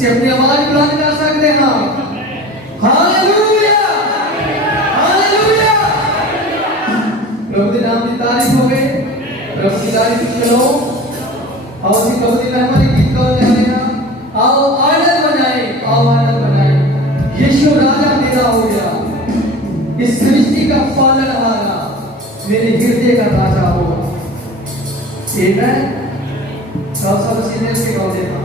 से अपनी आवाज बुलंद कर सकते हैं। Hallelujah, hallelujah. प्रभु के नाम की तारीफ हो गई, प्रभु की तारीफ चलो। आओ जी प्रभु की रहमत की गीत गाओ जाएगा। आओ आनंद मनाए, आओ आनंद मनाए। यीशु राजा मेरा हो गया, इस सृष्टि का पालनहारा, मेरे हृदय का राजा होगा। सब सीने से गाओ देता।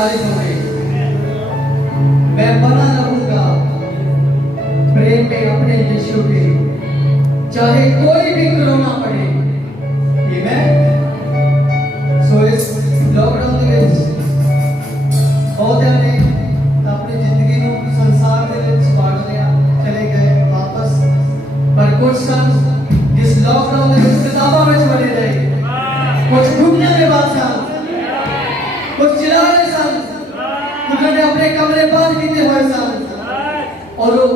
तारीफ हो गई। मैं बना रहूंगा प्रेम में अपने यीशु के, चाहे कोई भी कोरोना पड़े। आमीन। सो इस लॉकडाउन ਦੇ ਵਿੱਚ ਬਹੁਤਿਆਂ ਨੇ ਆਪਣੀ ਜ਼ਿੰਦਗੀ ਨੂੰ ਸੰਸਾਰ ਦੇ ਵਿੱਚ ਬਾੜ ਲਿਆ, ਚਲੇ ਗਏ ਵਾਪਸ। ਪਰ ਕੁਝ ਸਨ ਜਿਸ ਲੌਕਡਾਊਨ ਦੇ ਵਿੱਚ ਕਿਤਾਬਾਂ ਵਿੱਚ ਬਣੇ ਰਹੇ, कुछ डूबने के बाद सन, कुछ चिल्ला रहे सन, उन्होंने अपने कमरे बंद किए हुए सन और वो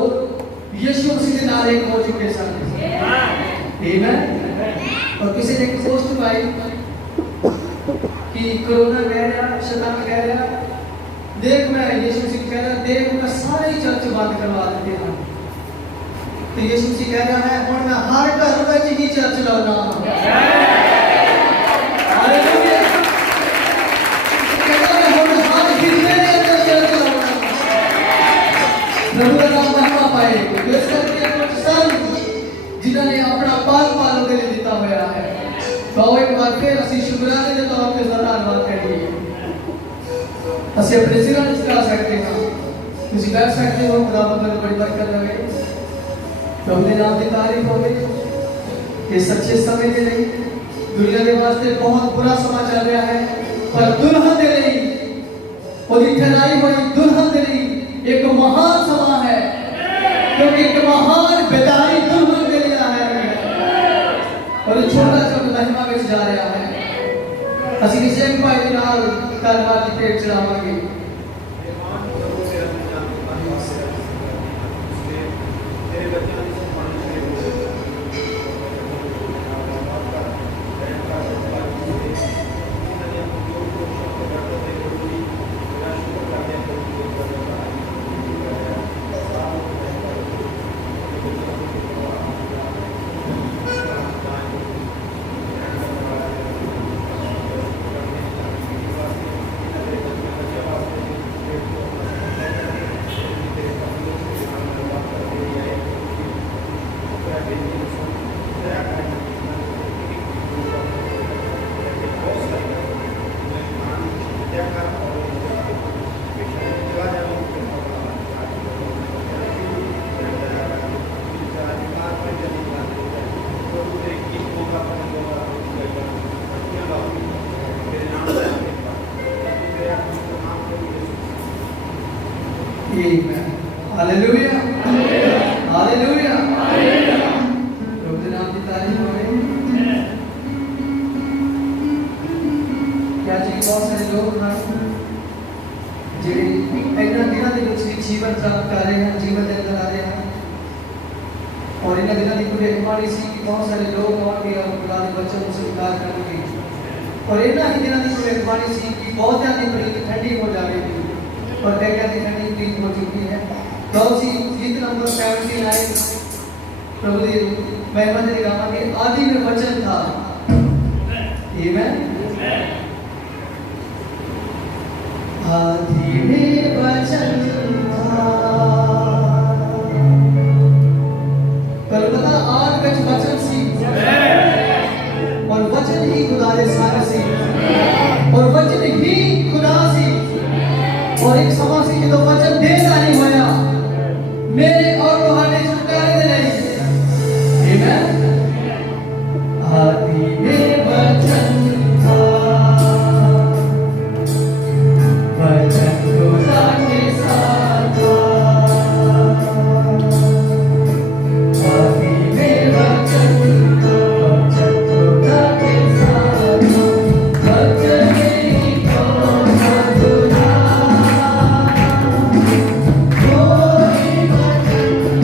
यीशु मसीह के नारे हो चुके सन। आमीन। और किसी ने पोस्ट पाई कि कोरोना कह रहा, शैतान कह रहा, देख मैं यीशु मसीह कह रहा, देख उनका सारे चर्च बंद करवा देते हैं। तो यीशु मसीह कह रहा है और मैं हर घर में ही चर्च लाना। प्रभु का नाम महिमा पाए। इस करके कुछ संत जिन्होंने अपना पाल पालों के लिए दिता हुआ है, तो एक बार फिर ਅਸੀਂ शुक्राने के तौर पे धन्यवाद करिए। ਅਸੀਂ अपने सिर झुका सकते हैं, ਤੁਸੀਂ बैठ सकते हो। खुदावंद ने बड़ी बरकत रहे। प्रभु के नाम की तारीफ हो गई। इस अच्छे समय के लिए दुनिया के वास्ते बहुत बुरा समा चल रहा है, पर दुल्हन के लिए ਉਹਦੀ ठहराई हुई दुल्हन के लिए एक महान समा है, क्योंकि एक महान विदाई दुल्हन के लिए है और छोटा छोटा महिमा में जा रहा है। ਅਸੀਂ ਕਿਸੇ ਇੱਕ ਭਾਈ ਦੇ ਨਾਲ ਧੰਨਵਾਦ ਦੀ ਭੇਟ ਚੜਾਵਾਂਗੇ। Amen. Hallelujah. Hallelujah. प्रभु के नाम की तारीफ हो गई। क्या जी बहुत सारे लोग हैं जो इन्होंने दिनों के विच जीवन प्राप्त कर रहे हैं, जीवन के अंदर आ रहे हैं। और इन्होंने दिनों की पूरी हमारी सी कि बहुत सारे लोग आएंगे और खुदा के बच्चों को स्वीकार करेंगे। और इन्होंने ही दिनों की पूरी हमारी सी कि बहुत ज़्यादा प्रीत ठंडी हो जाएगी और कई ज़्यादा ठंडी प्रीत हो चुकी है। तो उसी गीत नंबर 79 प्रभु जी महिमा से गावांगे। आदि में वचन था। आमीन। आदि में वचन था। कल पता आद में वचन सी और वचन ही खुदा दे सारे सी और वचन ही खुदा सी और एक समा सी जो वचन दे नहीं होया मेरे और तुम्हारे छुटकारे दे नहीं। आमीन। आदि में वचन था, वचन खुदा के साथ था। आदि में वचन था, वचन खुदा के साथ था। वचन ही तो मधुरा, कोई वचन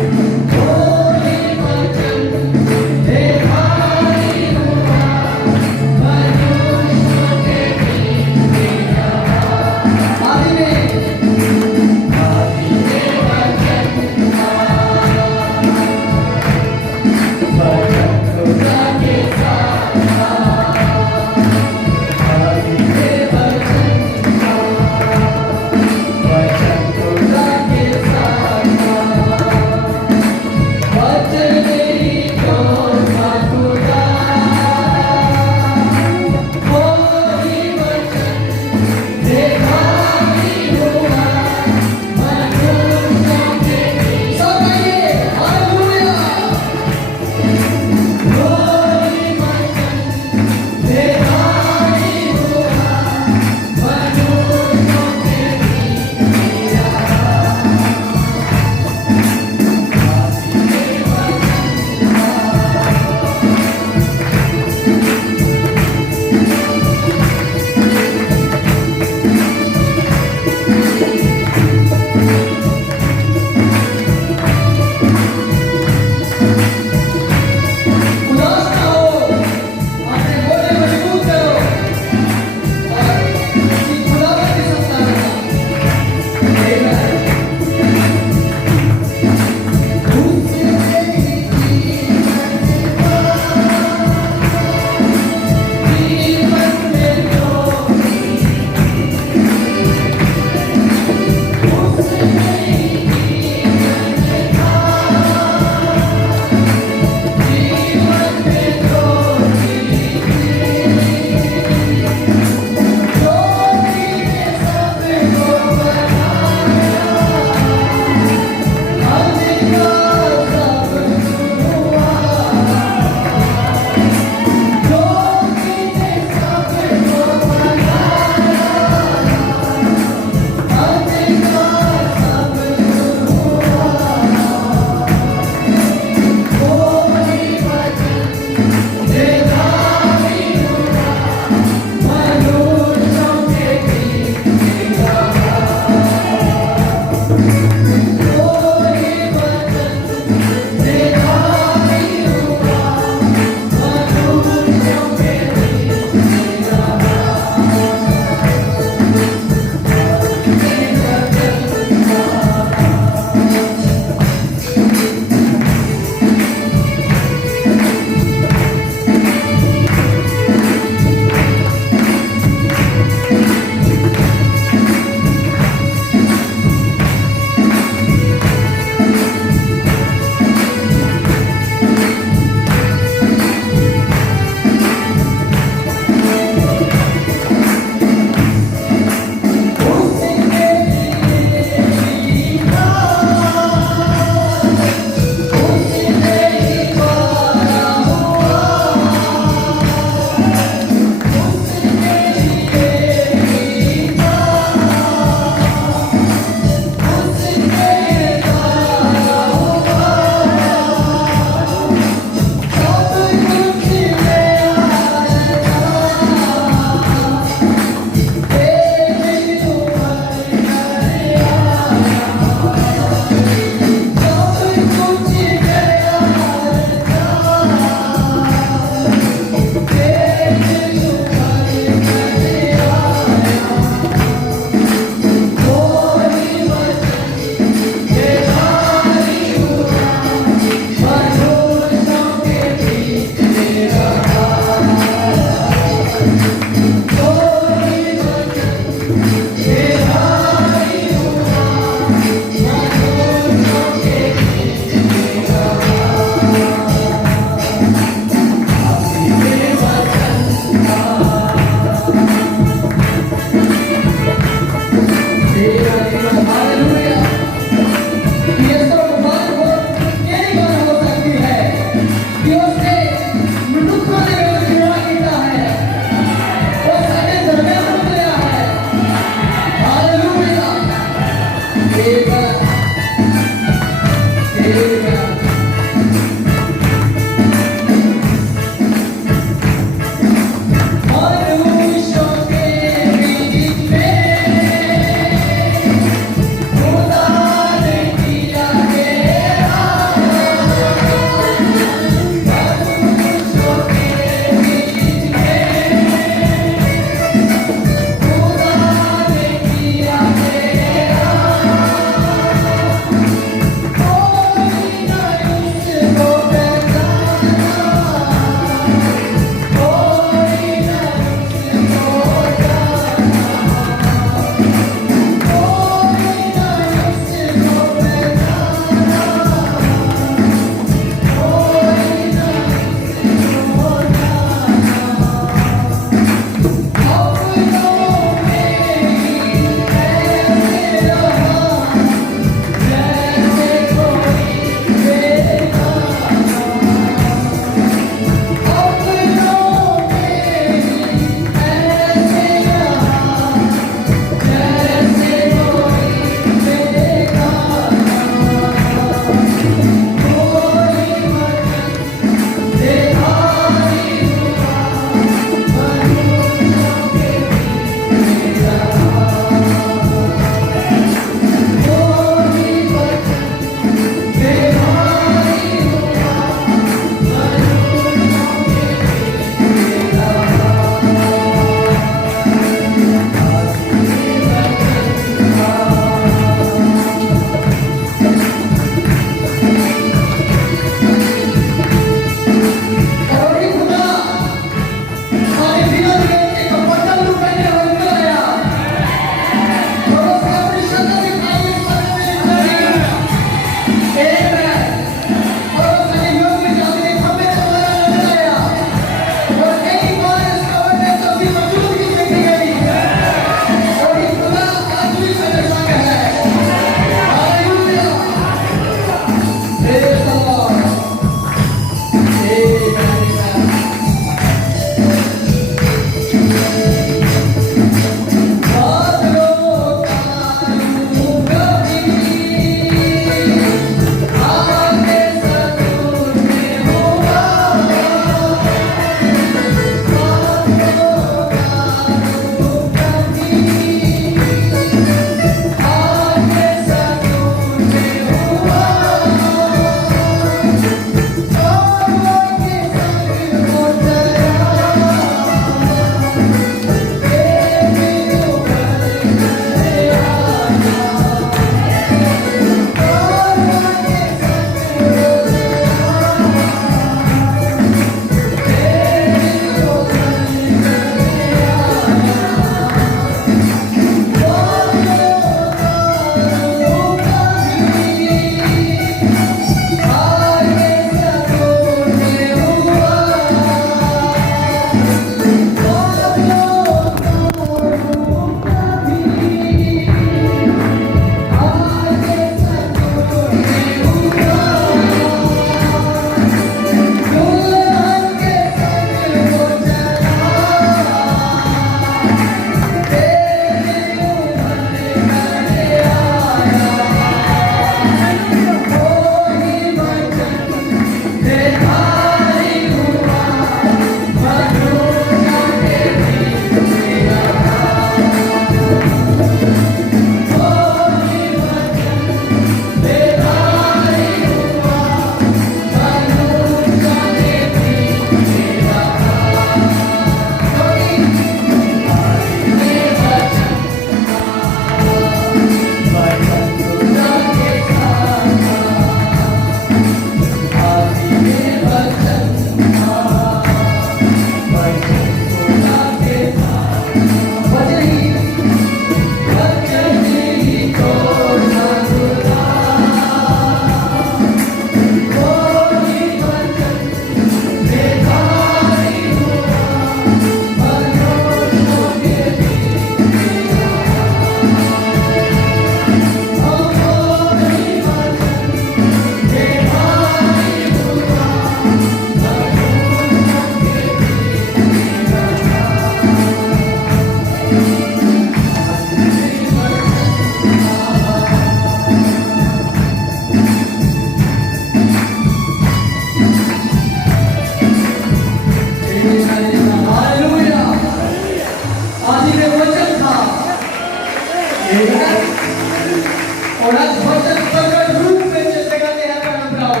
और आज भजन प्रकट रूप में जैसे गाते हैं परंपराओं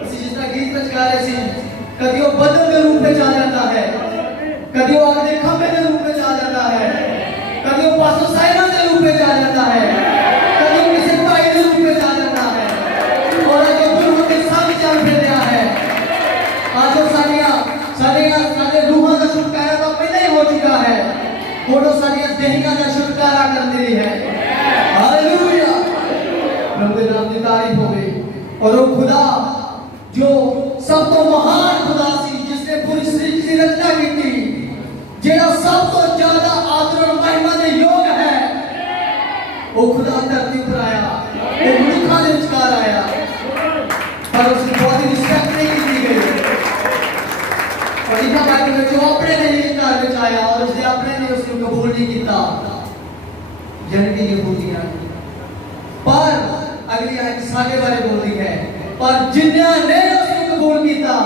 इसी जिस तरह गीत में गा रहे थे कभी वो बदल के रूप में जा जाता है कभी वो आगे खंबे के रूप में जा जाता है कभी वो पासो साइमन के रूप में जा जाता है कभी वो किसी भाई के रूप में जा जाता है और आज वो गुरु के साथ चल फिर रहा है आज वो सारे रूहां का छुटकारा तो पहले ही हो चुका है वो सारी देहिका का छुटकारा कर दी है हालेलुया प्रभु के नाम की तारीफ हो गई और वो खुदा जो सब तो महान खुदा सी जिसने पूरी सृष्टि की रचना की थी जेड़ा सब तो ज्यादा आदर और महिमा के योग है वो खुदा धरती पर आया वो मनुखा के विचार आया पर उसकी बहुत ही रिस्पेक्ट नहीं की गई और लिखा बाइबल में जो अपने ने इनकार में आया और उसने अपने ने उसको कबूल नहीं किया जनती यहूदियां पर अगली आयत सागे बारे बोलती है पर जिन्होंने ने उसको कबूल किया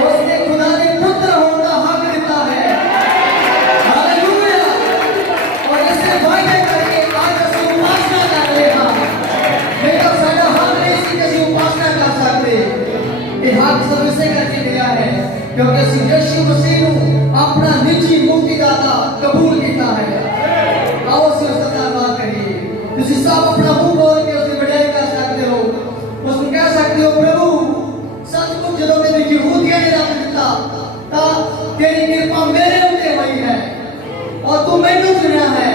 उसने खुदा के पुत्र होने का हक दिता है हालेलुया और इससे वायदे करके आज हम उपासना कर रहे हैं नहीं तो साडा हक नहीं सी कि उपासना कर सकते ये हक सब इसे करके दिया है क्योंकि यीशु मसीह को अपना निजी मुक्तिदाता कबूल किया है आओ उसे धन्यवाद करिए तुसी सब अपना मुंह खोल के उसकी बढ़ाई कर सकते हो उसको कह सकते हो प्रभु सचमुच जब मैंने यहूदियों ने रख दिता ता तेरी कृपा मेरे ऊपर हुई है और तू मैंने चुना है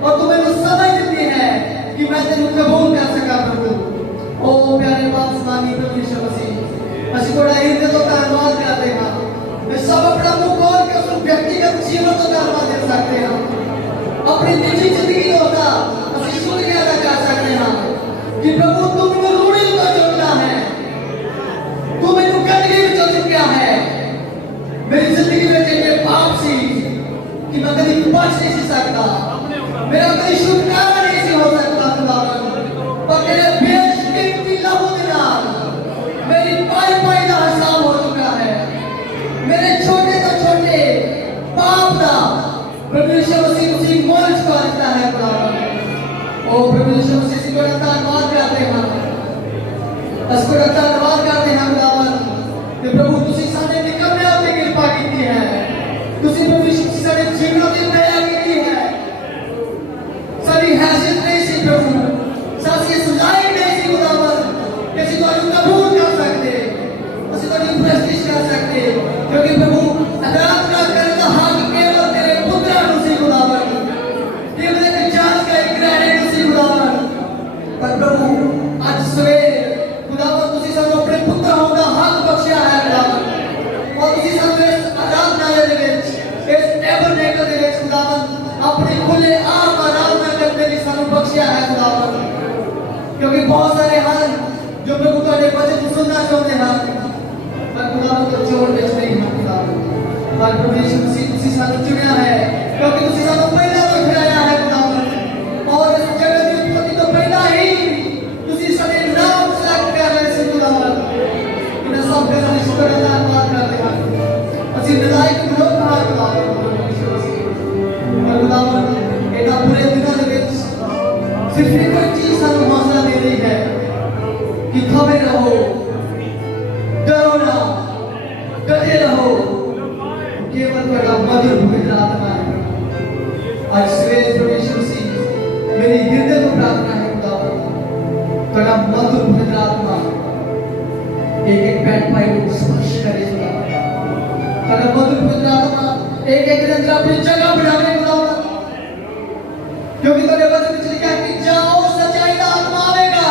और तू मैंने समझ दी है कि मैं तेरे कबूल कर सका प्रभु ओ प्यारे बाप स्वामी प्रभु यीशु मसीह ਅਸੀਂ थोड़ा हृदय तो धन्यवाद करते हैं मैं सब अपना मुंह खोल के उस व्यक्तिगत जीवन तो धन्यवाद दे सकते हैं अपनी निजी जिंदगी होता ਅਸੀਂ शुक्रिया अदा कर सकते हैं कि प्रभु तू मुझे रूढ़ी तो जोड़ना है तू मेरे गंदगी में जो चुका है मेरी जिंदगी में जितने पाप सी कि मैं कभी बच नहीं सकता मेरा कभी छुटकारा नहीं हो सकता खुदावन पर तेरे बेशकीमती लहू के नाल मेरी पाई का हिसाब हो चुका है मेरे छोटे तो छोटे पाप का प्रभु यीशु मसीह उसी मोल चुका देता है खुदावन ओ प्रभु यीशु मसीह से बड़ा धन्यवाद करते हैं उसको धन्यवाद करते हैं खुदावन कि प्रभु तुसी साडे निकलने होते कृपा की है तुसी प्रभु यीशु मसीह साडे जीवन की दया की है सारी हैसियत नहीं सी प्रभु सासी सुलाई नहीं सी खुदावन कि ਅਸੀਂ ਤੁਹਾਨੂੰ कबूल कर सकते ਅਸੀਂ ਤੁਹਾਡੀ ਪ੍ਰੈਸਟੀਜ कर सकते क्योंकि प्रभु आराधना करने का हक केवल तेरे पुत्र ਨੂੰ ਸੀ खुदावन केवल एक जांच का एक ग्रहण ਨੂੰ ਸੀ खुदावन पर प्रभु आज सवेर खुदावन ਤੁਸੀਂ ਸਾਨੂੰ ਆਪਣੇ ਪੁੱਤਰ ਹੋਣ ਦਾ ਹੱਕ ਬਖਸ਼ਿਆ ਹੈ खुदावन और ਤੁਸੀਂ ਸਾਨੂੰ ਇਸ ਆਰਾਧਨਾਲय ਦੇ ਵਿੱਚ ਇਸ ਟੈਬਰਨੇਕਲ ਦੇ ਵਿੱਚ खुदावन अपनी खुले आम आराधना करने ਲਈ ਸਾਨੂੰ ਬਖਸ਼ਿਆ है खुदावन क्योंकि बहुत सारे हैं जो प्रभु ਤੁਹਾਡੇ वचन सुनना चाहते हैं पर खुदावन तो जोड़ ਵਿੱਚ नहीं है खुदावन पर प्रभु यीशु मसीह ਤੁਸੀਂ ਸਾਨੂੰ ਚੁਣਿਆ है क्योंकि ਤੁਸੀਂ ਸਾਨੂੰ ਪਹਿਲਾਂ ਤੋਂ ਖਿਲਾਇਆ है खुदावन और इस जगत की उत्पत्ति तो पहला ही ਤੁਸੀਂ ਸਾਡੇ ਨਾਮ ਸਿਲੈਕਟ ਕਰ ਰਹੇ ਸੀ खुदावन ਇਹਨਾਂ ਸਭ ਦੇ ਲਈ ਸ਼ੁਕਰ ਅਦਾ ਕਰਦੇ ਹਾਂ ਅਸੀਂ ਨਲਾਇਕ ਮਨੁੱਖ ਹਾਂ खुदावन प्रभु यीशु मसीह और खुदावन ਇਹਨਾਂ ਪੂਰੇ ਦਿਨਾਂ ਦੇ ਵਿੱਚ सिर्फ एक चीज ਸਾਨੂੰ हौसला दे रही है कि खबे रहो डरो ना डटे रहो केवल बड़ा मधुर पवित्र आत्मा है आज सवेरे प्रभु यीशु मसीह मेरी हृदय को प्रार्थना है खुदावन बड़ा मधुर पवित्र आत्मा एक पैट पाई को स्पर्श करे बड़ा मधुर पवित्र आत्मा एक के अंदर अपनी जगह बनावे खुदावन क्योंकि तेरे वचन में लिखा है कि जाओ सच्चाई का आत्मा आएगा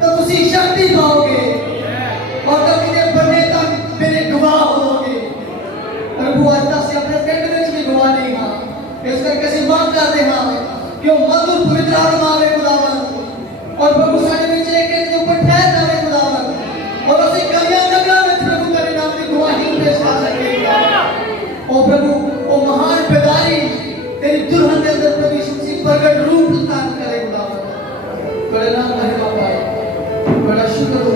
तो तुसी शक्ति पाओगे और कभी के बनने तक मेरे गवाह होगे प्रभु आज से अपने पेट में भी गवाह नहीं हां इस करके से मांग करते हैं कि मधुर पवित्र आत्मा आवे खुदावन और प्रभु साडे विच एक के ऊपर ठहर जावे खुदावन और ਅਸੀਂ गलियां नगरां ਵਿੱਚ प्रभु तेरे नाम की गवाही पेश कर सकेंगे ओ प्रभु ओ महान बेदारी तेरी दुल्हन के अंदर प्रभु यीशु मसीह प्रकट रूप धारण करे खुदावन बड़े नाम महिमा पाए बड़ा शुक्र हो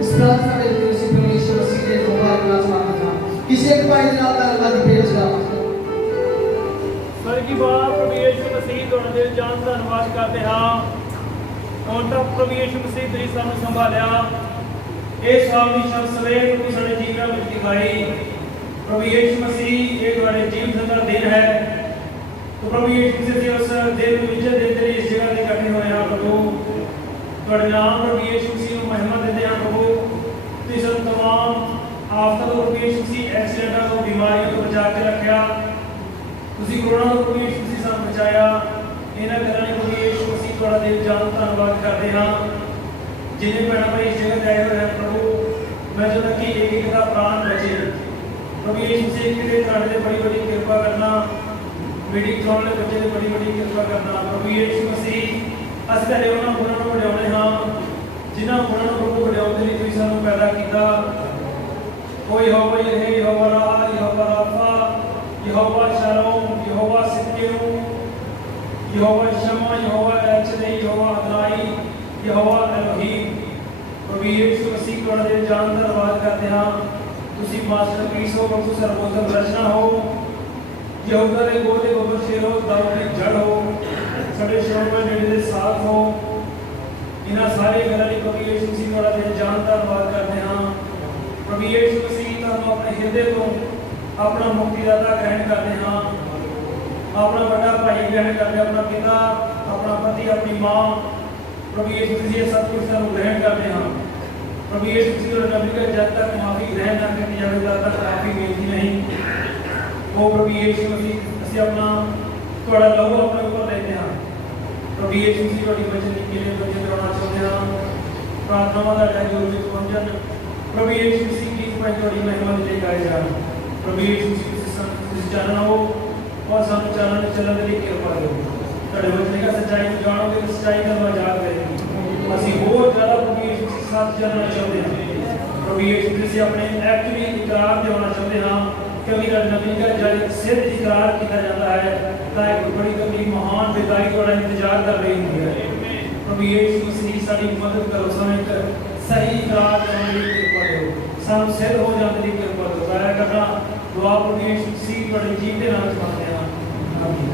इस प्रार्थना में प्रभु यीशु मसीह के दोबारा नाम मांगता किसी एक भाई ने आपका धन्यवाद भेज रहा ਜੀ ਬਾਪ ਪ੍ਰਭੂ ਯਿਸੂ ਮਸੀਹ ਤੁਹਾਡਾ ਦਿਲ ਜਾਨ ਧੰਨਵਾਦ ਕਰਦੇ ਹਾਂ। ਹੁਣ ਤੱਕ ਪ੍ਰਭੂ ਯਿਸੂ ਮਸੀਹ ਤੁਸੀਂ ਸਾਨੂੰ ਸੰਭਾਲਿਆ। ਇਹ ਸਾਲ ਦੀ ਸ਼ਬ ਸਵੇਰ ਤੁਸੀਂ ਸਾਡੇ ਜੀਵਨ ਵਿੱਚ ਦਿਖਾਈ। ਪ੍ਰਭੂ ਯਿਸੂ ਮਸੀਹ ਇਹ ਤੁਹਾਡੇ ਜੀਵਨ ਦਾ ਦਿਨ ਹੈ। तो प्रभु यीशु मसीह उस दिन विजय देते हुए इस जगह इकट्ठे हुए हैं प्रभु। ਤੁਹਾਡੇ ਨਾਮ ਪ੍ਰਭੂ ਯਿਸੂ ਮਸੀਹ ਨੂੰ ਮਹਿਮਾ ਦਿੰਦੇ ਹਾਂ ਪ੍ਰਭੂ। ਤੁਸੀਂ ਸਾਨੂੰ तमाम ਆਫਤਾਂ ਤੋਂ ਪ੍ਰਭੂ ਯਿਸੂ ਮਸੀਹ ਐਕਸੀਡੈਂਟਾਂ ਤੋਂ ਬਿਮਾਰੀਆਂ ਤੋਂ ਬਚਾ ਕੇ ਰੱਖਿਆ। ਤੁਸੀਂ ਕਰੋਨਾ ਤੋਂ ਪ੍ਰਭੂ ਯਿਸੂ ਮਸੀਹ ਸਾਨੂੰ ਬਚਾਇਆ। ਇਹਨਾਂ ਗੱਲਾਂ ਲਈ ਪ੍ਰਭੂ ਯਿਸੂ ਮਸੀਹ ਤੁਹਾਡਾ ਦਿਲ ਜਾਨ ਧੰਨਵਾਦ ਕਰਦੇ ਹਾਂ। ਜਿੰਨੇ ਭੈਣਾਂ ਭਾਈ ਇਸ ਜਗ੍ਹਾ ਤੇ ਆਏ ਹੋਏ ਹਨ ਪ੍ਰਭੂ, ਮੈਂ ਚਾਹੁੰਦਾ ਕਿ ਇੱਕ ਇੱਕ ਦਾ ਪ੍ਰਾਣ ਬਚੇ। ਪ੍ਰਭੂ ਯਿਸੂ ਮਸੀਹ ਕਿਤੇ ਤੁਹਾਡੇ ਤੇ ਬੜੀ ਬੜੀ ਕਿਰਪਾ ਕਰਨਾ। ਮੀਟਿੰਗ ਚਲਾਉਣ ਵਾਲੇ ਬੱਚੇ ਦੀ ਬੜੀ ਬੜੀ ਕਿਰਪਾ ਕਰਨਾ। ਪ੍ਰਭੂ ਯਿਸੂ ਮਸੀਹ ਅਸੀਂ ਤੁਹਾਡੇ ਉਹਨਾਂ ਗੁਣਾਂ ਨੂੰ ਵਡਿਆਉਂਦੇ ਹਾਂ ਜਿਨ੍ਹਾਂ ਗੁਣਾਂ ਨੂੰ ਪ੍ਰਭੂ ਵਡਿਆਉਣ ਦੇ ਲਈ ਤੁਸੀਂ ਸਾਨੂੰ ਪੈਦਾ ਕੀਤਾ। ਉਹ ਯਹੋਵਾ ਯਿਰeh, ਯਹੋਵਾ ਰਾਹ, ਯਹੋਵਾ ਰਾਫਾ, ਯਹੋਵਾ ਸ਼ਾਲੋਮ, ਯਹੋਵਾ ਸਿਦਕੀਨੂ, ਯਹੋਵਾ ਸ਼ਮਾ, ਯਹੋਵਾ ਐਲਚਦੇ, ਯਹੋਵਾ ਅਦਨਾਈ, ਯਹੋਵਾ ਐਲੋਹੀਮ। ਪ੍ਰਭੂ ਯਿਸੂ ਮਸੀਹ ਤੁਹਾਡੇ ਦੇ ਜਾਨ ਦਾ ਧੰਨਵਾਦ ਕਰਦੇ ਹਾਂ। ਤੁਸੀਂ ਮਾਸਟਰਪੀਸ ਹੋ ਪ੍ਰਭੂ, ਸਰਵੋਤਮ ਰਚਨਾ ਹੋ। ਯਹੂਦਾ ਦੇ ਗੋਦ ਦੇ ਗੋਬਰ ਸ਼ੇਰ ਹੋ, ਦਾਊਦ ਦੀ ਜੜ ਹੋ, ਸਾਡੇ ਸ਼ਰਮਾ ਨੇੜੇ ਦੇ ਸਾਥ ਹੋ। ਇਹਨਾਂ ਸਾਰੇ ਗੱਲਾਂ ਲਈ ਪ੍ਰਭੂ ਯਿਸੂ ਮਸੀਹ ਤੁਹਾਡਾ ਦਿਲ ਜਾਨ ਦਾ ਧੰਨਵਾਦ ਕਰਦੇ ਹਾਂ। ਪ੍ਰਭੂ ਯਿਸੂ ਮਸੀਹ ਤੁਹਾਨੂੰ ਆਪਣੇ ਹਿਰਦੇ ਤੋਂ ਆਪਣਾ ਮੁਕਤੀਦਾਤਾ ਗ੍ਰਹਿਣ ਕਰਦੇ ਹਾਂ। ਆਪਣਾ ਵੱਡਾ ਭਾਈ ਗ੍ਰਹਿਣ ਕਰਦੇ, ਆਪਣਾ ਪਿਤਾ, ਆਪਣਾ ਪਤੀ, ਆਪਣੀ ਮਾਂ। ਪ੍ਰਭੂ ਯਿਸੂ ਮਸੀਹ ਸਭ ਕੁਝ ਸਾਨੂੰ ਗ੍ਰਹਿਣ ਕਰਦੇ ਹਾਂ। ਪ੍ਰਭੂ ਯਿਸੂ ਮਸੀਹ ਤੁਹਾਡਾ ਨਬੀ ਦਾ ਜਦ ਤੱਕ ਮਾਫੀ ਗ੍ਰਹਿਣ ਨਾ ਕੀਤੀ ਜਾਵੇ ਤਦ ਤੱਕ ਮਾਫੀ ਮਿਲਦੀ ਨਹੀਂ। ਉਹ ਪ੍ਰਭੂ ਯਿਸੂ ਮਸੀਹ ਅਸੀਂ ਆਪਣਾ ਤੁਹਾਡਾ ਲਹੂ ਆਪਣੇ ਉੱਪਰ ਲੈਂਦੇ ਹਾਂ। ਪ੍ਰਭੂ ਯਿਸੂ ਮਸੀਹ ਤੁਹਾਡੀ ਵਚਨ ਦੀ ਕਿਲੇ ਬੱਚੇ ਕਰਾਉਣਾ ਚਾਹੁੰਦੇ ਹਾਂ। ਪ੍ਰਾਰਥਨਾਵਾਂ ਦਾ ਟਾਈਮ ਵਿੱਚ ਪਹੁੰਚਣ। ਪ੍ਰਭੂ ਯਿਸੂ ਮਸੀਹ ਦੀ ਤੁਹਾਡੀ ਮਹਿਮਾ ਦੇ ਲਈ ਗਾਏ ਜਾਣ। ਪ੍ਰਭੂ ਯਿਸੂ ਮਸੀਹ ਤੁਸੀਂ ਜਾਣਨਾ ਹੋ ਔਰ ਸਾਨੂੰ ਚਾਲਣ ਚੱਲਣ ਦੇ ਲਈ ਕਿਰਪਾ ਦਿਓ। ਤੁਹਾਡੇ ਵਚਨ ਦੀ ਸੱਚਾਈ ਨੂੰ ਜਾਣੋਗੇ ਤਾਂ ਸੱਚਾਈ ਦਾ ਮਜ਼ਾਕ ਕਰੇਗੀ। ਅਸੀਂ ਹੋਰ ਜ਼ਿਆਦਾ ਪ੍ਰਭੂ ਯਿਸੂ ਮਸੀਹ ਸਾਥ ਜਾਣਨਾ ਚਾਹੁੰਦੇ ਹਾਂ। ਪ੍ਰਭੂ ਯਿਸੂ ਮਸੀਹ ਆਪਣੇ ਐਕਟਿਵਲੀ ਇਕਰਾਰ ਦੇ ਹੋਣਾ ਚਾਹੁੰਦੇ ਹਾਂ क्योंकि नबी का जब सिर इकरार किया जाता है तो एक बड़ी कभी महान विदाई का इंतजार कर रही होती है। प्रभु यीशु मसीह साडी मदद करो, सानू एक सही इकरार करने की कृपा दो, सानू सिर हो जाने की कृपा दो। गाया करना दुआ प्रभु यीशु मसीह बड़े जीव के नाम मांगते हैं। आमीन।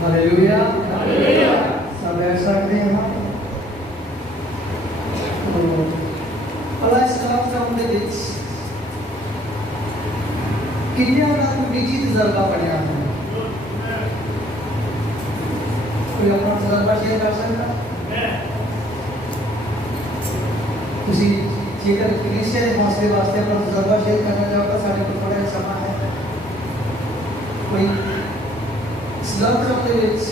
Hallelujah hallelujah. सब बैठ सकते हैं। Allah sekarang kamu deh किन्या का निजी तजर्बा पढ़ा है। कोई अपना तजर्बा शेयर कर सकता है? किसी जेकर क्रिश्चियन हौसले वास्ते अपना तजर्बा शेयर करना चाहोगे साढ़े को थोड़ा समा है। कोई इस लॉकडाउन के ਵਿੱਚ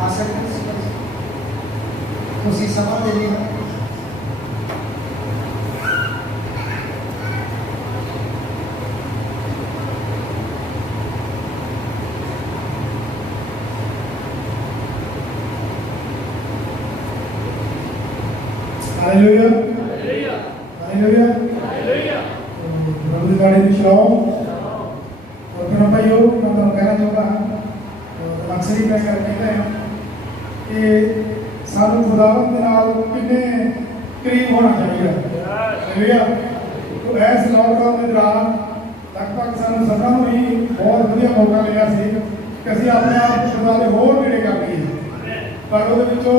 आ सकते हैं उसी समा दे लिए हालेलुया हालेलुया हालेलुया। प्रभु की गाड़ी में शलोम। और फिर भाइयों मैं तो कहना चाहूँगा अक्सर ही मैं कहते हैं कि सानू खुदावंद के नाल कितने करीब होना चाहिए। हालेलुया। तो ऐस लॉकडाउन के दौरान लगभग सानू सबनों ਨੂੰ ही बहुत ਵਧੀਆ मौका मिला सी कि ਅਸੀਂ ਆਪਣੇ ਆਪ खुदा ਦੇ ਹੋਰ ਨੇੜੇ ਕਰ ਲਈਏ। पर वो जो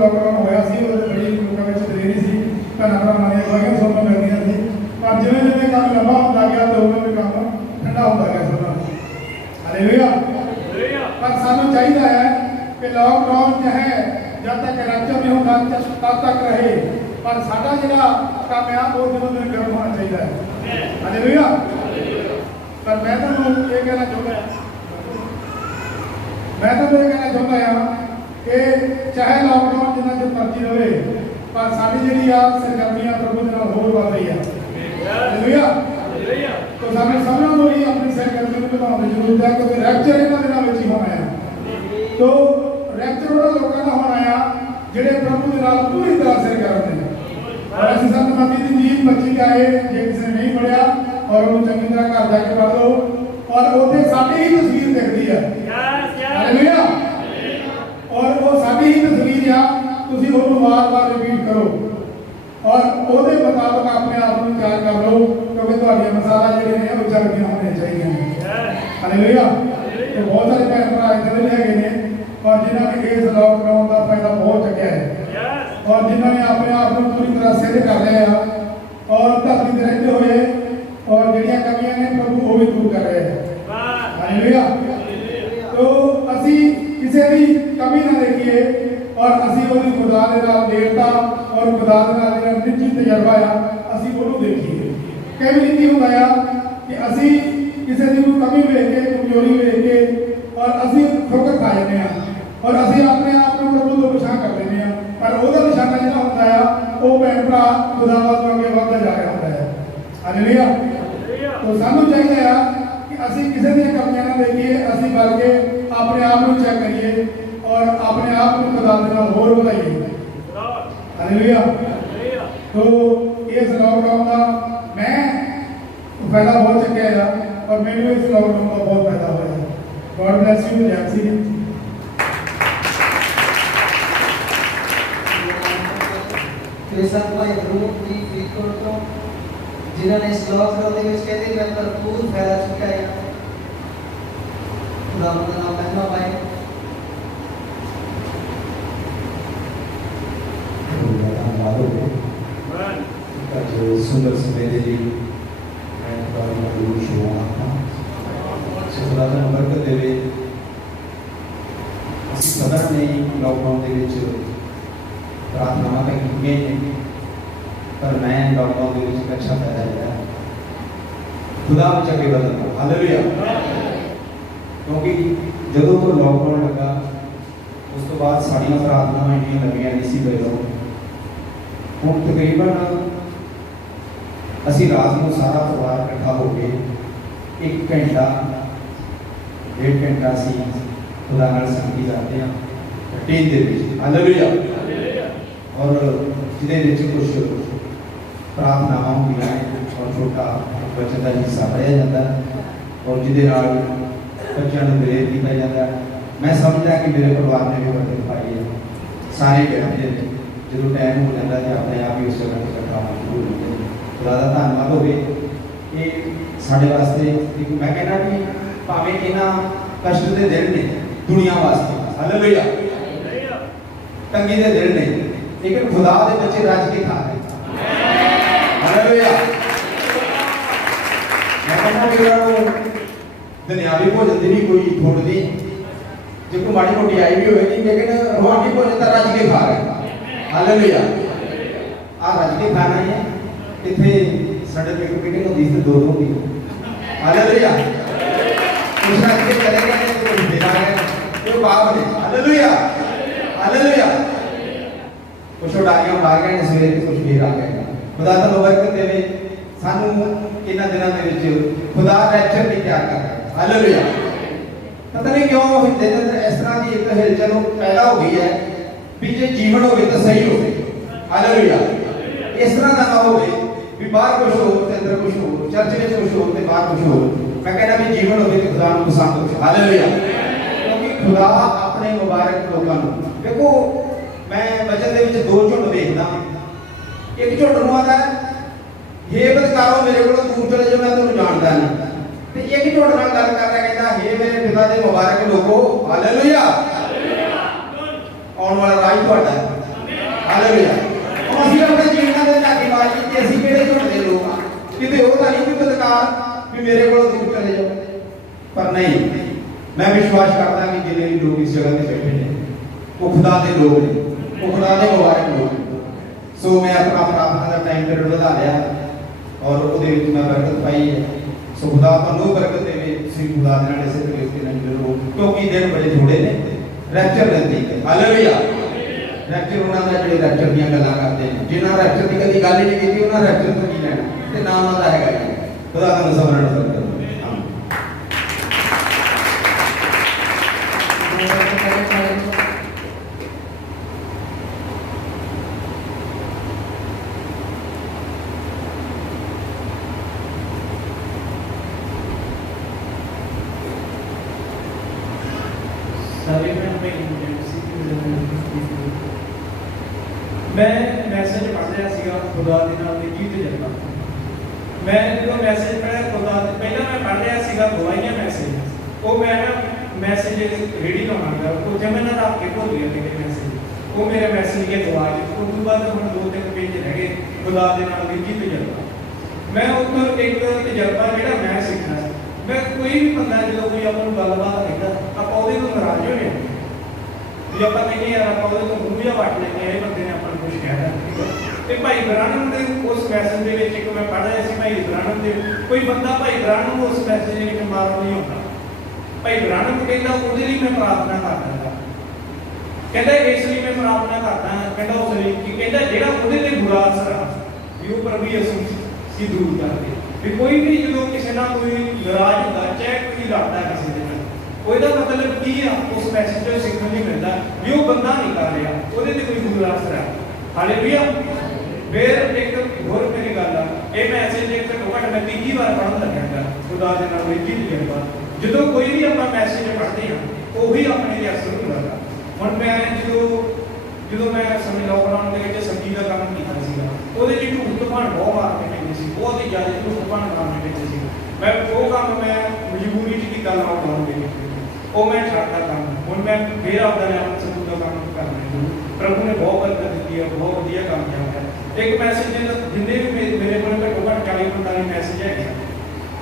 लॉकडाउन होया सी बड़ी लोगों में दलेरी सी, भैन भरावां दी गवाहियां सुनने मिलदियां सी। पर जिवें जिवें काम लंबा होंदा गया तो उवें उवें काम ठंडा होंदा गया सबका। हालेलुया। पर सानू चाहिए है कि लॉकडाउन चाहे जब तक रैप्चर नहीं होता तब तक रहे, पर साडा जिहड़ा काम है वो दिनों दिन गर्म होना चाहिए है। हालेलुया। पर मैं तुहानूं ये कहना चाहुंदा हां कि चाहे लॉकडाउन जिन्ना चਿਰ मर्जी रहे पर साडी जिहड़ी आ सरगर्मियां प्रभु दे नाल होर वध रही है। हालेलुया। तो सानू सबनों ਨੂੰ ही अपनी सरगर्मी ਨੂੰ ਵਧਾਉਣ ਦੀ ਜ਼ਰੂरत है क्योंकि रैप्चर ਇਹਨਾਂ ਦਿਨਾਂ ਵਿੱਚ ਹੀ होना है। तो रैप्चर ਉਹਨਾਂ ਲੋਕਾਂ ਦਾ ਹੋਣਾ ਆ ਜਿਹੜੇ प्रभु ਦੇ ਨਾਲ पूरी तरह सरगर्म ਨੇ। और ਅਸੀਂ ਸੰਤ ਮਤੀ ਦੀ ਜੀਵ 25 ਆਏ ਜੇ ਕਿਸੇ ਨੇ नहीं पढ़िया और ਉਹਨੂੰ ਚੰਗੀ ਤਰ੍ਹਾਂ ਘਰ ਜਾ ਕੇ ਪੜ੍ਹ ਲਓ और ਉੱਥੇ ਸਾਡੀ ਹੀ ਤਸਵੀਰ ਦਿਖਦੀ ਹੈ। ਹਾਲੇਲੂਇਆ। और वो साडी ही तस्वीर आ तुसीं ਉਹਨੂੰ बार-बार रिपीट करो और ਉਹਦੇ मुताबिक अपने आप को तैयार कर लो क्योंकि ਤੁਹਾਡੀਆਂ ਮਸਾਲਾ ਜਿਹੜੇ ਨੇ ਉਹ ਚੱਲਦੀਆਂ ਹੋਣੀਆਂ ਚਾਹੀਦੀਆਂ ਨੇ। ਹਾਲੇਲੂਇਆ। ਤੇ ਬਹੁਤ ਸਾਰੇ ਭੈਣ ਭਰਾ ਇੱਥੇ ਵੀ ਹੈਗੇ ਨੇ ਔਰ ਜਿਨ੍ਹਾਂ ਨੇ ਇਸ ਲੋਕਡਾਊਨ ਦਾ ਫਾਇਦਾ ਬਹੁਤ ਚੱਕਿਆ ਹੈ ਔਰ ਜਿਨ੍ਹਾਂ ਨੇ ਆਪਣੇ ਆਪ ਨੂੰ ਪੂਰੀ ਤਰ੍ਹਾਂ ਸਿੱਧ ਕਰ ਲਿਆ ਆ ਔਰ ਧਰਤੀ ਤੇ ਰਹਿੰਦੇ ਹੋਏ ਔਰ ਜਿਹੜੀਆਂ ਕਮੀਆਂ ਨੇ ਪ੍ਰਭੂ ਉਹ ਵੀ ਦੂਰ ਕਰ ਰਹੇ ਹੈ। ਹਾਲੇਲੂਇਆ। ਤੋ ਅਸੀਂ ਕਿਸੇ ਦੀ ਕਮੀ ਨਾ ਦੇਖੀਏ ਔਰ ਅਸੀਂ ਉਹਦੀ ਖੁਦਾ ਦੇ ਨਾਲ ਨੇੜਤਾ ਔਰ ਖੁਦਾ ਦੇ ਨਾਲ ਜਿਹੜਾ ਨਿੱਜੀ ਤਜਰਬਾ ਆ ਅਸੀਂ ਉਹਨੂੰ ਦੇਖੀਏ। ਕਈ ਵਾਰੀ ਕੀ ਹੁੰਦਾ ਆ ਕਿ ਅਸੀਂ ਕਿਸੇ ਦੀ ਕੋਈ ਕਮੀ ਵੇਖ ਕੇ ਕਮਜ਼ੋਰੀ ਵੇਖ ਕੇ ਔਰ ਅਸੀਂ ਠੋਕਰ ਖਾ ਜਾਂਦੇ ਹਾਂ ਔਰ ਅਸੀਂ ਆਪਣੇ ਆਪ ਨੂੰ ਪ੍ਰਭੂ ਤੋਂ ਪਛਾਣ ਕਰ ਲੈਂਦੇ ਹਾਂ ਪਰ ਉਹਦਾ ਨਿਸ਼ਾਨਾ ਜਿਹੜਾ ਹੁੰਦਾ ਆ ਉਹ ਭੈਣ ਭਰਾ ਖੁਦਾ ਵੱਲ ਅੱਗੇ ਵੱਧਦਾ ਜਾ ਰਿਹਾ ਹੁੰਦਾ ਹੈ। ਹਾਲੇਲੂਇਆ। ਤੋ ਸਾਨੂੰ ਚਾਹੀਦਾ ਆ ਕਿ ਅਸੀਂ ਕਿਸੇ ਦੀਆਂ ਕਮੀਆਂ ਨਾ ਦੇਖੀਏ ਅਸੀਂ ਬਲਕਿ ਆਪਣੇ ਆਪ ਨੂੰ ਚੈੱਕ ਕਰੀਏ ਔਰ ਆਪਣੇ ਆਪ ਨੂੰ ਖੁਦਾ ਦੇ ਨਾਲ ਹੋਰ ਵਧਾਈਏ। ਹਾਲੇਲੂਇਆ। ਤੋ ਇਸ ਲੋਕਡਾਊਨ ਦਾ ਮੈਂ ਫਾਇਦਾ ਬਹੁਤ ਚੱਕਿਆ ਆ ਔਰ ਮੈਨੂੰ ਇਸ ਲੋਕਡਾਊਨ ਦਾ ਬਹੁਤ ਫਾਇਦਾ ਹੋਇਆ। ਗॉड ब्लेस यू जैक्सी। बेशक भाई ग्रुप की फीकों तो जिन्होंने इस लॉकडाउन के ਵਿੱਚ ਕਹਿੰਦੇ ਮੈਂ ਭਰਪੂਰ ਫਾਇਦਾ ਚੁੱਕਿਆ ਹੈ। ਖੁਦਾ ਦਾ ਨਾਮ ਮਹਿਮਾ ਪਾਏ। ਅੱਜ ਸੁੰਦਰ ਸਵੇਰੇ ਜੀ ਮੈਂ ਤੁਹਾਨੂੰ ਗੁਰੂ ਸ਼ੁਭਾਕਾਂਖਾਂ ਖੁਦਾ ਦਾ ਬਰਕਤ ਦੇਵੇ। ਅਸੀਂ ਪਤਾ ਨਹੀਂ ਲਾਕਡਾਊਨ ਦੇ ਵਿੱਚ ਪ੍ਰਾਰਥਨਾਵਾਂ ਤਾਂ ਕੀਤੀਆਂ ਨੇ ਪਰ ਮੈਂ ਲਾਕਡਾਊਨ ਦੇ ਵਿੱਚ ਇੱਕ ਅੱਛਾ ਫਾਇਦਾ ਲਿਆ ਖੁਦਾ ਵਿੱਚ ਅੱਗੇ ਵਧਣ ਦਾ। ਹਾਲੇਲੂਇਆ। ਕਿਉਂਕਿ ਜਦੋਂ ਤੋਂ ਲਾਕਡਾਊਨ ਲੱਗਾ ਉਸ ਤੋਂ ਬਾਅਦ ਸਾਡੀਆਂ ਪ੍ਰਾਰਥਨਾਵਾਂ ਇੰਨੀਆਂ ਲੱਗੀਆਂ ਨਹੀਂ ਸੀ ਪਏ ਲੋਕ ਹੁਣ ਤਕਰੀਬਨ ਅਸੀਂ ਰਾਤ ਨੂੰ ਸਾਰਾ ਪਰਿਵਾਰ ਇਕੱਠਾ ਹੋ ਕੇ 1 ਘੰਟਾ 1.5 ਘੰਟਾ ਅਸੀਂ ਖੁਦਾ ਨਾਲ ਸੰਗਤੀ ਕਰਦੇ ਹਾਂ ਰੂਟੀਨ ਦੇ ਵਿੱਚ। ਹਾਲੇਲੂਇਆ। ਔਰ ਜਿਹਦੇ ਵਿੱਚ ਕੁਝ ਪ੍ਰਾਰਥਨਾਵਾਂ ਹੁੰਦੀਆਂ ਨੇ ਔਰ ਛੋਟਾ ਬੱਚੇ ਦਾ ਹਿੱਸਾ ਪੜ੍ਹਿਆ ਜਾਂਦਾ ਔਰ ਜਿਹਦੇ ਨਾਲ ਬੱਚਿਆਂ ਨੂੰ ਪ੍ਰੇਰਿਤ ਕੀਤਾ ਜਾਂਦਾ। ਮੈਂ ਸਮਝਦਾ ਕਿ ਮੇਰੇ ਪਰਿਵਾਰ ਨੇ ਵੀ ਬਰਕਤ ਪਾਈ ਹੈ। ਸਾਰੇ ਬੈਠਦੇ ਨੇ ਜਦੋਂ ਟਾਈਮ ਹੋ ਜਾਂਦਾ ਤੇ ਆਪਣੇ ਆਪ ਹੀ ਉਸ ਜਗ੍ਹਾ ਤੇ ਇਕੱਠਾ ਹੋਣਾ ਸ਼ੁਰੂ ਹੋ ਜਾਂਦਾ। ਖੁਦਾ ਦਾ ਧੰਨਵਾਦ ਹੋਵੇ। ਇਹ ਸਾਡੇ ਵਾਸਤੇ ਇੱਕ ਮੈਂ ਕਹਿੰਦਾ ਕਿ ਭਾਵੇਂ ਇਹਨਾਂ ਕਸ਼ਟ ਦੇ ਦਿਨ ਨੇ ਦੁਨੀਆ ਵਾਸਤੇ। ਹਾਲੇਲੂਇਆ। ਤੰਗੀ ਦੇ ਦਿਨ ਨੇ ਲੇਕਿਨ ਖੁਦਾ ਦੇ ਬੱਚੇ ਰੱਜ ਕੇ ਖਾ ਰਹੇ। ਹਾਲੇਲੂਇਆ। ਮੈਂ ਕਹਿੰਦਾ ਕਿ ਉਹਨਾਂ ਨੂੰ ਦੁਨਿਆਵੀ ਭੋਜਨ ਦੀ ਵੀ ਕੋਈ ਥੋੜ ਨਹੀਂ ਜੇ ਕੋਈ ਮਾੜੀ ਮੋਟੀ ਆਈ ਵੀ ਹੋਵੇਗੀ ਲੇਕਿਨ ਰੋਟੀ ਭੋਜਨ ਤਾਂ ਰੱਜ ਕੇ ਖਾ ਰਹੇ। ਹਾਲੇਲੂਇਆ। ਆ ਰੱਜ ਕੇ ਖਾਣਾ ਹੈ। ਇੱਥੇ ਸਾਡੇ ਪਿੰਡ ਮੀਟਿੰਗ ਹੁੰਦੀ ਸੀ 2 ਹੁੰਦੀ। ਹਾਲੇਲੂਇਆ। ਕੁਛ ਰੱਜ ਕੇ ਚਲੇ ਗਏ ਨੇ ਕੁਛ ਬਿਨਾ ਗਏ ਉਹ ਬਾਪ ਨੇ। ਹਾਲੇਲੂਇਆ। ਹਾਲੇਲੂਇਆ। ਕੁਛ ਉਡਾਰੀਆਂ ਮਾਰ ਗਏ ਨੇ ਸਵੇਰੇ ਤੇ ਕੁਛ ਫੇਰ ਆ ਗਏ। ਖੁਦਾ ਤੁਹਾਨੂੰ ਬਰਕਤ ਦੇਵੇ। ਸਾਨੂੰ ਇਹਨਾਂ ਦਿਨਾਂ ਦੇ ਵਿੱਚ ਖੁਦਾ ਰੈਪਚਰ ਦੀ ਤਿਆਰ ਕਰ ਰਿਹਾ। ਹਾਲੇਲੂਇਆ। ਪਤਾ ਨਹੀਂ ਕਿਉਂ ਹਿੱਤੇ ਦੇ ਅੰਦਰ ਇਸ ਤਰ੍ਹਾਂ ਦੀ ਇੱਕ ਹਿਲਚਲ ਪੈਦਾ ਹੋ ਗਈ ਹੈ ਵੀ ਜੇ ਜੀਵਨ ਹੋਵੇ ਤਾਂ ਸਹੀ ਹੋਵੇ। ਹਾਲੇਲੂਇਆ। ਇਸ ਤਰ੍ਹਾਂ ਦਾ ਨਾ ਹੋਵੇ ਵੀ ਬਾਹਰ ਕੁਝ ਹੋਰ ਤੇ ਅੰਦਰ ਕੁਝ ਹੋਰ, ਚਰਚ ਵਿੱਚ ਕੁਝ ਹੋਰ ਤੇ ਬਾਹਰ ਕੁਝ ਹੋਰ। ਮੈਂ ਕਹਿੰਦਾ ਵੀ ਜੀਵਨ ਹੋਵੇ ਤੇ ਖੁਦਾ ਨੂੰ ਪਸੰਦ ਹੋਵੇ। ਹਾਲੇਲੂਇਆ। ਕਿਉਂਕਿ ਖੁਦਾ ਆਪਣੇ ਮੁਬਾਰਕ ਲੋਕਾਂ ਨੂੰ ਦੇਖੋ ਮੈਂ ਵਚਨ ਦੇ ਵਿੱਚ 2 ਝੁੰਡ ਵੇਖਦਾ। ਇੱਕ ਝੁੰਡ ਨੂੰ ਆਦਾ ਹੇ ਬਦਕਾਰੋ ਮੇਰੇ ਕੋਲੋਂ ਦੂਰ ਚਲੇ ਜਾਓ ਮੈਂ ਤੁਹਾਨੂੰ ਜਾਣਦਾ ਨਹੀਂ ਤੇ ਇੱਕ ਝੁੰਡ ਨਾਲ ਗੱਲ ਕਰ ਰਿਹਾ ਕਹਿੰਦਾ ਹੇ ਮੇਰੇ ਪਿਤਾ ਦੇ ਮੁਬਾਰਕ ਲੋਕੋ। ਹਾਲੇਲੂਇਆ। ਆਉਣ ਵਾਲਾ ਰਾਜ ਤੁਹਾਡਾ ਹੈ। ਹਾਲੇਲੂਇਆ। ਅਸੀਂ ਆਪਣੇ ਜੀਵਨਾਂ ਦੇ ਝਾਕੀ ਮਾਰ ਕੇ ਅਸੀਂ ਕਿਹੜੇ ਝੁੰਡ ਦੇ ਲੋਕ ਆ ਕਿਤੇ ਉਹ ਤਾਂ ਨਹੀਂ ਵੀ ਬਦਕਾਰ ਵੀ ਮੇਰੇ ਕੋਲੋਂ ਦੂਰ ਚਲੇ ਜਾਓ ਪਰ ਨਹੀਂ ਮੈਂ ਵਿਸ਼ਵਾਸ ਕਰਦਾ ਕਿ ਜਿੰਨੇ ਵੀ ਲੋਕ ਇਸ ਜਗ੍ਹਾ ਤੇ ਬੈਠੇ ਨੇ ਉਹ ਖੁਦਾ ਦੇ ਲੋਕ ਨੇ ਉਹ ਖੁਦਾ ਦੇ ਮੁਬਾਰਕ ਲੋਕ ਨੇ। ਸੋ ਮੈਂ ਆਪਣਾ ਪ੍ਰਾਰਥਨਾ ਦਾ ਟਾਈਮ ਪੀਰੀਅਡ ਵਧਾ ਲਿਆ ਔਰ ਉਹਦੇ ਵਿੱਚ ਮੈਂ ਬਰਕਤ ਪਾਈ ਹੈ। ਸੋ ਖੁਦਾ ਤੁਹਾਨੂੰ ਬਰਕਤ ਦੇਵੇ। ਤੁਸੀਂ ਖੁਦਾ ਦੇ ਨਾਲ ਇਸੇ ਤਰੀਕੇ ਨਾਲ ਜੁੜੋ ਕਿਉਂਕਿ ਦਿਨ ਬੜੇ ਥੋੜੇ ਨੇ। ਰੈਪਚਰ ਨਜ਼ਦੀਕ ਹੈ। ਹਾਲੇਲੂਇਆ। ਰੈਪਚਰ ਉਹਨਾਂ ਦਾ ਜਿਹੜੇ ਰੈਪਚਰ ਦੀਆਂ ਗੱਲਾਂ ਕਰਦੇ ਨੇ ਜਿਨ੍ਹਾਂ ਰੈਪਚਰ ਦੀ ਕਦੀ ਗੱਲ ਹੀ ਨਹੀਂ ਕੀਤੀ ਉਹਨਾਂ ਰੈਪਚਰ ਤੋਂ ਕੀ ਲੈਣਾ ਤੇ ਨਾ ਉਹਨਾਂ ਦਾ ਹੈਗਾ ਖੁਦਾ ਤੁਹਾਨੂੰ ਸਬਰ ਨਾਲ ਬਰਕਤ ਦੇਵੇ। ਸਾਰੇ ਭੈਣ ਭਾਈ ਮੈਂ ਮੈਸੇਜ ਪੜ੍ਹ ਰਿਹਾ ਸੀਗਾ ਖੁਦਾ ਦੇ ਨਾਲ ਨਿੱਜੀ ਤਜਰਬਾ। मैं जो मैसेज पढ़ा खुदा पहला मैं पढ़ रहा सीगा गवाइयां मैसेज वो मैं ना मैसेज रेडी लाउंगा वो जब मैं ना रख के भूल गया मेरे मैसेज वो मेरे मैसेज के दवा उस तो बाद हम 2-3 पेज रह गए खुदा दे नाल विधि तजर्बा मैं उतो एक तजर्बा जेड़ा मैं सीखना मैं कोई भी बंदा जो कोई अपन गलबात कहता आप ਉਹਦੇ ਤੋਂ ਨਾਰਾਜ਼ ਹੋ ਜਾਂਦੇ ਜੇ ਆਪਾਂ ਕਹਿੰਦੇ ਯਾਰ ਆਪਾਂ ਉਹਦੇ ਤੋਂ ਮੂੰਹ ਜਾਂ ਵੱਟ ਲੈਂਦੇ ਇਹ ਬੰਦੇ ਨੇ ਆਪਾਂ ਨੂੰ ਕੁਝ ਕਹਿਤਾ ਤੇ ਭਾਈ ਬ੍ਰਾਹਮਣ ਦੇ ਉਸ ਮੈਸੇਜ ਦੇ ਵਿੱਚ ਇੱਕ ਮੈਂ ਪੜ੍ਹ ਰਿਹਾ ਸੀ ਭਾਈ ਬ੍ਰਾਹਮਣ ਦੇ ਕੋਈ ਬੰਦਾ ਭਾਈ ਬ੍ਰਾਹਮਣ ਨੂੰ ਉਸ ਮੈਸੇਜ ਦੇ ਵਿੱਚ ਮਾਰਨ ਨਹੀਂ ਹੁੰਦਾ ਭਾਈ ਬ੍ਰਾਹਮਣ ਨੂੰ ਕਹਿੰਦਾ ਉਹਦੇ ਲਈ ਮੈਂ ਪ੍ਰਾਰਥਨਾ ਕਰਦਾ ਕਹਿੰਦਾ ਇਸ ਲਈ ਮੈਂ ਪ੍ਰਾਰਥਨਾ ਕਰਦਾ ਕਹਿੰਦਾ ਉਸ ਲਈ ਕਿ ਕਹਿੰਦਾ ਜਿਹੜਾ ਉਹਦੇ ਤੇ ਬੁਰਾ ਅਸਰ ਆ ਵੀ ਉਹ ਪ੍ਰਭੂ ਯਿਸੂ ਸੀ ਦੂਰ ਕਰਦੇ ਵੀ ਕੋਈ ਵੀ ਜਦੋਂ ਕਿਸੇ ਨਾਲ ਕੋਈ ਨਾਰਾਜ਼ ਹੁੰਦਾ ਚਾਹੇ ਕੋਈ ਲੜਦਾ ਕਿਸੇ ਦੇ ਨਾਲ ਉਹਦਾ ਮਤਲਬ ਕੀ ਆ ਉਸ ਮੈਸੇਜ ਤੋਂ ਸਿੱਖਣ ਲਈ ਮਿਲਦਾ ਵੀ ਉਹ ਬੰਦਾ ਨਹੀਂ ਕਰ ਰਿਹਾ ਉਹਦੇ ਤੇ ਕੋਈ ਬੁਰਾ ਅਸਰ ਆ ਹਾਲੇਲੂਇਆ ਫਿਰ ਇੱਕ ਹੋਰ ਮੇਰੀ ਗੱਲ ਆ ਇਹ ਮੈਸੇਜ ਇੱਕ ਘੱਟ ਮੈਂ ਤੀਜੀ ਵਾਰ ਪੜ੍ਹਨ ਲੱਗਿਆ ਖੁਦਾ ਦੇ ਨਾਲ ਵਿਧੀ ਤਜਰਬਾ ਜਦੋਂ ਕੋਈ ਵੀ ਆਪਾਂ ਮੈਸੇਜ ਪੜ੍ਹਦੇ ਹਾਂ ਉਹੀ ਆਪਣੇ ਤੇ ਅਸਰ ਹੁੰਦਾ ਹੁਣ ਮੈਂ ਜਦੋਂ ਮੈਂ ਸਮਝ ਲਾਕਡਾਊਨ ਦੇ ਵਿੱਚ ਸਬਜ਼ੀ ਦਾ ਕੰਮ ਕੀਤਾ ਸੀਗਾ ਉਹਦੇ ਚ ਝੂਠ ਤੂਫਾਨ ਬਹੁਤ ਮਾਰਨੇ ਪੈਂਦੇ ਸੀ ਬਹੁਤ ਹੀ ਜ਼ਿਆਦਾ ਝੂਠ ਤੂਫਾਨ ਮਾਰਨੇ ਪੈਂਦੇ ਸੀ ਮੈਂ ਉਹ ਕੰਮ ਮੈਂ ਮਜਬੂਰੀ ਚ ਕੀਤਾ ਲਾਕਡਾਊਨ ਦੇ ਵਿੱਚ ਉਹ ਮੈਂ ਛੱਡਦਾ ਕੰਮ ਹੁਣ ਮੈਂ ਫੇਰ ਆਪਦਾ ਨਾਮ ਸਬੂਤ ਦਾ ਕੰਮ ਕਰਨਾ ਸ਼ੁਰੂ ਪ੍ਰਭੂ ਨੇ ਬਹੁਤ ਬਰਕਤ ਦਿੱਤੀ ਹੈ ਬਹੁਤ ਵਧੀਆ ਕੰਮ ਕੀਤਾ ਇੱਕ ਮੈਸੇਜ ਜਿੰਨੇ ਵੀ ਮੇਰੇ ਕੋਲ ਘੱਟੋ ਘੱਟ 40-45 ਮੈਸੇਜ ਹੈਗੇ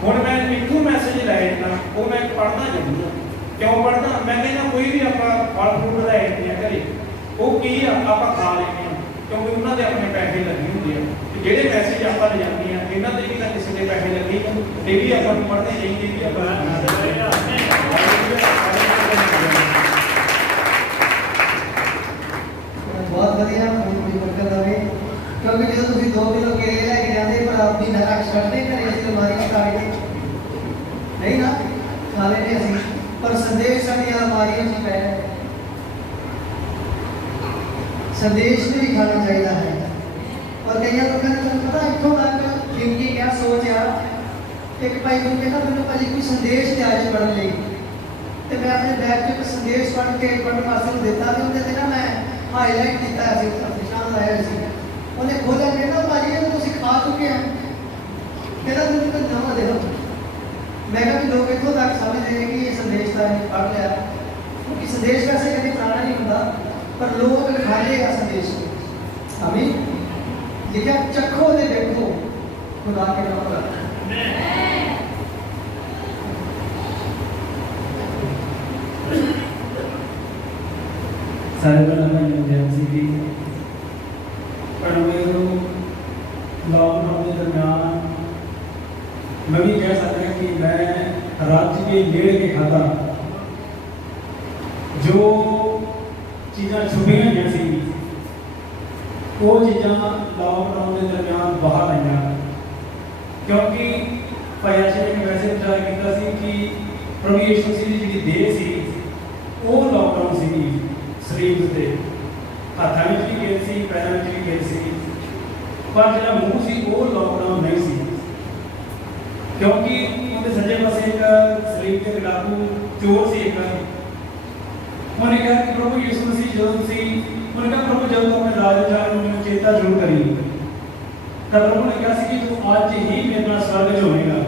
ਹੁਣ ਮੈਂ ਇੱਕੋ ਮੈਸੇਜ ਲੈ ਜਾਂਦਾ ਉਹ ਮੈਂ ਪੜ੍ਹਨਾ ਜ਼ਰੂਰ ਕਿਉਂ ਪੜ੍ਹਦਾ ਮੈਂ ਕਹਿੰਦਾ ਕੋਈ ਵੀ ਆਪਾਂ ਫਲ ਫਰੂਟ ਲੈ ਆਉਂਦੇ ਆ ਘਰੇ ਉਹ ਕੀ ਆ ਆਪਾਂ ਖਾ ਲੈਂਦੇ ਆ ਕਿਉਂਕਿ ਉਹਨਾਂ ਦੇ ਆਪਣੇ ਪੈਸੇ ਲੱਗੇ ਹੁੰਦੇ ਆ ਤੇ ਜਿਹੜੇ ਮੈਸੇਜ ਆਪਾਂ ਲੈ ਜਾਂਦੇ ਆ ਇਹਨਾਂ ਦੇ ਵੀ ਤਾਂ ਕਿਸੇ ਦੇ ਪੈਸੇ ਲੱਗੇ ਇਹ ਵੀ ਆਪਾਂ ਨੂੰ ਪੜ੍ਹਨੇ ਚਾਹੀਦੇ ਵੀ ਆਪਾਂ बहुत बढ़िया पूरी बरकत आवे क्योंकि जो तुम 2 किलो केले लेके जाते पर अपनी नरक छड़ते करे इस अलमारी खा के नहीं ना खा लेते असि पर संदेश साडी अलमारी में पै संदेश भी खाना चाहिए है और कई लोगों ने पता इतों तक थिंकिंग क्या सोच आ एक भाई को कहना मैंने भाजी कोई संदेश दिया आज पढ़ने लगी तो मैं अपने बैग च संदेश पढ़ के पढ़ने वास्ते देता तो उन्हें ना मैं हाईलाइट किया है निशान लाया सी उन्हें खोला कहना भाजी ये तो खा चुके हैं कहना तुम तो नवा दे दो मैं कहा भी लोग इतों तक समझ रहे कि ये संदेश था पढ़ लिया क्योंकि संदेश वैसे कभी पुराना नहीं होता पर लोग खा लेगा संदेश को आमीन लिखा चखो दे देखो खुदा के नाम पर सारे बना एमरजेंसी की पर मेरे लॉकडाउन के दरमियान मैं भी कह सकता कि मैं राज्य के नेड़े के खाता जो चीज़ां छुपियां हुई सी वो चीज़ां लॉकडाउन के दरमियान बाहर आईयां क्योंकि भाई आशा ने वैसे विचार किया सी कि प्रभु यीशु मसीह की जी देह सी वो लॉकडाउन सी शरीर के हाथों में भी गिर सी पैरों में भी गिर सी पर जो मूँह सी वो लॉकडाउन नहीं सी क्योंकि उनके सज्जे पासे एक शरीर के डाकू चोर से एक उन्होंने कहा कि प्रभु यीशु मसीह जो सी उन्होंने कहा प्रभु जब तो अपने राज विचार में चेता जरूर करी तब प्रभु ने कहा कि तू आज ही मेरे नाल स्वर्ग च होएगा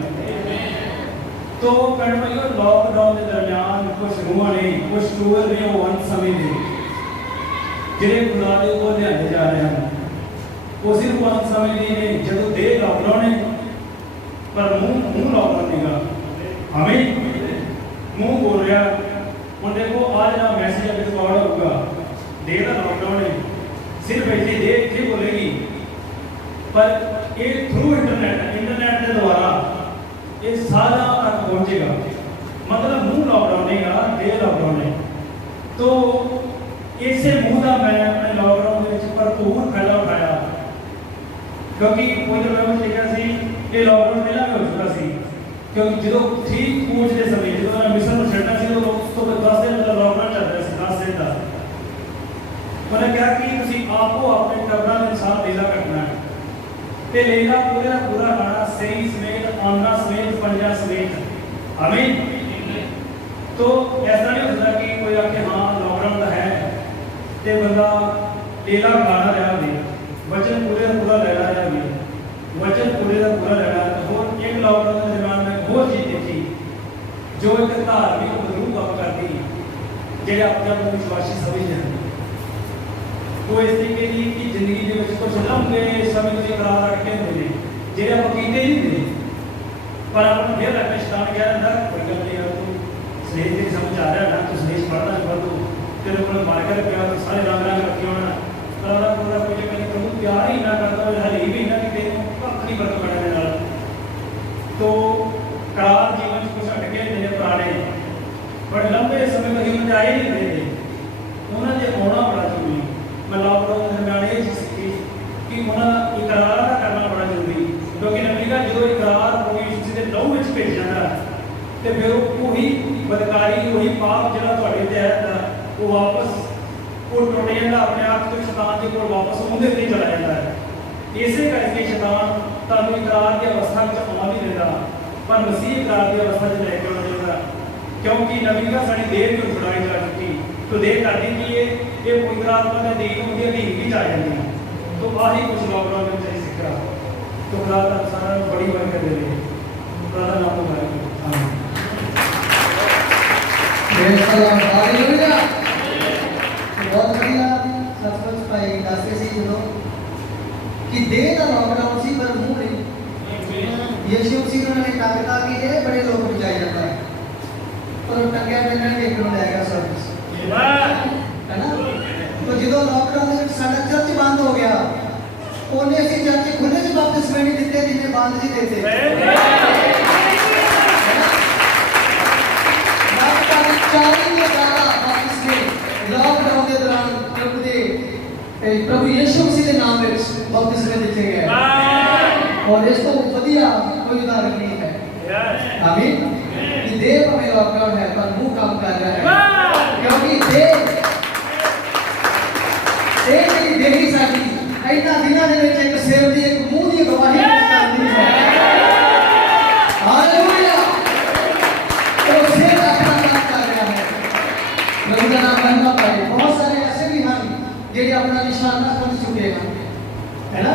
तो फ्रेंड भाइयों लॉकडाउन के दरमियान कुछ रूह ने कुछ चोर ने वो अंत समय दे जिन्हें खुदा दे को लिया जा रहे हैं वो सिर्फ अंत समय ने जब दे लॉकडाउन है पर मुंह लॉकडाउन देगा हमें मुंह बोल रहा और देखो आज ना मैसेज अभी रिकॉर्ड होगा दे का लॉकडाउन है सिर्फ ऐसे दे इतने बोलेगी पर ये थ्रू इंटरनेट के द्वारा ये सारा तक पहुंचेगा मतलब मुंह लॉकडाउन है दे लॉकडाउन है तो इससे मुंह का मैं अपने लॉकडाउन में भरपूर फायदा उठाया क्योंकि कोई तो मैं लिखा सी ये लॉकडाउन पहला भी हो चुका सी क्योंकि जो ठीक पूछ के समय जो मैं मिशन में छड़ना सी तो 10 दिन मतलब लॉकडाउन चल रहा सी 10 दिन तक मैंने कहा कि तुसी आपको अपने कब्र के साथ लेला करना है ते लेला पूरा खाना सही समेत आना समेत पंजा समेत आमीन तो ऐसा नहीं होता कि कोई आके हाँ लॉकडाउन का है ते बंदा लेला खाना रहा भी वचन पूरे का पूरा लेना रहा भी वचन पूरे का पूरा लेना तो ਜੋ ਇੱਕ ਧਾਰਮਿਕ ਬਦਲੂ ਕੰਮ ਕਰਦੀ ਜਿਹੜੇ ਆਪਣੇ ਆਪ ਨੂੰ ਵਿਸ਼ਵਾਸੀ ਸਮਝਦੇ ਹਨ। ਉਹ ਇਸ ਤਰੀਕੇ ਦੀ ਕਿ ਜ਼ਿੰਦਗੀ ਦੇ ਵਿੱਚ ਕੁਝ ਲੰਬੇ ਸਮੇਂ ਤੋਂ ਇਕਰਾਰ ਰੱਖਦੇ ਹੁੰਦੇ ਨੇ ਜਿਹੜੇ ਆਪਾਂ ਕੀਤੇ ਹੀ ਹੁੰਦੇ ਪਰ ਆਪਾਂ ਨੂੰ ਫਿਰ ਲੱਗਦਾ ਸ਼ੈਤਾਨ ਕਹਿ ਦਿੰਦਾ ਕੋਈ ਗੱਲ ਨਹੀਂ ਯਾਰ ਤੂੰ ਸਨੇਹ ਦੀ ਸਮਝ ਆ ਰਿਹਾ ਨਾ ਤੂੰ ਸਨੇਹ ਪੜ੍ਹਨਾ ਪੜ੍ਹ ਤੂੰ ਤੇਰੇ ਕੋਲ ਮਾਰਕਰ ਪਿਆ ਤੂੰ ਸਾਰੇ ਰੰਗ ਰੱਖੇ ਹੋਣਾ ਤਾਂ ਪੂਰਾ ਕੋਈ ਚੱਕਰ ਨਹੀਂ ਤੂੰ ਪਿਆਰ ਹੀ ਨਾ ਕਰਦਾ ਹਲੇ ਵੀ ਨਾ ਕਿ ਤੈਨੂੰ ਕੱਖ ਨਹੀਂ ਪਤਾ ਪੜਨ ਦੇ ਨਾਲ ਤੋ ਕਰਾਰ ਜੀਵਨ ਚ ਕੁਝ ਅਟਕੇ ਨੇ ਪੁਰਾਣੇ ਪਰ ਲੰਬੇ ਸਮੇਂ ਤੋਂ ਹੀ ਆਏ ਨਹੀਂ ਰਹੇ ਉਹਨਾਂ ਦੇ ਆਉਣਾ ਬੜਾ ਜ਼ਰੂਰੀ ਮੈਂ ਲਾਕਡਾਊਨ ਦਰਮਿਆਨ ਇਹ ਚੀਜ਼ ਸਿੱਖੀ ਕਿ ਉਹਨਾਂ ਇਕਰਾਰ ਦਾ ਕਰਨਾ ਬੜਾ ਜ਼ਰੂਰੀ ਕਿਉਂਕਿ ਨਬੀ ਦਾ ਜਦੋਂ ਇਕਰਾਰ ਕੋਈ ਕਿਸੇ ਦੇ ਲਹੂ ਵਿੱਚ ਭੇਜ ਜਾਂਦਾ ਤੇ ਫਿਰ ਉਹੀ ਬਦਕਾਰੀ ਉਹੀ ਪਾਪ ਜਿਹੜਾ ਤੁਹਾਡੇ ਤੇ ਆਇਆ ਉਹ ਵਾਪਸ ਉਹ ਟੁੱਟ ਜਾਂਦਾ ਆਪਣੇ ਆਪ ਤੋਂ ਸ਼ੈਤਾਨ ਦੇ ਕੋਲ ਵਾਪਸ ਉਹਦੇ ਤੇ ਚਲਾ ਜਾਂਦਾ ਹੈ। ਇਸੇ ਕਰਕੇ ਸ਼ੈਤਾਨ ਤੁਹਾਨੂੰ ਇਕਰਾਰ ਦੀ ਅਵਸਥਾ ਵਿੱਚ ਆਉਣ ਨਹੀਂ ਦਿੰਦਾ ਪਰ ਮਸੀਹ ਇਕਰਾਰ ਦੀ ਅਵਸਥਾ 'ਚ ਲੈ ਕੇ ਆਉਣਾ ਚਾਹੁੰਦਾ ਕਿਉਂਕਿ ਨਬੀ ਦਾ ਸਾਡੀ ਦੇਹ ਨੂੰ ਛੁਡਾਈ ਜਾ ਚੁੱਕੀ तो देर कर दी कि ये पवित्र आत्मा का अधीन होती है अधीन भी जा जाती है तो आही कुछ लॉकडाउन में चाहिए सीखा तो खुदा का सारा बड़ी बरकत दे रही है खुदा का नाम मुबारक हो आमीन प्रेज़ द लॉर्ड हालेलुया बहुत बढ़िया सचमुच भाई दसते सी ਜਦੋਂ कि देह ਦਾ लॉकडाउन ਸੀ ਪਰ ਮੂੰਹ ਨਹੀਂ ਯਿਸੂ ਮਸੀਹ ਨੇ ਟੰਗਤਾ ਕਿ ਇਹ ਬੜੇ ਲੋਕ ਬਚਾਏ ਜਾਂਦਾ ਹੈ ਪਰ ਟੰਗਿਆ ਟੰਗਣ ਦੇ ਕੋਲ ਲੈ ਗਿਆ ਸਰਵਿਸ है ना तो जो लॉकडाउन में साडा चर्च बंद हो गया ओने ਅਸੀਂ चर्च खुले च वापस नहीं दिते जिन्हें बंद जी देते लॉकडाउन के दौरान प्रभु यीशु मसीह के नाम में बपतिस्मे दिते गए और इस तो बढ़िया कोई उदाहरण नहीं है आमीन कि देव में लॉकडाउन है पर मुंह काम कर रहा है क्योंकि देव ਜਿਹੜੀ ਦੇਹੀ ਸਾਡੀ ਇਹਨਾਂ ਦਿਨਾਂ ਦੇ ਵਿੱਚ ਇੱਕ ਸਿਰ ਦੀ ਇੱਕ ਮੂੰਹ ਦੀ ਗਵਾਹੀ ਕਰਦੀ ਹੈ ਹਾਲੇਲੂਇਆ ਉਹ ਸਿਰ ਆਪਣਾ ਕੰਮ ਕਰ ਰਿਹਾ ਹੈ ਪ੍ਰਭੂ ਦਾ ਨਾਮ ਮਹਿਮਾ ਪਾਏ ਬਹੁਤ ਸਾਰੇ ਐਸੇ ਵੀ ਹਨ ਜਿਹੜੇ ਆਪਣਾ ਨਿਸ਼ਾਨਾ ਖੁਦ ਚੁੱਕੇ ਹਨ ਹੈ ਨਾ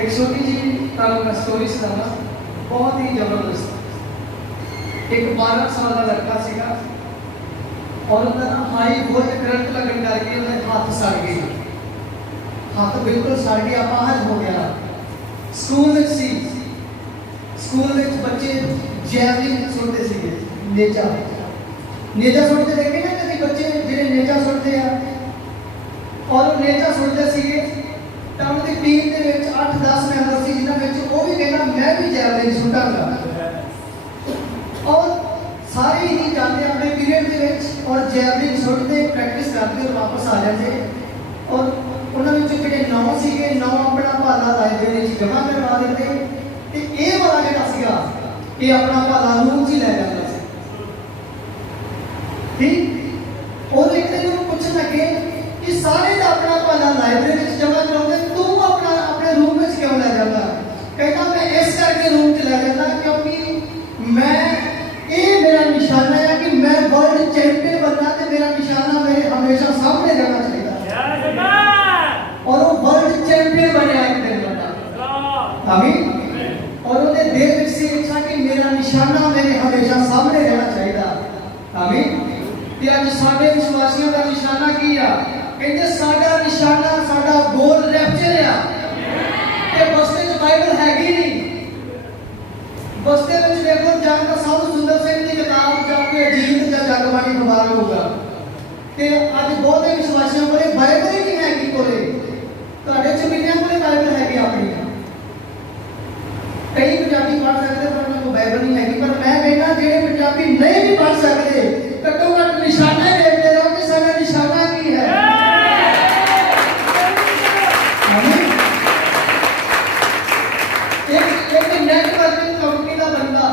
ਇੱਕ ਛੋਟੀ ਜੀ ਤੁਹਾਨੂੰ ਮੈਂ ਸਟੋਰੀ ਸੁਣਾਵਾਂ ਬਹੁਤ ਹੀ ਜ਼ਬਰਦਸਤ ਇੱਕ 12 ਸਾਲ ਦਾ ਲੜਕਾ ਸੀਗਾ और हाई वोल्ट करंट लगन करके हाथ सड़ गए हाथ बिल्कुल सड़ गया अपाहज हो गया स्कूल बच्चे जैवलिन सुटते थे नेजा सुटते देखे ना कभी बच्चे जो नेजा सुटते हैं और नेजा सुटते थे तो उनकी टीम के 8-10 मैंबर से जिन्होंने वो भी कहना मैं भी जैवलिन सुटांगा और सारे ही जाते अपने पीरियड के और जैवलिन सुटते प्रैक्टिस करते और वापस आ जाते और उन्होंने जो 9 सीगे 9 अपना भाला लाइब्रेरी जमा करवा देते तो ये वाला जोड़ा सीगा ये अपना भाला रूम ही लै जाता ठीक और एक दिन पूछने लगे कि सारे का अपना भाला लाइब्रेरी जमा कराते तू अपने रूम में क्यों लै जाता कहता मैं इस करके रूम च लै जाता क्योंकि मैं ये मेरा निशाना है कि मैं वर्ल्ड चैंपियन बनना तो मेरा निशाना मेरे हमेशा सामने रहना चाहिए और वो वर्ल्ड चैंपियन बने एक दिन बना आमीन और उन्हें दिल में से इच्छा कि मेरा निशाना मेरे हमेशा सामने रहना चाहिए आमीन कि आज सारे विश्वासियों का निशाना किया कहते साडा निशाना साडा गोल रैप्चर है ये बस्ते च बाइबल हैगी नहीं बस्ते में देखो जान का सब सुंदर सिंह की किताब जाके अजीत या जगबानी अखबार होगा ते आज बहुत विश्वासियों को बाइबल ही नहीं हैगी कोले ਤੁਹਾਡੇ ਚ ਕਿੰਨਿਆਂ ਕੋਲੇ ਬਾਈਬਲ ਹੈਗੀ ਆਪਣੀ ਕਈ ਪੰਜਾਬੀ ਪੜ੍ਹ ਸਕਦੇ ਪਰ ਉਹਨਾਂ ਕੋਲ ਬਾਈਬਲ ਨਹੀਂ ਹੈਗੀ ਪਰ ਮੈਂ ਕਹਿੰਦਾ ਜਿਹੜੇ ਪੰਜਾਬੀ ਨਹੀਂ ਵੀ ਪੜ੍ਹ ਸਕਦੇ ਘੱਟੋ ਘੱਟ ਨਿਸ਼ਾਨੇ ਦੇਖਦੇ ਰਹੋ ਕਿ ਸਾਡਾ ਨਿਸ਼ਾਨਾ ਕੀ ਹੈ ਆਮੀਨ एक नेटवर्किंग कंपनी का बंदा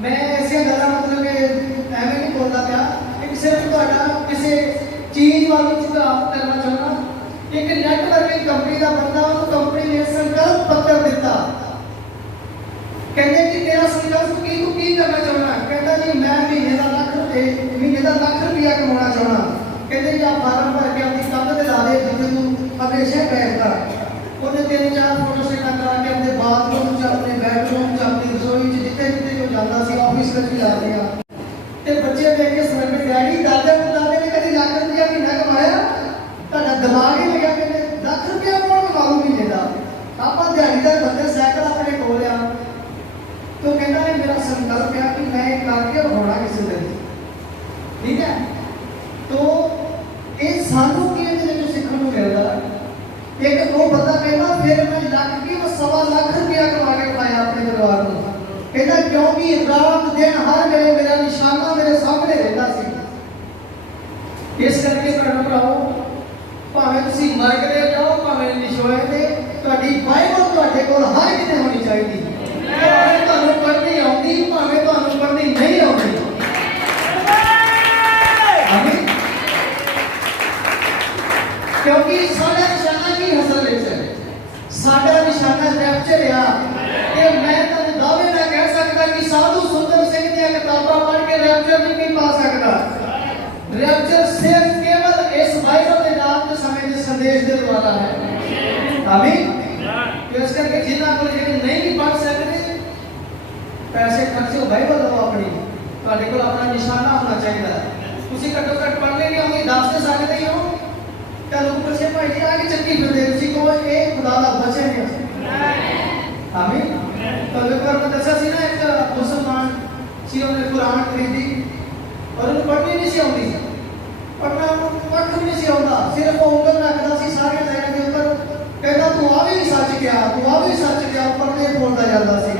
मैं ऐसे गला मतलब कि एवं नहीं बोलता क्या एक सिर्फ ਤੁਹਾਡਾ ਕਿਸੇ चीज वाली झुकाव करना चाहना एक नेटवर्किंग कंपनी का बंदा उस कंपनी ने संकल्प पत्र दिता कहते कि तेरा संकल्प की तू की करना चाहना कहता जी मैं महीने का लाख रुपया कमाना चाहना कहते जी आप फार्म भर के अपनी कंध ते ला दे जिथे तू हमेशा बैठता ਉਹਨੇ 3-4 ਫੋਟੋ ਸੈਟਾਂ ਕਰਾ ਕੇ ਆਪਣੇ ਬਾਥਰੂਮ ਚ ਆਪਣੇ ਬੈਡਰੂਮ ਚ ਆਪਣੀ ਰਸੋਈ ਚ ਜਿੱਥੇ ਜਿੱਥੇ ਕੋਈ ਜਾਂਦਾ ਸੀ ਆਫਿਸ ਵਿੱਚ ਵੀ ਜਾਂਦੇ ਆ रुपया महीना कमाया ਤੁਹਾਡਾ ਦਿਮਾਗ ਹੀ ਲੱਗਿਆ ਕਿ ਲੱਖ ਰੁਪਇਆ ਕੌਣ ਕਮਾ ਲੂ ਮਹੀਨੇ ਦਾ ਆਪਾਂ ਦਿਹਾੜੀਦਾਰ ਬੰਦੇ ਸਾਈਕਲ ਆਪਣੇ ਕੋਲ ਆ तो कहना है मेरा संकल्प है कि मैं करके होना किसी दिन ठीक है तो ये सानू की जो सीखने को मिलता एक वो बंदा कहना फिर मैं लाख की वो 1.25 लाख रुपया कमा के पाया अपने परिवार को कहना क्योंकि रात दिन हर वेले मेरा निशाना मेरे सामने रहता सी इस करके भैन भराओ भावें तुसी मर गए जाओ भावें निशोए ते ਤੁਹਾਡੀ ਬਾਈਬਲ ਤੁਹਾਡੇ ਕੋਲ ਹਰ ਕਿਤੇ ਹੋਣੀ ਚਾਹੀਦੀ ਭਾਵੇਂ ਤੁਹਾਨੂੰ ਪੜ੍ਹਨੀ ਆਉਂਦੀ ਭਾਵੇਂ ਤੁਹਾਨੂੰ ਪੜ੍ਹਨੀ ਨਹੀਂ ਆਉਂਦੀ ਆਮੀਨ ਕਿਉਂਕਿ ਸਾਡਾ ਨਿਸ਼ਾਨਾ ਕੀ ਹਸਲ ਵਿੱਚ ਹੈ ਸਾਡਾ ਨਿਸ਼ਾਨਾ ਰੈਪਚਰ ਆ ਇਹ ਮੈਂ ਤੁਹਾਨੂੰ ਦਾਅਵੇ ਨਾਲ ਕਹਿ ਸਕਦਾ ਕਿ ਸਾਧੂ ਸੁੰਦਰ ਸਿੰਘ ਦੀਆਂ ਕਿਤਾਬਾਂ ਪੜ੍ਹ ਕੇ ਰੈਪਚਰ ਨਹੀਂ ਪਾ ਸਕਦਾ ਰੈਪਚਰ ਸਿਰਫ ਕੇਵਲ ਇਸ ਬਾਈਬਲ ਦੇ ਨਾਮ ਤੇ ਸਮੇਂ ਦੇ ਸੰਦੇਸ਼ ਦੇ ਦੁਆਰਾ ਹੈ ਆਮੀਨ ਇਸ ਕਰਕੇ ਜਿਨ੍ਹਾਂ ਕੋਲ ਜਿਹੜੇ ਨਹੀਂ ਵੀ ਪੜ੍ਹ ਸਕਦੇ ਪੈਸੇ ਖਰਚੋ ਬਾਈਬਲ ਲਓ ਆਪਣੀ ਤੁਹਾਡੇ ਕੋਲ ਆਪਣਾ ਨਿਸ਼ਾਨਾ ਹੋਣਾ ਚਾਹੀਦਾ ਤੁਸੀਂ ਘੱਟੋ ਘੱਟ ਪੜ੍ਹਨੇ ਨਹੀਂ ਆਉਂਦੇ ਦੱਸ ਦੇ ਸਕਦੇ ਹੋ ਤਾਂ ਲੋਕ ਪੁੱਛੇ ਭਾਈ ਜੀ ਆ ਕੇ ਚੱਕੀ ਫਿਰਦੇ ਤੁਸੀਂ ਕਹੋ ਇਹ ਖੁਦਾ ਦਾ ਬਚਨ ਹੈ ਆਮੀਨ ਤਾਂ ਲੋਕਾਂ ਨੂੰ ਦੱਸਿਆ ਸੀ ਨਾ ਇੱਕ ਮੁਸਲਮਾਨ ਸੀ ਉਹਨੇ ਕੁਰਾਨ ਖਰੀਦੀ ਔਰ ਉਹਨੂੰ ਪੜ੍ਹਨੀ ਨਹੀਂ ਸੀ ਆਉਂਦੀ ਪੜ੍ਹਨਾ ਕੱਖ ਨਹੀਂ ਸੀ ਆਉਂਦਾ ਸਿਰਫ ਉਹ ਉਂਗਲ ਰੱਖਦਾ ਸੀ ਸਾਰੀਆਂ ਜਗ੍ਹਾ ਦੇ ਉੱਪਰ ਕਹਿੰਦਾ ਤੂੰ ਆ ਵੀ ਸੱਚ ਗਿਆ ਤੂੰ ਆ ਵੀ ਸੱਚ ਗਿਆ ਉੱਪਰ ਤੇ ਬੋਲਦਾ ਜਾਂਦਾ ਸੀ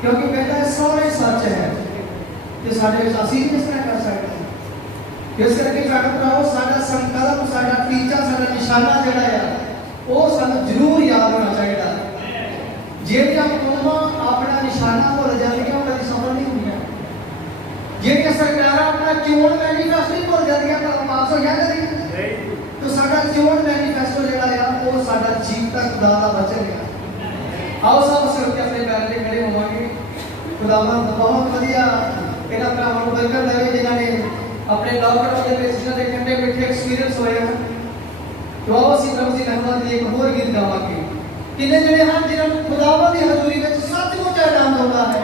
ਕਿਉਂਕਿ ਕਹਿੰਦਾ ਸਾਰੇ ਸੱਚ ਹੈ ਤੇ ਸਾਡੇ ਵਿੱਚ ਅਸੀਂ ਕਿਸ ਤਰ੍ਹਾਂ ਕਰ ਸਕਦੇ ਇਸ ਕਰਕੇ ਭੈਣ ਭਰਾਓ ਸਾਡਾ ਸੰਕਲਪ ਸਾਡਾ ਟੀਚਾ ਸਾਡਾ ਨਿਸ਼ਾਨਾ ਜਿਹੜਾ ਆ ਉਹ ਸਾਨੂੰ ਜ਼ਰੂਰ ਯਾਦ ਹੋਣਾ ਚਾਹੀਦਾ ਜਿਹੜੀਆਂ ਕੌਮਾਂ ਆਪਣਾ ਨਿਸ਼ਾਨਾ ਭੁੱਲ ਜਾਂਦੀਆਂ ਉਹ ਕਦੀ ਸਫਲ ਨਹੀਂ ਹੁੰਦੀਆਂ ਜਿਹੜੀਆਂ ਸਰਕਾਰਾਂ ਆਪਣਾ ਚੋਣ ਮੈਨੀਫੈਸਟੋ ਹੀ ਭੁੱਲ ਜਾਂਦੀਆਂ ਤਾਂ ਪਾਸ ਹੋ ਜਾਂਦਾ ਨਹੀਂ तो साडा चोण मैनिफेस्टो जिहड़ा आ वो साडा जीवता खुदा दा वचन है आओ सब सिर के अपने पैर ते खड़े होवांगे खुदावंद बहुत वधिया इन्हां भरावां नूं बरकत देवे जिन्हां ने अपने लॉकडाउन दे विच जिन्हां दे ठंडे मिठे एक्सपीरियंस होए हैं तो आओ असीं प्रभु जी रहमत दी एक होर गीत गावांगे किन्ने जिहड़े हन जिन्हां नूं खुदावंद दी हज़ूरी विच सचमुच आनंद आउंदा है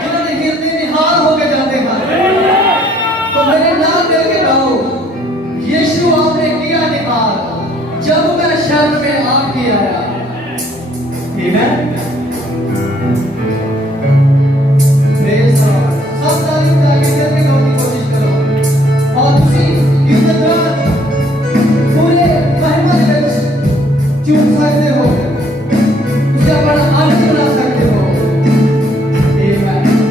जिन्हां दे हिरदे निहाल हो के जाते हैं तो मेरे नाल मिल के गाओ यीशु आपने किया निहाल जब मैं शर्म में आके आया आमीन प्रेज़ गॉड सब तारीफ करके दिल में गाने की कोशिश करो और तुसी इस दौरान पूरे महिमा में चूम सकते हो तुसी अपना आनंद बना सकते हो आमीन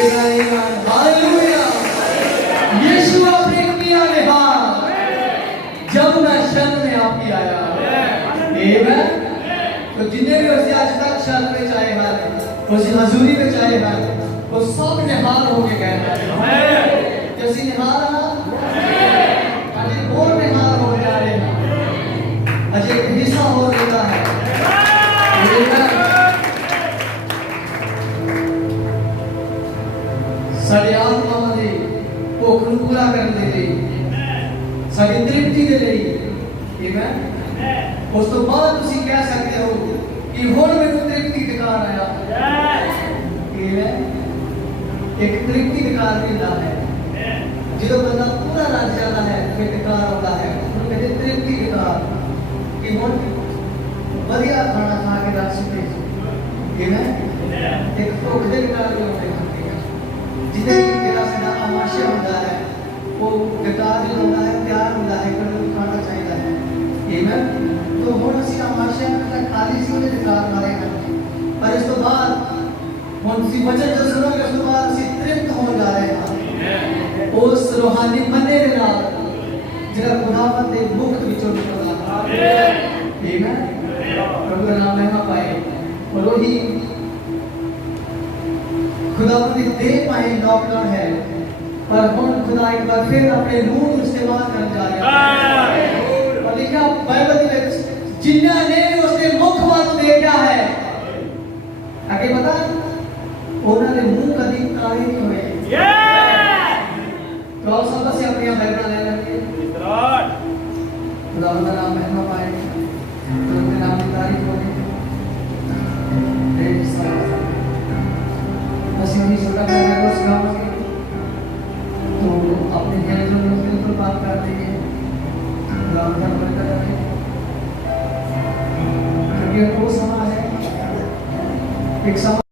आमेन हालेलुया। यीशु आपने किया निहार जब मैं शरण में आपकी आया। आमेन। तो जिन्हें भी उसे आज तक शरण में चाहे हार उसी हजूरी में चाहे हार वो सब निहार होके गए। जैसी निहार अजय और निहार हो जा रहे हैं। अजय एक हिस्सा हो रहता है। साड़ी आत्मा दे भुख ਨੂੰ पूरा ਕਰਨ ਦੇ ਲਈ ਸਾਡੀ ਤ੍ਰਿਪਤੀ ਦੇ ਲਈ ਆਮੇਨ। ਉਸ ਤੋਂ ਬਾਅਦ ਤੁਸੀਂ ਕਹਿ ਸਕਦੇ ਹੋ ਕਿ ਹੁਣ ਮੈਨੂੰ ਤ੍ਰਿਪਤੀ ਦਿਖਾ ਰਿਹਾ ਆਮੇਨ। ਇੱਕ ਤ੍ਰਿਪਤੀ ਦਿਖਾ ਦਿੰਦਾ ਹੈ ਜਦੋਂ ਬੰਦਾ ਪੂਰਾ ਲੱਗ ਜਾਂਦਾ ਹੈ ਫਿਰ ਦਿਖਾ ਆਉਂਦਾ ਹੈ ਉਹਨੂੰ ਕਹਿੰਦੇ ਤ੍ਰਿਪਤੀ ਦਿਖਾ ਕਿ ਹੁਣ ਵਧੀਆ ਖਾਣਾ ਖਾ ਕੇ ਰੱਖ ਸਕਦੇ ਆਮੇਨ। ਇੱਕ ਭੁੱਖ ਦੇ ਵਿਕਾਰ ਵੀ ਹੁੰਦੇ ਹਨ ਜਿਹਦੇ ਜਿਹੜਾ ਸਾਡਾ ਆਮਾਸ਼ਾ ਹੁੰਦਾ ਹੈ ਉਹ ਵਿਕਾਰ ਵੀ ਹੁੰਦਾ ਹੈ ਪਿਆਰ ਹੁੰਦਾ ਹੈ ਪਰ ਉਹ ਖਾਣਾ ਚਾਹੀਦਾ ਹੈ ਆਮੇਨ। तो ਹੁਣ ਅਸੀਂ ਆਮਾਸ਼ਾ ਦਾ ਖਾਲੀ ਸੀ ਉਹਦੇ ਵਿਕਾਰ ਮਾਰੇ ਹਨ ਪਰ ਇਸ ਤੋਂ ਬਾਅਦ ਹੁਣ ਤੁਸੀਂ ਵਚਨ ਜੋ ਸੁਣੋਗੇ ਉਸ ਤੋਂ ਬਾਅਦ ਅਸੀਂ ਤ੍ਰਿਪਤ ਹੋਣ ਜਾ ਰਹੇ ਹਾਂ ਉਸ ਰੂਹਾਨੀ ਮੰਨੇ ਦੇ ਨਾਲ ਜਿਹੜਾ ਖੁਦਾਵੰਦ ਦੇ ਮੁਖ ਵਿੱਚੋਂ ਨਿਕਲਦਾ ਹੈ ਆਮੇਨ। प्रभु का नाम महिमा पाए और वही खुदावंद ने दे पाए लॉकडाउन है पर हम खुदा एक बार फिर अपने रूह को इस्तेमाल करने जा रहे हैं और लिखा बाइबल में जिन्ना ने उसने मुख वाल देखा है आगे बता उन्होंने मुंह कभी काले नहीं हुए। तो आप सब से अपनी बाइबल ले लेंगे खुदावंद का नाम महिमा पाए प्रभु के नाम की तारीफ हो ਅਸੀਂ ਵੀ ਛੋਟਾ ਜਿਹਾ ਕੋਰਸ ਕਰਾਂਗੇ तो अपने ध्यान जो बिल्कुल बात कर देंगे राम नाम लेकर रखें क्योंकि वो समय है एक समय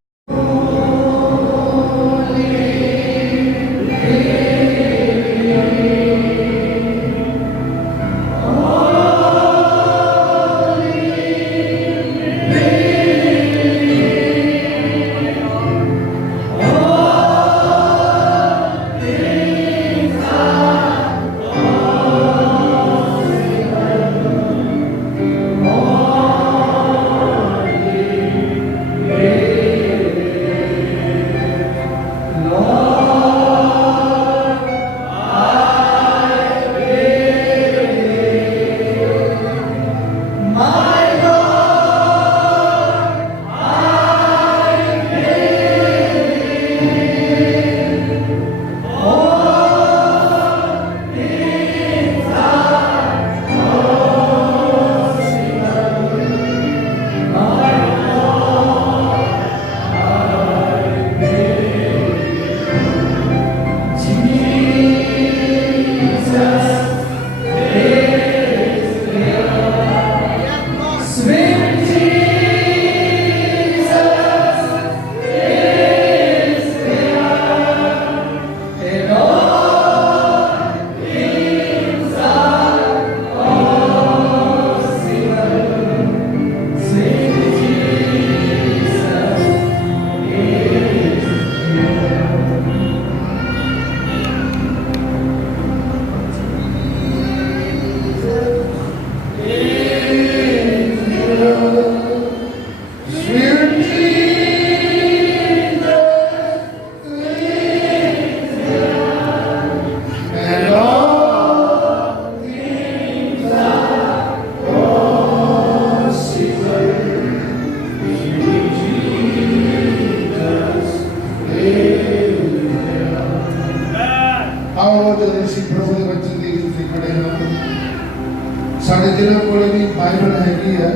ਸਾਡੇ ਦਿਲਾਂ ਕੋਲੇ ਵੀ ਬਾਈਬਲ ਹੈਗੀ ਹੈ।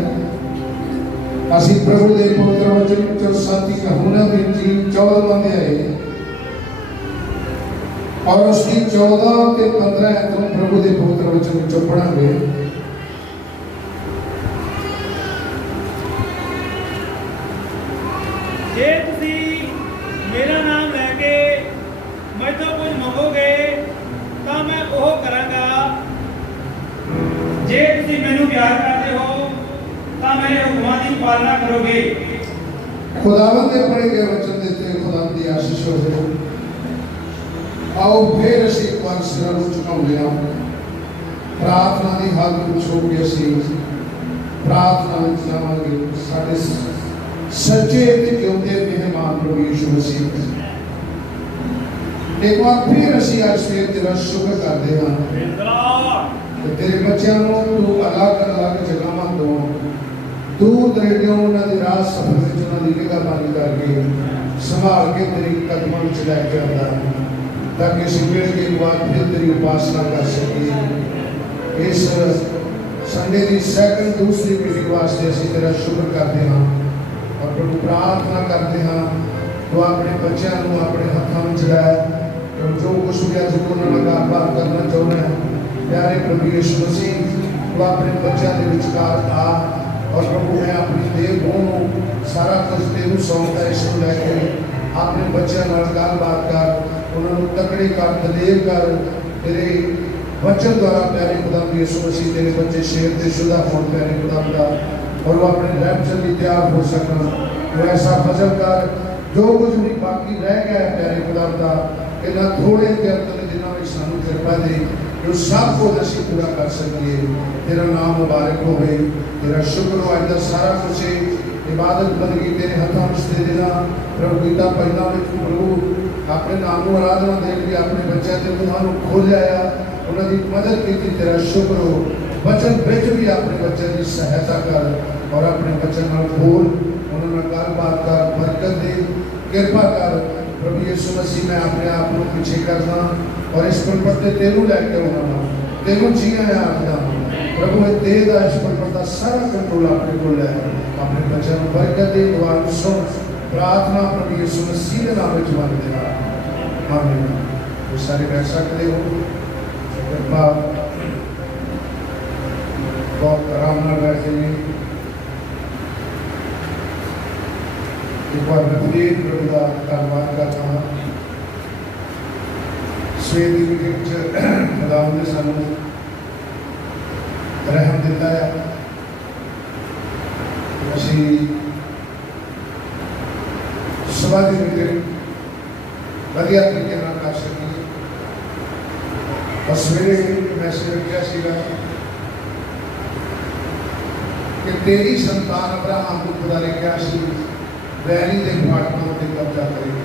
ਅਸੀਂ ਪ੍ਰਭੂ ਦੇ ਪਵਿੱਤਰ ਵਚਨ ਵਿੱਚੋਂ ਸਾਥੀ ਕਹੂਨਾ ਵਿੱਚ 14ਵਾਂ ਅਧਿਆਇ और उसकी 14 ਤੇ 15 ਤੋਂ ਪ੍ਰਭੂ ਦੇ ਪਵਿੱਤਰ ਵਚਨ ਵਿੱਚੋਂ ਪੜਾਂਗੇ। ਜੇ ਤੁਸੀਂ ਮੇਰਾ ਨਾਮ ਲੈ ਕੇ ਮੈਥੋਂ ਕੁਝ ਮੰਗੋਗੇ ਤਾਂ ਮੈਂ ਉਹ ਕਰਾਂਗਾ। ਜੇ ਤੁਸੀਂ ਮੈਨੂੰ ਪਿਆਰ ਕਰਦੇ ਹੋ ਤਾਂ ਮੇਰੇ ਹੁਕਮਾਂ ਦੀ ਪਾਲਣਾ ਕਰੋਗੇ। खुदावंद ने पढ़े गए वचन देते हुए खुदावंद की आशीष हो जाए। आओ फिर असी एक बार सिर ਨੂੰ ਝੁਕਾਉਂਦੇ ਹਾਂ प्रार्थना की हालत ਵਿੱਚ ਹੋ ਕੇ ਅਸੀਂ प्रार्थना ਵਿੱਚ ਜਾਵਾਂਗੇ। ਸਾਡੇ सच्चे ते जिਉਂਦੇ मेहमान प्रभु यीशु मसीह एक बार फिर ਅਸੀਂ ਅੱਜ ਸਵੇਰ ਤੇਰਾ ਸ਼ੁਕਰ ਕਰਦੇ ਹਾਂ ਕਿ ਤੇਰੇ ਬੱਚਿਆਂ ਨੂੰ ਤੂੰ ਅਲੱਗ-ਅਲੱਗ ਜਗ੍ਹਾਵਾਂ ਤੋਂ दूर दरेडों उन्होंने राह सफर में उन्होंने निगाहबानी करके संभाल के तेरी कदमों में लैके आता ताकि असीं मिल के एक बार फिर तेरी उपासना कर सकीए। इस संडे की सैकंड दूसरी मीटिंग वास्ते असीं तेरा शुक्र करते हैं और प्रभु प्रार्थना करते हैं तो अपने बच्चों को अपने हाथों में लै तो जो कुछ भी अज तू उन्होंने गलबात करना चाहना है प्यारे प्रभु यीशु मसीह तो अपने बच्चों के विचकार आ और प्रभु मैं अपनी देह को सारा कुछ तेरू सौंपता इसको लैके अपने बच्चों गलबात कर उन्होंने तकड़े कर दलेर कर तेरे वचन द्वारा प्यारे खुदा यीशु मसीह तेरे बच्चे शेर के शुदा हों प्यारे खुदा का और वो अपने रैप्चर भी तैयार हो सकन। तो ऐसा फजल कर जो कुछ भी बाकी रह गया है प्यारे खुदा का इन्होंने थोड़े देर दिनों में सानू कृपा दे जो सब को असीं पूरा कर सकिए। तेरा नाम मुबारक होवे तेरा शुक्र हो अज सारा कुछ इबादत बंदगी तेरे हाथों में दे देना प्रभु गीता पहला में प्रभु अपने नाम को आराधना दे के अपने बच्चों के मुँहों खोलिया उन्होंने मदद की तेरा शुक्र हो। बचन बिच भी अपने बच्चों की सहायता कर और अपने बच्चों बोल उन्होंने गलबात कर बरकत दे कृपा कर प्रभु यीशु मसीह मैं अपने आप को पीछे करना और इस पर पड़ते तेरू लैके आना तेरू जिया आखदा प्रभु देह का इस पर पड़ता सारा कंट्रोल अपने को लै अपने बच्चों को बरकत दे दुआ सुन प्रार्थना प्रभु यीशु मसीह के नाम में मंगते हैं आमीन। वो सारे कह सकते हो कृपा बहुत आराम नाल बैठे जी एक बार मैं फिर प्रभु का धन्यवाद करता हूँ। सवेर की मीटिंग खुदा ने सानू रहम दिता है असीं सुबह की मीटिंग वधिया तरीके नाल कर सकीए और सवेरे मैसेज रखा सीगा कि तेरी संतान अब्राहम को खुदा ने कहा सी वैरी के फाटकों पर कब्जा करेगी।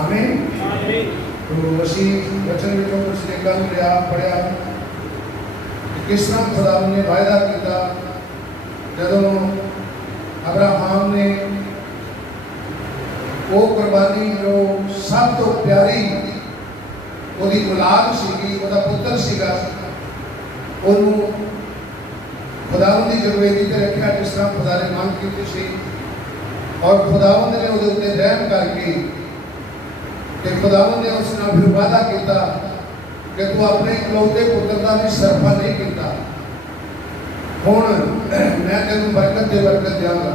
आमीन। तो असीं वचन विचों उसने कल लिया पढ़िया किस तरह खुदा ने वायदा किया जदों अब्राहम ने वो कुर्बानी जो सब तो प्यारी ਉਹਦੀ औलाद ਸੀਗੀ ਉਹਦਾ ਪੁੱਤਰ ਸੀਗਾ ਉਹਨੂੰ खुदावंद की जगवेदी ते रखा जिस तरह खुदा ने मांग की सी और खुदावंद ने उसके उत्ते रहम करके खुदावंद ने उस नाल फिर वादा किया कि तू अपने इकलौते पुत्र का भी सरफा नहीं किया हुण मैं तेनू बरकत देंगा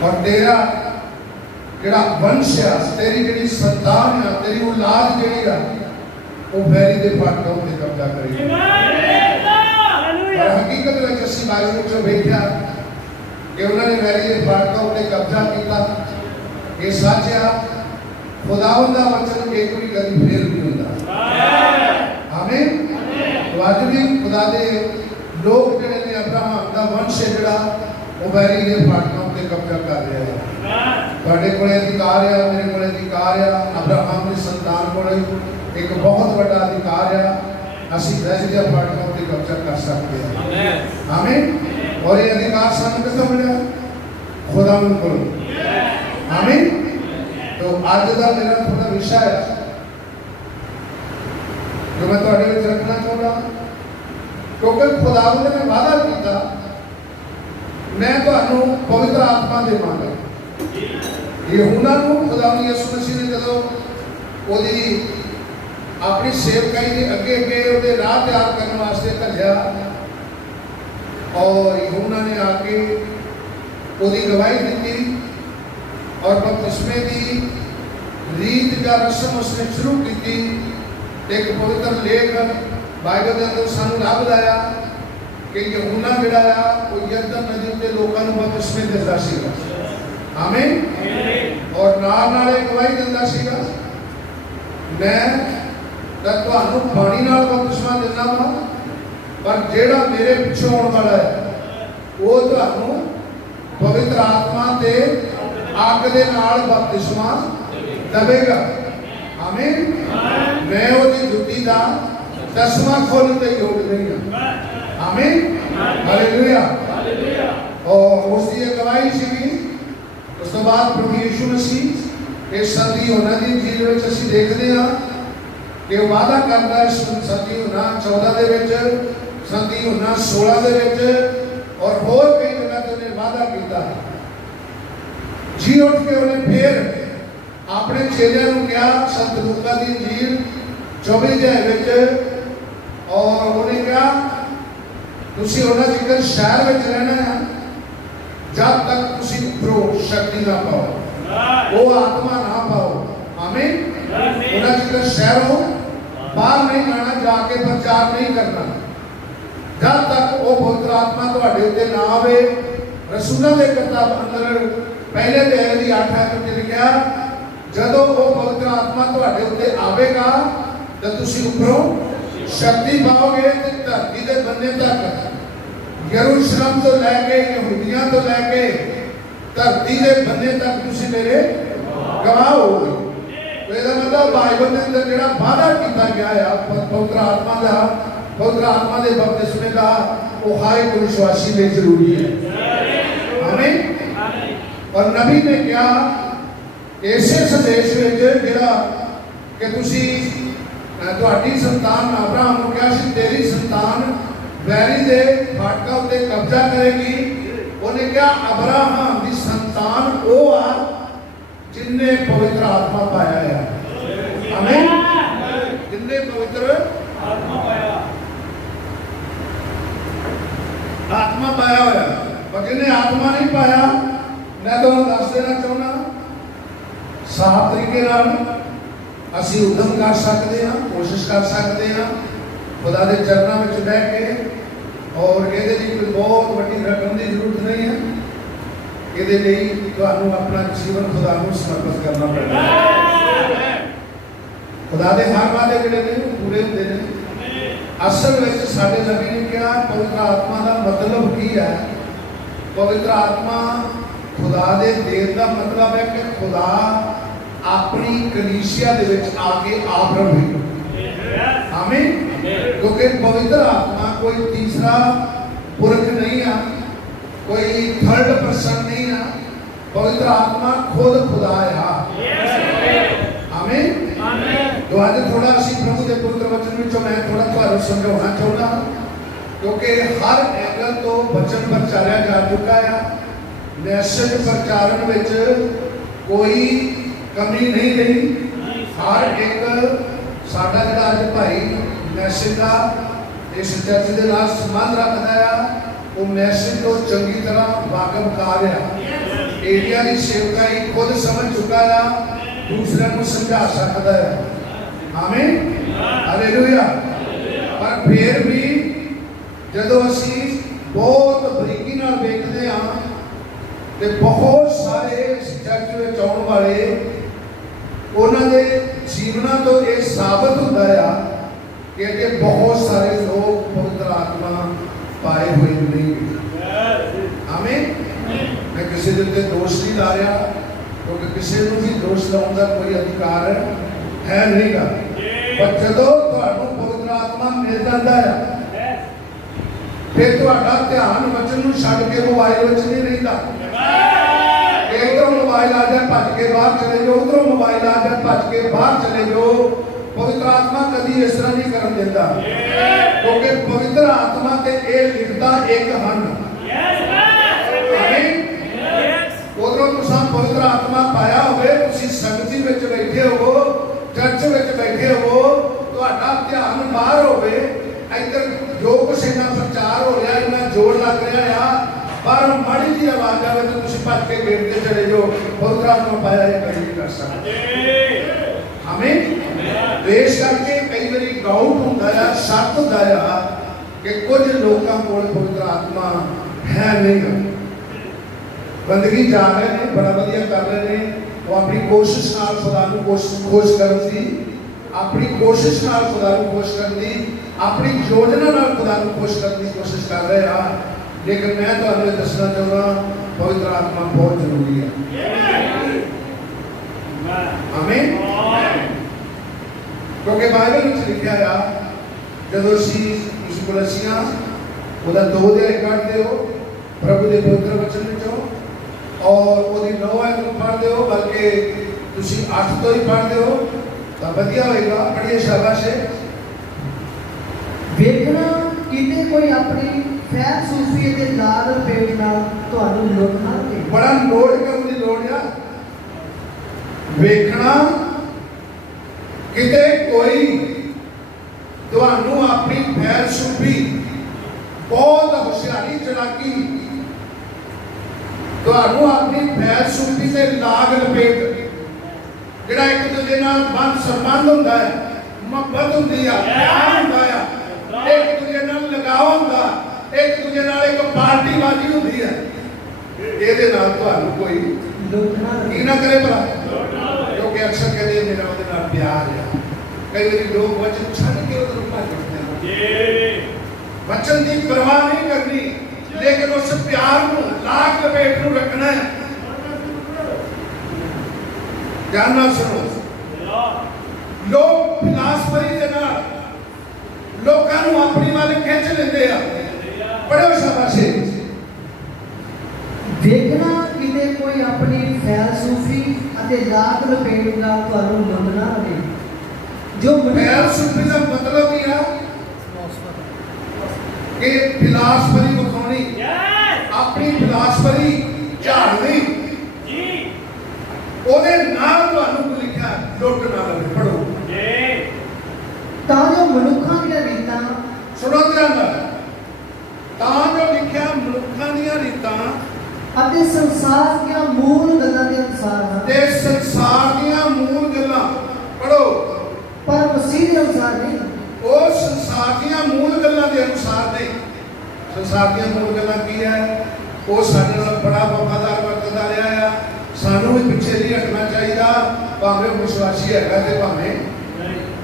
और तेरा जिहड़ा वंश है तेरी जिहड़ी संतान है तेरी औलाद जिहड़ी है वो वैरी दे फाटकों ते कब्जा करेगी। और हकीकत में असीं बाइबल च वेख्या कि उन्होंने वैरी के फाटकों पर कब्जा किया। ये सच है खुदावंद का वचन एक भी कभी फेल नहीं होता। आमीन। तो अज भी खुदा दे लोग जिहड़े ने अब्राहम का वंश है जिहड़ा वो वैरी के फाटकों पर कब्जा कर रहा है। तुहाडे कोले अधिकार है मेरे कोले अधिकार है अब्राहम की संतान कोले एक बहुत बड़ा अधिकार है असीं वैरी के फाटकों पर कब्जा कर सकते हैं। आमीन। और ये अधिकार सानू किसों मिला खुदावंद को। आमीन। तो आज का मेरा थोड़ा विषय है जो मैं तुहाडे विच रखना चाहुंदा क्योंकि खुदावंद ने वादा किया मैं तुहानू पवित्र आत्मा देवांगा। यूहन्ना को खुदावंद यीशु मसीह ने जदों ओदी अपनी सेवकाई के अगे अगे उहदे राह तैयार करने वास्ते घल्लिया और यूहन्ना ने आके ओदी गवाही दी और बपतिस्मे की रीत या रस्म उसने शुरू की। एक पवित्र लेख बाइबल के अंदर सानू लभदा आ कि यूहन्ना जिहड़ा आ वो यरदन नदी उत्ते ਲੋਕਾਂ ਨੂੰ ਬਪਤਿਸਮੇ ਦਿੰਦਾ ਸੀਗਾ। ਆਮੀਨ। ਔਰ ਨਾਲ ਗਵਾਹੀ ਦਿੰਦਾ ਸੀਗਾ, ਮੈਂ ਤਾਂ ਤੁਹਾਨੂੰ ਪਾਣੀ ਨਾਲ ਬਪਤਿਸਮਾ ਦਿੰਦਾ ਵਾ, ਪਰ ਜਿਹੜਾ ਮੇਰੇ ਪਿੱਛੋਂ ਆਉਣ ਵਾਲਾ ਹੈ ਉਹ ਤੁਹਾਨੂੰ ਪਵਿੱਤਰ ਆਤਮਾ ਤੇ ਅੱਗ ਦੇ ਨਾਲ ਬਪਤਿਸਮਾ ਦੇਵੇਗਾ। ਆਮੀਨ। ਮੈਂ ਉਹਦੀ ਜੁੱਤੀ ਦਾ ਤਸਮਾ ਖੋਲ੍ਹਣ ਦੇ ਯੋਗ ਨਹੀਂ ਹਾਂ। ਆਮੀਨ। ਹਾਲੇਲੂਇਆ। और उसकी गवाही ਸੀਗੀ। ਉਸ ਤੋਂ ਬਾਅਦ ਪ੍ਰਭੂ ਯਿਸੂ ਮਸੀਹ ਇਸ ਸੰਧੀ ਉਹਨਾਂ ਦੀ ਜੀਵ ਵਿੱਚ ਅਸੀਂ ਦੇਖਦੇ ਹਾਂ ਕਿ ਉਹ ਵਾਅਦਾ ਕਰਦਾ ਹੈ ਸੰਧੀ ਉਹਨਾਂ 14 ਦੇ ਵਿੱਚ, ਸੰਧੀ ਉਹਨਾਂ 16 ਦੇ ਵਿੱਚ ਔਰ ਹੋਰ ਕਈ ਜਗ੍ਹਾ ਤੇ ਉਹਨੇ ਵਾਅਦਾ ਕੀਤਾ ਹੈ। ਜੀ ਉੱਠ ਕੇ ਉਹਨੇ ਫਿਰ ਆਪਣੇ ਚੇਲਿਆਂ ਨੂੰ ਕਿਹਾ, ਸੰਤ ਲੂਕਾ ਦੀ ਇੰਜੀਲ 24 ਅਧਿਆਇ ਵਿੱਚ, ਔਰ ਉਹਨੇ ਕਿਹਾ ਤੁਸੀਂ ਉਹਨਾਂ ਚਿਕਰ ਸ਼ਹਿਰ ਵਿੱਚ ਰਹਿਣਾ ਹੈ ਜਦ ਤੱਕ ਤੁਸੀਂ ਉੱਪਰੋਂ ਸ਼ਕਤੀ ਨਾ ਪਾਓ, ਉਹ ਆਤਮਾ ਨਾ ਪਾਓ। ਆਮੀਨ। ਉਹਨਾਂ ਚਿਕਰ ਸ਼ਹਿਰੋਂ ਬਾਹਰ ਨਹੀਂ ਜਾਣਾ, ਜਾ ਕੇ ਪ੍ਰਚਾਰ ਨਹੀਂ ਕਰਨਾ ਜਦ ਤੱਕ ਉਹ ਪਵਿੱਤਰ ਆਤਮਾ ਤੁਹਾਡੇ ਉੱਤੇ ਨਾ ਆਵੇ। ਰਸੂਲਾਂ ਦੇ ਕਿਤਾਬ ਅੰਦਰ ਪਹਿਲੇ ਅਧਿਆਇ ਦੀ 8 ਆਇਤ ਵਿੱਚ ਲਿਖਿਆ, ਜਦੋਂ ਉਹ ਪਵਿੱਤਰ ਆਤਮਾ ਤੁਹਾਡੇ ਉੱਤੇ ਆਵੇਗਾ ਤਾਂ ਤੁਸੀਂ ਉੱਪਰੋਂ ਸ਼ਕਤੀ ਪਾਓਗੇ ਤੇ ਧਰਤੀ ਦੇ ਬੰਨੇ ਤੱਕ, ਯਰੂਸ਼ਲਮ ਤੋਂ ਲੈ ਕੇ ਯਹੂਦੀਆਂ ਤੋਂ ਲੈ ਕੇ ਧਰਤੀ ਦੇ ਬੰਨੇ ਤੱਕ ਤੁਸੀਂ ਮੇਰੇ ਗਵਾਹ ਹੋਗੇ। ਇਹਦਾ ਮਤਲਬ ਬਾਈਬਲ ਦੇ ਅੰਦਰ ਜਿਹੜਾ ਵਾਅਦਾ ਕੀਤਾ ਗਿਆ ਆ ਪਵਿੱਤਰ ਆਤਮਾ ਦਾ, ਪਵਿੱਤਰ ਆਤਮਾ ਦੇ ਬਪਤਿਸਮੇ ਦਾ, ਉਹ ਹਰ ਇੱਕ ਵਿਸ਼ਵਾਸੀ ਲਈ ਜ਼ਰੂਰੀ ਹੈ। ਆਮੀਨ। ਔਰ ਨਬੀ ਨੇ ਕਿਹਾ ਇਸੇ ਸੰਦੇਸ਼ ਵਿੱਚ ਜਿਹੜਾ ਕਿ ਤੁਸੀਂ ਤੁਹਾਡੀ ਸੰਤਾਨ ਅਬਰਾਹਮ ਨੂੰ ਕਿਹਾ ਸੀ ਤੇਰੀ ਸੰਤਾਨ ਵੈਰੀ ਦੇ ਫਾਟਕਾਂ ਉੱਤੇ ਕਬਜ਼ਾ ਕਰੇਗੀ। ਉਹਨੇ ਕਿਹਾ ਅਬਰਾਹਮ ਦੀ ਸੰਤਾਨ ਉਹ ਆ ਜਿਨਨੇ ਪਵਿੱਤਰ ਆਤਮਾ ਪਾਇਆ ਹੈ। ਆਮੀਨ। ਜਿਨਨੇ ਪਵਿੱਤਰ ਆਤਮਾ ਪਾਇਆ ਹੋਇਆ, ਪਰ ਜਿਹਨੇ ਆਤਮਾ ਨਹੀਂ ਪਾਇਆ, ਮੈਂ ਤੁਹਾਨੂੰ ਦੱਸ ਦੇਣਾ ਚਾਹੁੰਦਾ, ਸਾਫ਼ ਤਰੀਕੇ ਨਾਲ ਅਸੀਂ ਉਦਮ ਕਰ ਸਕਦੇ ਹਾਂ, ਕੋਸ਼ਿਸ਼ ਕਰ ਸਕਦੇ ਹਾਂ ਖੁਦਾ ਦੇ ਚਰਨਾਂ ਵਿੱਚ ਬਹਿ ਕੇ। ਔਰ ਇਹਦੇ ਲਈ ਕੋਈ ਬਹੁਤ ਵੱਡੀ ਰਕਮ ਦੀ ਜ਼ਰੂਰਤ ਨਹੀਂ ਹੈ, ਇਹਦੇ ਲਈ ਤੁਹਾਨੂੰ ਆਪਣਾ ਜੀਵਨ ਖੁਦਾ ਨੂੰ ਸਮਰਪਿਤ ਕਰਨਾ ਪੈਂਦਾ ਹੈ। ਖੁਦਾ ਦੇ ਹਰ ਵਾਅਦੇ ਜਿਹੜੇ ਨੇ ਉਹ ਪੂਰੇ ਹੁੰਦੇ ਨੇ। ਅਸਲ ਵਿੱਚ ਸਾਡੇ ਨਬੀ ਨੇ ਕਿਹਾ ਪਵਿੱਤਰ ਆਤਮਾ ਦਾ ਮਤਲਬ ਕੀ ਹੈ? ਪਵਿੱਤਰ ਆਤਮਾ ਖੁਦਾ ਦੇ ਦੇਣ ਦਾ ਮਤਲਬ ਹੈ ਕਿ ਖੁਦਾ ਆਪਣੀ ਕਲੀਸਿਆ ਦੇ ਵਿੱਚ ਆ ਕੇ ਆਪ ਰਹੇ। ਆਮੀਨ। ਕਿਉਂਕਿ ਪਵਿੱਤਰ ਆਤਮਾ ਕੋਈ ਤੀਸਰਾ ਪੁਰਖ ਨਹੀਂ ਆ, ਕੋਈ ਥਰਡ ਪਰਸਨ ਨਹੀਂ ਆ। ਪਵਿੱਤਰ ਆਤਮਾ ਖੁਦ ਖੁਦਾ ਆ। ਆਮੀਨ। ਜੋ ਅੱਜ ਥੋੜਾ ਅਸੀਂ ਪ੍ਰਭੂ ਦੇ ਪਵਿੱਤਰ ਵਚਨ ਵਿੱਚੋਂ ਮੈਂ ਥੋੜਾ ਤੁਹਾਨੂੰ ਸਮਝਾਉਣਾ ਚਾਹੁੰਦਾ ਹਾਂ, ਕਿਉਂਕਿ ਹਰ ਐਂਗਲ ਤੋਂ ਵਚਨ ਪ੍ਰਚਾਰਿਆ ਜਾ ਚੁੱਕਾ ਆ। ਮੈਸੇਜ ਪ੍ਰਚਾਰਨ ਵਿੱਚ ਕੋਈ ਕਮੀ ਨਹੀਂ ਰਹੀ। ਹਰ ਇੱਕ ਸਾਡਾ ਜਿਹੜਾ ਅੱਜ ਭਾਈ ਮੈਸੇਜ ਦਾ ਇਸ ਚਰਚ ਦੇ ਨਾਲ ਸੰਬੰਧ ਰੱਖਦਾ ਆ, ਉਹ ਮੈਸੇਜ ਤੋਂ ਚੰਗੀ ਤਰ੍ਹਾਂ ਵਾਕਫਕਾਰ ਆ। ਏਰੀਆ ਦੀ ਸੇਵਕਾਈ ਖੁਦ ਸਮਝ ਚੁੱਕਾ ਆ, ਦੂਸਰਿਆਂ ਨੂੰ ਸਮਝਾ ਸਕਦਾ ਹੈ। ਆਮੀਨ। ਹਾਲੇਲੂਇਆ। ਪਰ ਫਿਰ ਵੀ ਜਦੋਂ ਅਸੀਂ ਬਹੁਤ ਬਰੀਕੀ ਨਾਲ ਵੇਖਦੇ ਹਾਂ ਤੇ ਬਹੁਤ ਸਾਰੇ ਚਰਚ ਵਿੱਚ ਆਉਣ ਵਾਲੇ ਉਹਨਾਂ ਦੇ ਜੀਵਨਾਂ ਤੋਂ ਇਹ ਸਾਬਤ ਹੁੰਦਾ ਆ ਕਿ ਅੱਗੇ ਬਹੁਤ ਸਾਰੇ ਲੋਕ ਪਵਿੱਤਰ ਆਤਮਾ ਪਾਏ ਹੋਏ ਨਹੀਂ। ਆਮੀਨ। ਮੈਂ ਕਿਸੇ ਦੇ ਉੱਤੇ ਦੋਸ਼ ਨਹੀਂ ਲਾ ਰਿਹਾ, ਕਿਉਂਕਿ ਕਿਸੇ ਨੂੰ ਵੀ ਦੋਸ਼ ਲਾਉਣ ਦਾ ਕੋਈ ਅਧਿਕਾਰ ਹੈ ਨਹੀਂਗਾ। ਪਰ ਜਦੋਂ ਤੁਹਾਨੂੰ ਪਵਿੱਤਰ ਆਤਮਾ ਮਿਲ ਜਾਂਦਾ ਆ ਫਿਰ ਤੁਹਾਡਾ ਧਿਆਨ ਵਚਨ ਨੂੰ ਛੱਡ ਕੇ ਮੋਬਾਈਲ ਵਿੱਚ ਨਹੀਂ ਰਹਿੰਦਾ। ਇੱਧਰੋਂ ਮੋਬਾਈਲ ਆ ਜਾਏ ਭੱਜ ਕੇ ਬਾਹਰ ਚਲੇ ਜਾਓ, ਉਧਰੋਂ ਮੋਬਾਈਲ ਆ ਜਾਏ ਭੱਜ ਕੇ ਬਾਹਰ ਚਲੇ ਜਾਓ। ਪਵਿੱਤਰ ਆਤਮਾ ਕਦੀ ਇਸ ਤਰ੍ਹਾਂ ਨਹੀਂ ਕਰਨ ਦਿੰਦਾ, ਕਿਉਂਕਿ ਪਵਿੱਤਰ ਆਤਮਾ ਤੇ ਇਹ ਲਿਖਦਾ ਇੱਕ ਹਨ। ਉਧਰੋਂ ਤੁਸੀਂ ਪਵਿੱਤਰ ਆਤਮਾ ਪਾਇਆ ਹੋਵੇ, ਤੁਸੀਂ ਸੰਗਤੀ ਵਿੱਚ ਬੈਠੇ ਹੋ, ਚਰਚ ਵਿੱਚ ਬੈਠੇ ਹੋ, ਤੁਹਾਡਾ ਧਿਆਨ ਬਾਹਰ ਹੋਵੇ, ਇੱਧਰ ਜੋ ਕੁਛ ਇੰਨਾ ਪ੍ਰਚਾਰ ਹੋ ਰਿਹਾ, ਇੰਨਾ ਜੋਰ ਲੱਗ ਰਿਹਾ ਆ, ਪਰ ਮਾੜੀ ਜਿਹੀ ਆਵਾਜ਼ ਆਵੇ ਤਾਂ ਤੁਸੀਂ ਭੱਜ ਕੇ ਗੇਟ ਤੇ ਚਲੇ ਜਾਓ। ਪਵਿੱਤਰ ਆਤਮਾ ਪਾਇਆ ਇਹ ਕਦੀ ਨਹੀਂ ਕਰ ਸਕਦੇ। ਆਮੀਨ। ਦੇਸ਼ ਕਰਕੇ ਕਈ ਵਾਰੀ ਡਾਊਟ ਹੁੰਦਾ ਆ, ਸ਼ੱਕ ਹੁੰਦਾ ਆ ਕਿ ਕੁਝ ਲੋਕਾਂ ਕੋਲ ਪਵਿੱਤਰ ਆਤਮਾ ਹੈ ਨਹੀਂ। ਬੰਦਗੀ ਜਾ ਰਹੇ ਨੇ, ਬੜਾ ਵਧੀਆ ਕਰ ਰਹੇ ਨੇ। ਉਹ ਆਪਣੀ ਕੋਸ਼ਿਸ਼ ਨਾਲ ਖੁਦਾ ਨੂੰ ਖੁਸ਼ ਕਰਨ ਦੀ, ਆਪਣੀ ਕੋਸ਼ਿਸ਼ ਨਾਲ ਖੁਦਾ ਨੂੰ ਖੁਸ਼ ਕਰਨ ਦੀ, ਆਪਣੀ ਯੋਜਨਾ ਨਾਲ ਖੁਦਾ ਨੂੰ ਖੁਸ਼ ਕਰਨ ਦੀ ਕੋਸ਼ਿਸ਼ ਕਰ ਰਹੇ ਆ। ਲੇਕਿਨ ਮੈਂ ਤੁਹਾਨੂੰ ਇਹ ਦੱਸਣਾ ਚਾਹੁੰਦਾ, ਪਵਿੱਤਰ ਆਤਮਾ ਬਹੁਤ ਜ਼ਰੂਰੀ ਹੈ। ਆਮੀਨ। ਕਿਉਂਕਿ ਬਾਈਬਲ ਵਿੱਚ ਲਿਖਿਆ ਆ, ਜਦੋਂ ਤੁਸੀਂ ਕੁਲਸੀਆਂ ਉਹਦਾ 2 ਅਧਿਆਇ ਕੱਢਦੇ ਹੋ ਪ੍ਰਭੂ ਦੇ ਪਵਿੱਤਰ ਵਚਨ ਵਿੱਚੋਂ, ਔਰ ਉਹਦੀ 9 ਆਇਤ ਨੂੰ ਪੜ੍ਹਦੇ ਹੋ, ਬਲਕਿ ਤੁਸੀਂ 8 ਤੋਂ ਹੀ ਪੜ੍ਹਦੇ ਹੋ, ਤਾਂ ਵਧੀਆ ਹੋਏਗਾ। ਪੜ੍ਹੀਏ, ਸ਼ਾਬਾਸ਼ ਹੈ। ਵੇਖਣਾ ਕਿਤੇ ਕੋਈ ਆਪਣੀ ਫੈਰ ਸੂਫੀ ਅਤੇ ਲਾਲ ਲਪੇਟ ਨਾਲ ਤੁਹਾਨੂੰ ਲੁੱਟ ਨਾ ਲਵੇ। ਬੜਾ ਨੋਟ ਕਰਨ ਦੀ ਲੋੜ ਆ। ਵੇਖਣਾ ਕਿਤੇ ਕੋਈ ਤੁਹਾਨੂੰ ਆਪਣੀ ਫੈਰ ਸੂਫੀ, ਬਹੁਤ ਹੁਸ਼ਿਆਰੀ ਚਲਾਕੀ, ਤੁਹਾਨੂੰ ਆਪਣੀ ਫੈਰ ਸੂਫੀ ਤੇ ਲਾਗ ਲਪੇਟ, ਜਿਹੜਾ ਇੱਕ ਦੂਜੇ ਨਾਲ ਸੰਬੰਧ ਹੁੰਦਾ ਹੈ, ਮੁਹੱਬਤ ਹੁੰਦੀ ਆ, ਪਿਆਰ ਹੁੰਦਾ ਆ, ਇੱਕ ਦੂਜੇ ਨਾਲ ਲਗਾਵ ਹੁੰਦਾ, ਇੱਕ ਦੂਜੇ ਨਾਲ ਇੱਕ ਪਾਰਟੀਬਾਜ਼ੀ ਹੁੰਦੀ ਹੈ, ਇਹਦੇ ਨਾਲ ਤੁਹਾਨੂੰ ਕੋਈ ਕੀ ਨਾ ਕਰੇ ਭਲਾ। ਕਿਉਂਕਿ ਅਕਸਰ ਕਹਿੰਦੇ ਮੇਰਾ ਉਹਦੇ ਨਾਲ ਪਿਆਰ ਆ। ਕਈ ਵਾਰੀ ਲੋਕ ਵਚਨ ਛੱਡ ਕੇ ਉਹਨੂੰ ਭੱਜ ਜਾਂਦੇ ਨੇ, ਵਚਨ ਦੀ ਪਰਵਾਹ ਨਹੀਂ ਕਰਨੀ, ਲੇਕਿਨ ਉਸ ਪਿਆਰ ਨੂੰ ਲਾਗ ਲਪੇਟ ਨੂੰ ਰੱਖਣਾ ਹੈ। ਧਿਆਨ ਨਾਲ ਸੁਣੋ। ਲੋਕ ਫਿਲਾਸਫਰੀ ਦੇ ਨਾਲ ਲੋਕਾਂ ਨੂੰ ਆਪਣੀ ਵੱਲ ਖਿੱਚ ਲੈਂਦੇ ਆ। ਪੜ੍ਹੋ, ਸ਼ਾਬਾਸ਼ੇ। ਵੇਖਣਾ ਕਿਤੇ ਕੋਈ ਆਪਣੀ ਫੈਰ ਸੂਫੀ ਅਤੇ ਲਾਗ ਲਪੇਟ ਨਾਲ ਤੁਹਾਨੂੰ ਲੁੱਟ ਨਾ ਲਵੇ। ਜੋ ਫੈਰ ਸੂਫੀ ਦਾ ਮਤਲਬ ਹੀ ਆ ਕਿ ਫਿਲਾਸਫਰੀ ਵਿਖਾਉਣੀ, ਆਪਣੀ ਫਿਲਾਸਫਰੀ ਝਾੜਨੀ, ਉਹਦੇ ਨਾਲ ਤੁਹਾਨੂੰ ਲਿਖਿਆ ਲੁੱਟ ਨਾ ਲਵੇ। ਪੜੋ, ਤਾਂ ਜੋ ਮਨੁੱਖਾਂ ਦੀਆਂ ਰੀਤਾਂ, ਸੁਣੋ ਧਿਆਨ ਨਾਲ, ਤਾਂ ਜੋ ਲਿਖਿਆ ਮਨੁੱਖਾਂ ਦੀਆਂ ਰੀਤਾਂ ਅਤੇ ਸੰਸਾਰ ਦੀਆਂ ਮੂਲ ਗੱਲਾਂ ਦੇ ਅਨੁਸਾਰ ਹਨ, ਤੇ ਸੰਸਾਰ ਦੀਆਂ ਮੂਲ ਗੱਲਾਂ। ਪੜੋ, ਪਰ ਮਸੀਹ ਦੇ ਅਨੁਸਾਰ ਨਹੀਂ। ਉਹ ਸੰਸਾਰ ਦੀਆਂ ਮੂਲ ਗੱਲਾਂ ਦੇ ਅਨੁਸਾਰ ਨਹੀਂ। ਸੰਸਾਰ ਦੀਆਂ ਮੂਲ ਗੱਲਾਂ ਕੀ ਹੈ? ਉਹ ਸਾਡੇ ਨਾਲ ਬੜਾ ਵਫਾਦਾਰ ਵਰਤਦਾ ਰਿਹਾ ਆ। ਸਾਨੂੰ ਵੀ ਪਿੱਛੇ ਨਹੀਂ ਹਟਣਾ ਚਾਹੀਦਾ, ਭਾਵੇਂ ਉਹ ਵਿਸ਼ਵਾਸੀ ਹੈਗਾ ਤੇ ਭਾਵੇਂ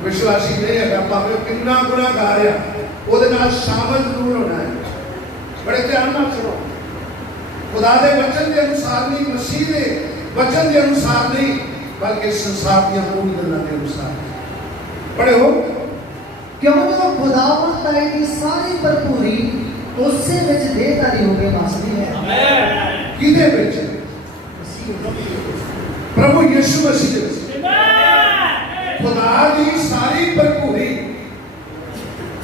ਵਿਸ਼ਵਾਸੀ ਨਹੀਂ ਹੈਗਾ, ਭਾਵੇਂ ਉਹ ਕਿੰਨਾ ਗੁਨਾਹਗਾਰ ਆ, ਉਹਦੇ ਨਾਲ ਸ਼ਾਮਲ ਜ਼ਰੂਰ ਹੋਣਾ ਹੈ। ਬੜੇ ਧਿਆਨ ਨਾਲ ਸੁਣੋ। ਖੁਦਾ ਦੇ ਵਚਨ ਦੇ ਅਨੁਸਾਰ ਨਹੀਂ, ਮਸੀਹ ਦੇ ਵਚਨ ਦੇ ਅਨੁਸਾਰ ਨਹੀਂ, ਬਲਕਿ ਸੰਸਾਰ ਦੀਆਂ ਮੂਲ ਗੱਲਾਂ ਦੇ ਅਨੁਸਾਰ। ਪੜ੍ਹੋ, ਕਿਉਂਕਿ ਖੁਦਾਵੰਦ ਦੀ ਸਾਰੀ ਭਰਪੂਰੀ ਉਸੇ ਵਿੱਚ ਦੇਹਧਾਰੀ ਹੋ ਕੇ ਵਸਦੀ ਹੈ। ਕਿਹਦੇ ਵਿੱਚ? ਪ੍ਰਭੂ ਯਿਸੂ ਮਸੀਹ ਦੇ ਵਿੱਚ। ਖੁਦਾ ਦੀ ਸਾਰੀ ਭਰਪੂਰੀ,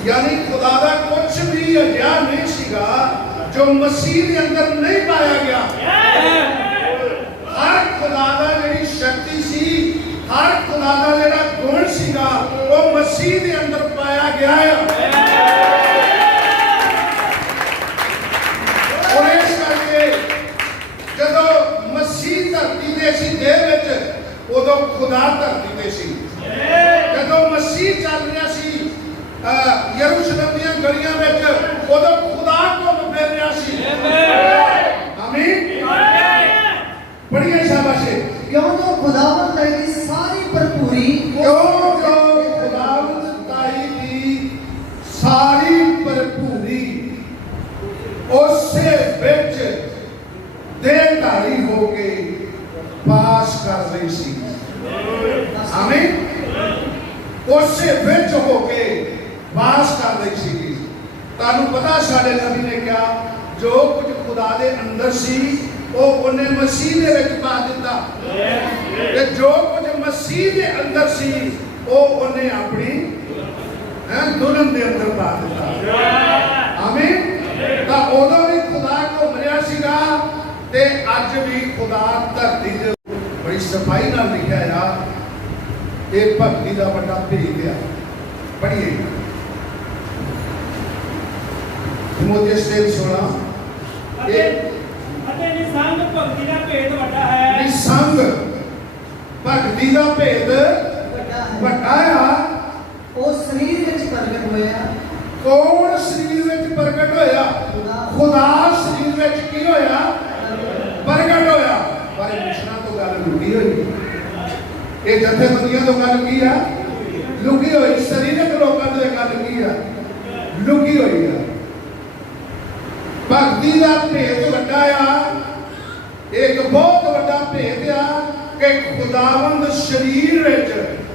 ਯਾਨੀ ਖੁਦਾ ਦਾ ਕੁਝ ਵੀ ਅਜਿਹਾ ਨਹੀਂ ਸੀਗਾ ਜੋ ਮਸੀਹ ਦੇ ਅੰਦਰ ਨਹੀਂ ਪਾਇਆ ਗਿਆ। ਹਰ ਖੁਦਾ ਦਾ ਜਿਹੜੀ ਸ਼ਕਤੀ ਸੀ, ਹਰ ਖੁਦਾ ਦਾ ਜਿਹੜਾ ਗੁਣ ਸੀਗਾ, ਉਹ ਮਸੀਹ ਦੇ ਅੰਦਰ ਪਾਇਆ ਗਿਆ ਹੈ। ਔਰ ਇਸ ਕਰਕੇ ਜਦੋਂ ਮਸੀਹ ਧਰਤੀ ਤੇ ਸੀ ਦੇਹ ਵਿੱਚ, ਉਦੋਂ ਖੁਦਾ ਧਰਤੀ ਤੇ ਸੀ। ਜਦੋਂ ਮਸੀਹ ਚੱਲ ਰਿਹਾ ਸੀ ਯਰੂਸ਼ਲਮ ਦੀਆਂ ਗਲੀਆਂ ਵਿੱਚ, ਉਦੋਂ ਖੁਦਾ ਘੁੰਮ ਫਿਰ ਰਿਹਾ ਸੀ। ਆਮੀਨ। ਬੜੀਆ ਸ਼ਾਬਾਸ਼ੇ। ਕਿਉਂਕਿ ਖੁਦਾਵੰਦ ਦੀ ਸਾਰੀ ਭਰਪੂਰੀ, ਕਿਉਂਕਿ ਖੁਦਾਵੰਦ ਦੀ ਸਾਰੀ ਭਰਪੂਰੀ ਉਸੇ ਵਿੱਚ ਦੇਹਧਾਰੀ ਹੋ ਕੇ ਵਾਸ ਕਰ ਰਹੀ ਸੀ। ਆਮੀਨ। ਉਸੇ ਵਿੱਚ ਹੋ ਕੇ ਵਾਸ ਕਰ ਰਹੀ ਸੀ। ਤੁਹਾਨੂੰ ਪਤਾ, ਸਾਡੇ ਨਬੀ ਨੇ ਕਿਹਾ, ਜੋ ਕੁਝ ਖੁਦਾ ਦੇ ਅੰਦਰ ਸੀ ਉਹ ਉਹਨੇ ਮਸੀਹ ਦੇ ਵਿੱਚ ਪਾ ਦਿੱਤਾ, ਤੇ ਜੋ ਕੁਝ ਮਸੀਹ ਦੇ ਅੰਦਰ ਸੀ ਉਹ ਉਹਨੇ ਆਪਣੀ ਦੁਲਹਨ ਦੇ ਅੰਦਰ ਪਾ ਦਿੱਤਾ। ਆਮੀਨ। ਤਾਂ ਉਦੋਂ ਵੀ ਖੁਦਾ ਘੁੰਮ ਰਿਹਾ ਸੀਗਾ, ਤੇ ਅੱਜ ਵੀ ਖੁਦਾ ਧਰਤੀ ਦੇ ਬੜੀ ਸਫਾਈ ਨਾਲ ਲਿਖਿਆ ਆ। ਇਹ ਭਗਤੀ ਦਾ ਵੱਡਾ ਭੇਦ ਆ। ਪੜ੍ਹੀਏ, ਤਿਮੋਥੇਉਸ 3:16। ਅਤੇ ਨਿਸੰਗ ਭਗਤੀ ਦਾ ਭੇਦ ਵੱਡਾ ਹੈ। ਨਿਸੰਗ ਭਗਤੀ ਦਾ ਭੇਦ ਵੱਡਾ ਆ। ਉਹ ਸਰੀਰ ਵਿੱਚ ਪ੍ਰਗਟ ਹੋਇਆ। ਕੌਣ ਸਰੀਰ ਵਿੱਚ ਪ੍ਰਗਟ ਹੋਇਆ? ਖੁਦਾ ਸਰੀਰ ਵਿੱਚ ਕੀ ਹੋਇਆ? ਪ੍ਰਗਟ ਇਹ ਜਥੇਬੰਦੀਆਂ ਤੋਂ ਗੱਲ ਕੀ ਆ? ਲੁਕੀ ਹੋਈ। ਸਰੀਰਕ ਲੋਕਾਂ ਤੋਂ ਇਹ ਗੱਲ ਕੀ ਆ? ਲੁਕੀ ਹੋਈ ਆ। ਭਗਤੀ ਦਾ ਭੇਦ ਵੱਡਾ ਆ। ਇੱਕ ਬਹੁਤ ਵੱਡਾ ਭੇਦ ਆ ਕਿ ਖੁਦਾਵੰਦ ਸਰੀਰ ਵਿੱਚ,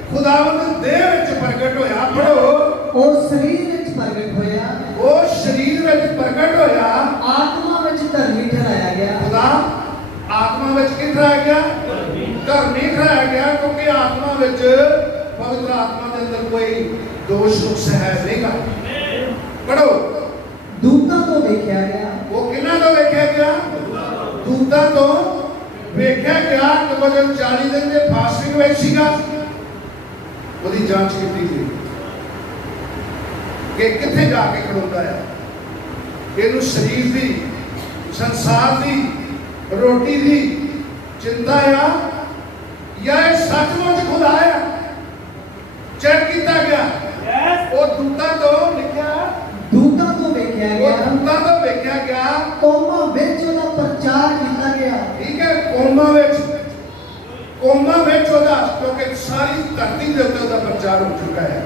ਖੁਦਾਵੰਦ ਦੇਹ ਵਿੱਚ ਪ੍ਰਗਟ ਹੋਇਆ। ਪੜੋ, ਉਹ ਸਰੀਰ ਵਿੱਚ ਪ੍ਰਗਟ ਹੋਇਆ, ਉਹ ਸਰੀਰ ਵਿੱਚ ਪ੍ਰਗਟ ਹੋਇਆ, ਆਤਮਾ ਵਿੱਚ ਧਰਮੀ ਠਹਿਰਾਇਆ ਗਿਆ। ਖੁਦਾ ਆਤਮਾ ਵਿੱਚ ਕੀ ਠਹਿਰਾਇਆ ਗਿਆ? ਧਰਮੀ ਠਹਿਰਾਇਆ ਗਿਆ, ਕਿਉਂਕਿ ਆਤਮਾ ਵਿੱਚ, ਪਵਿੱਤਰ ਆਤਮਾ ਦੇ ਅੰਦਰ ਕੋਈ ਦੋਸ਼ ਨੁਕਸ ਹੈ ਨਹੀਂਗਾ। ਪੜੋ, ਦੂਤਾਂ ਤੋਂ ਵੇਖਿਆ ਗਿਆ। ਉਹ ਕਿਹਨਾਂ ਤੋਂ ਵੇਖਿਆ ਗਿਆ? ਦੂਤਾਂ ਤੋਂ ਵੇਖਿਆ ਗਿਆ ਕਿ ਉਹ ਜਦੋਂ 40 ਦਿਨ ਦੇ ਫਾਸਟਿੰਗ ਵਿੱਚ ਸੀਗਾ, ਉਹਦੀ ਜਾਂਚ ਕੀਤੀ ਗਈ ਕਿ ਕਿੱਥੇ ਜਾ ਕੇ ਖੜੋਤਾ ਹੈ। ਇਹਨੂੰ ਸਰੀਰ ਦੀ, ਸੰਸਾਰ ਦੀ, ਰੋਟੀ ਦੀ ਚਿੰਤਾ ਆ ਜਾਂ ਇਹ ਸੱਚਮੁੱਚ ਖੁਦਾ ਆ? ਚੈੱਕ ਕੀਤਾ ਗਿਆ। ਉਹ ਦੂਤਾਂ ਤੋਂ ਲਿਖਿਆ, ਦੂਤਾਂ ਤੋਂ ਵੇਖਿਆ ਉਹ ਗਿਆ, ਦੂਤਾਂ ਤੋਂ ਵੇਖਿਆ ਗਿਆ। ਕੌਮਾਂ ਵਿੱਚ ਉਹਦਾ ਪ੍ਰਚਾਰ ਕੀਤਾ ਗਿਆ। ਠੀਕ ਹੈ, ਕੌਮਾਂ ਵਿੱਚ, ਕੌਮਾਂ ਵਿੱਚ ਉਹਦਾ, ਕਿਉਂਕਿ ਸਾਰੀ ਧਰਤੀ ਦੇ ਉੱਤੇ ਉਹਦਾ ਪ੍ਰਚਾਰ ਹੋ ਚੁੱਕਾ ਹੈ।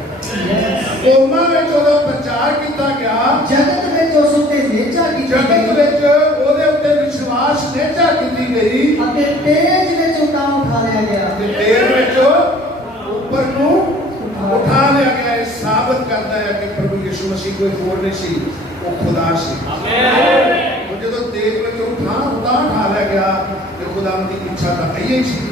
ਕੌਮਾਂ ਵਿੱਚ ਉਹਦਾ ਪ੍ਰਚਾਰ ਕੀਤਾ ਗਿਆ। ਜਗਤ ਵਿੱਚ ਉਸ ਉੱਤੇ ਨੇਚਾ ਕੀਤੀ ਜਗਤ ਗਈ ਵਿੱਚ ਉਹਦੇ ਉੱਤੇ ਵਿਸ਼ਵਾਸ ਨੇਚਾ ਕੀਤੀ ਗਈ ਅਤੇ ਤੇਜ ਵਿੱਚ ਉਤਾਂ ਉਠਾ ਲਿਆ ਗਿਆ। ਤੇ ਦੇਰ ਵਿੱਚ ਉੱਪਰ ਨੂੰ ਉਠਾ ਲਿਆ ਗਿਆ। ਇਹ ਸਾਬਤ ਕਰਦਾ ਹੈ ਕਿ ਪ੍ਰਭੂ ਯਿਸੂ ਮਸੀਹ ਕੋਈ ਹੋਰ ਨਹੀਂ ਸੀ, ਉਹ ਖੁਦਾ ਸੀ। ਉਹ ਜਦੋਂ ਦੇਰ ਵਿੱਚ ਉਠਾ ਲਿਆ ਗਿਆ ਤੇ ਖੁਦਾਵੰਦ ਦੀ ਇੱਛਾ ਤਾਂ ਇਹ ਸੀ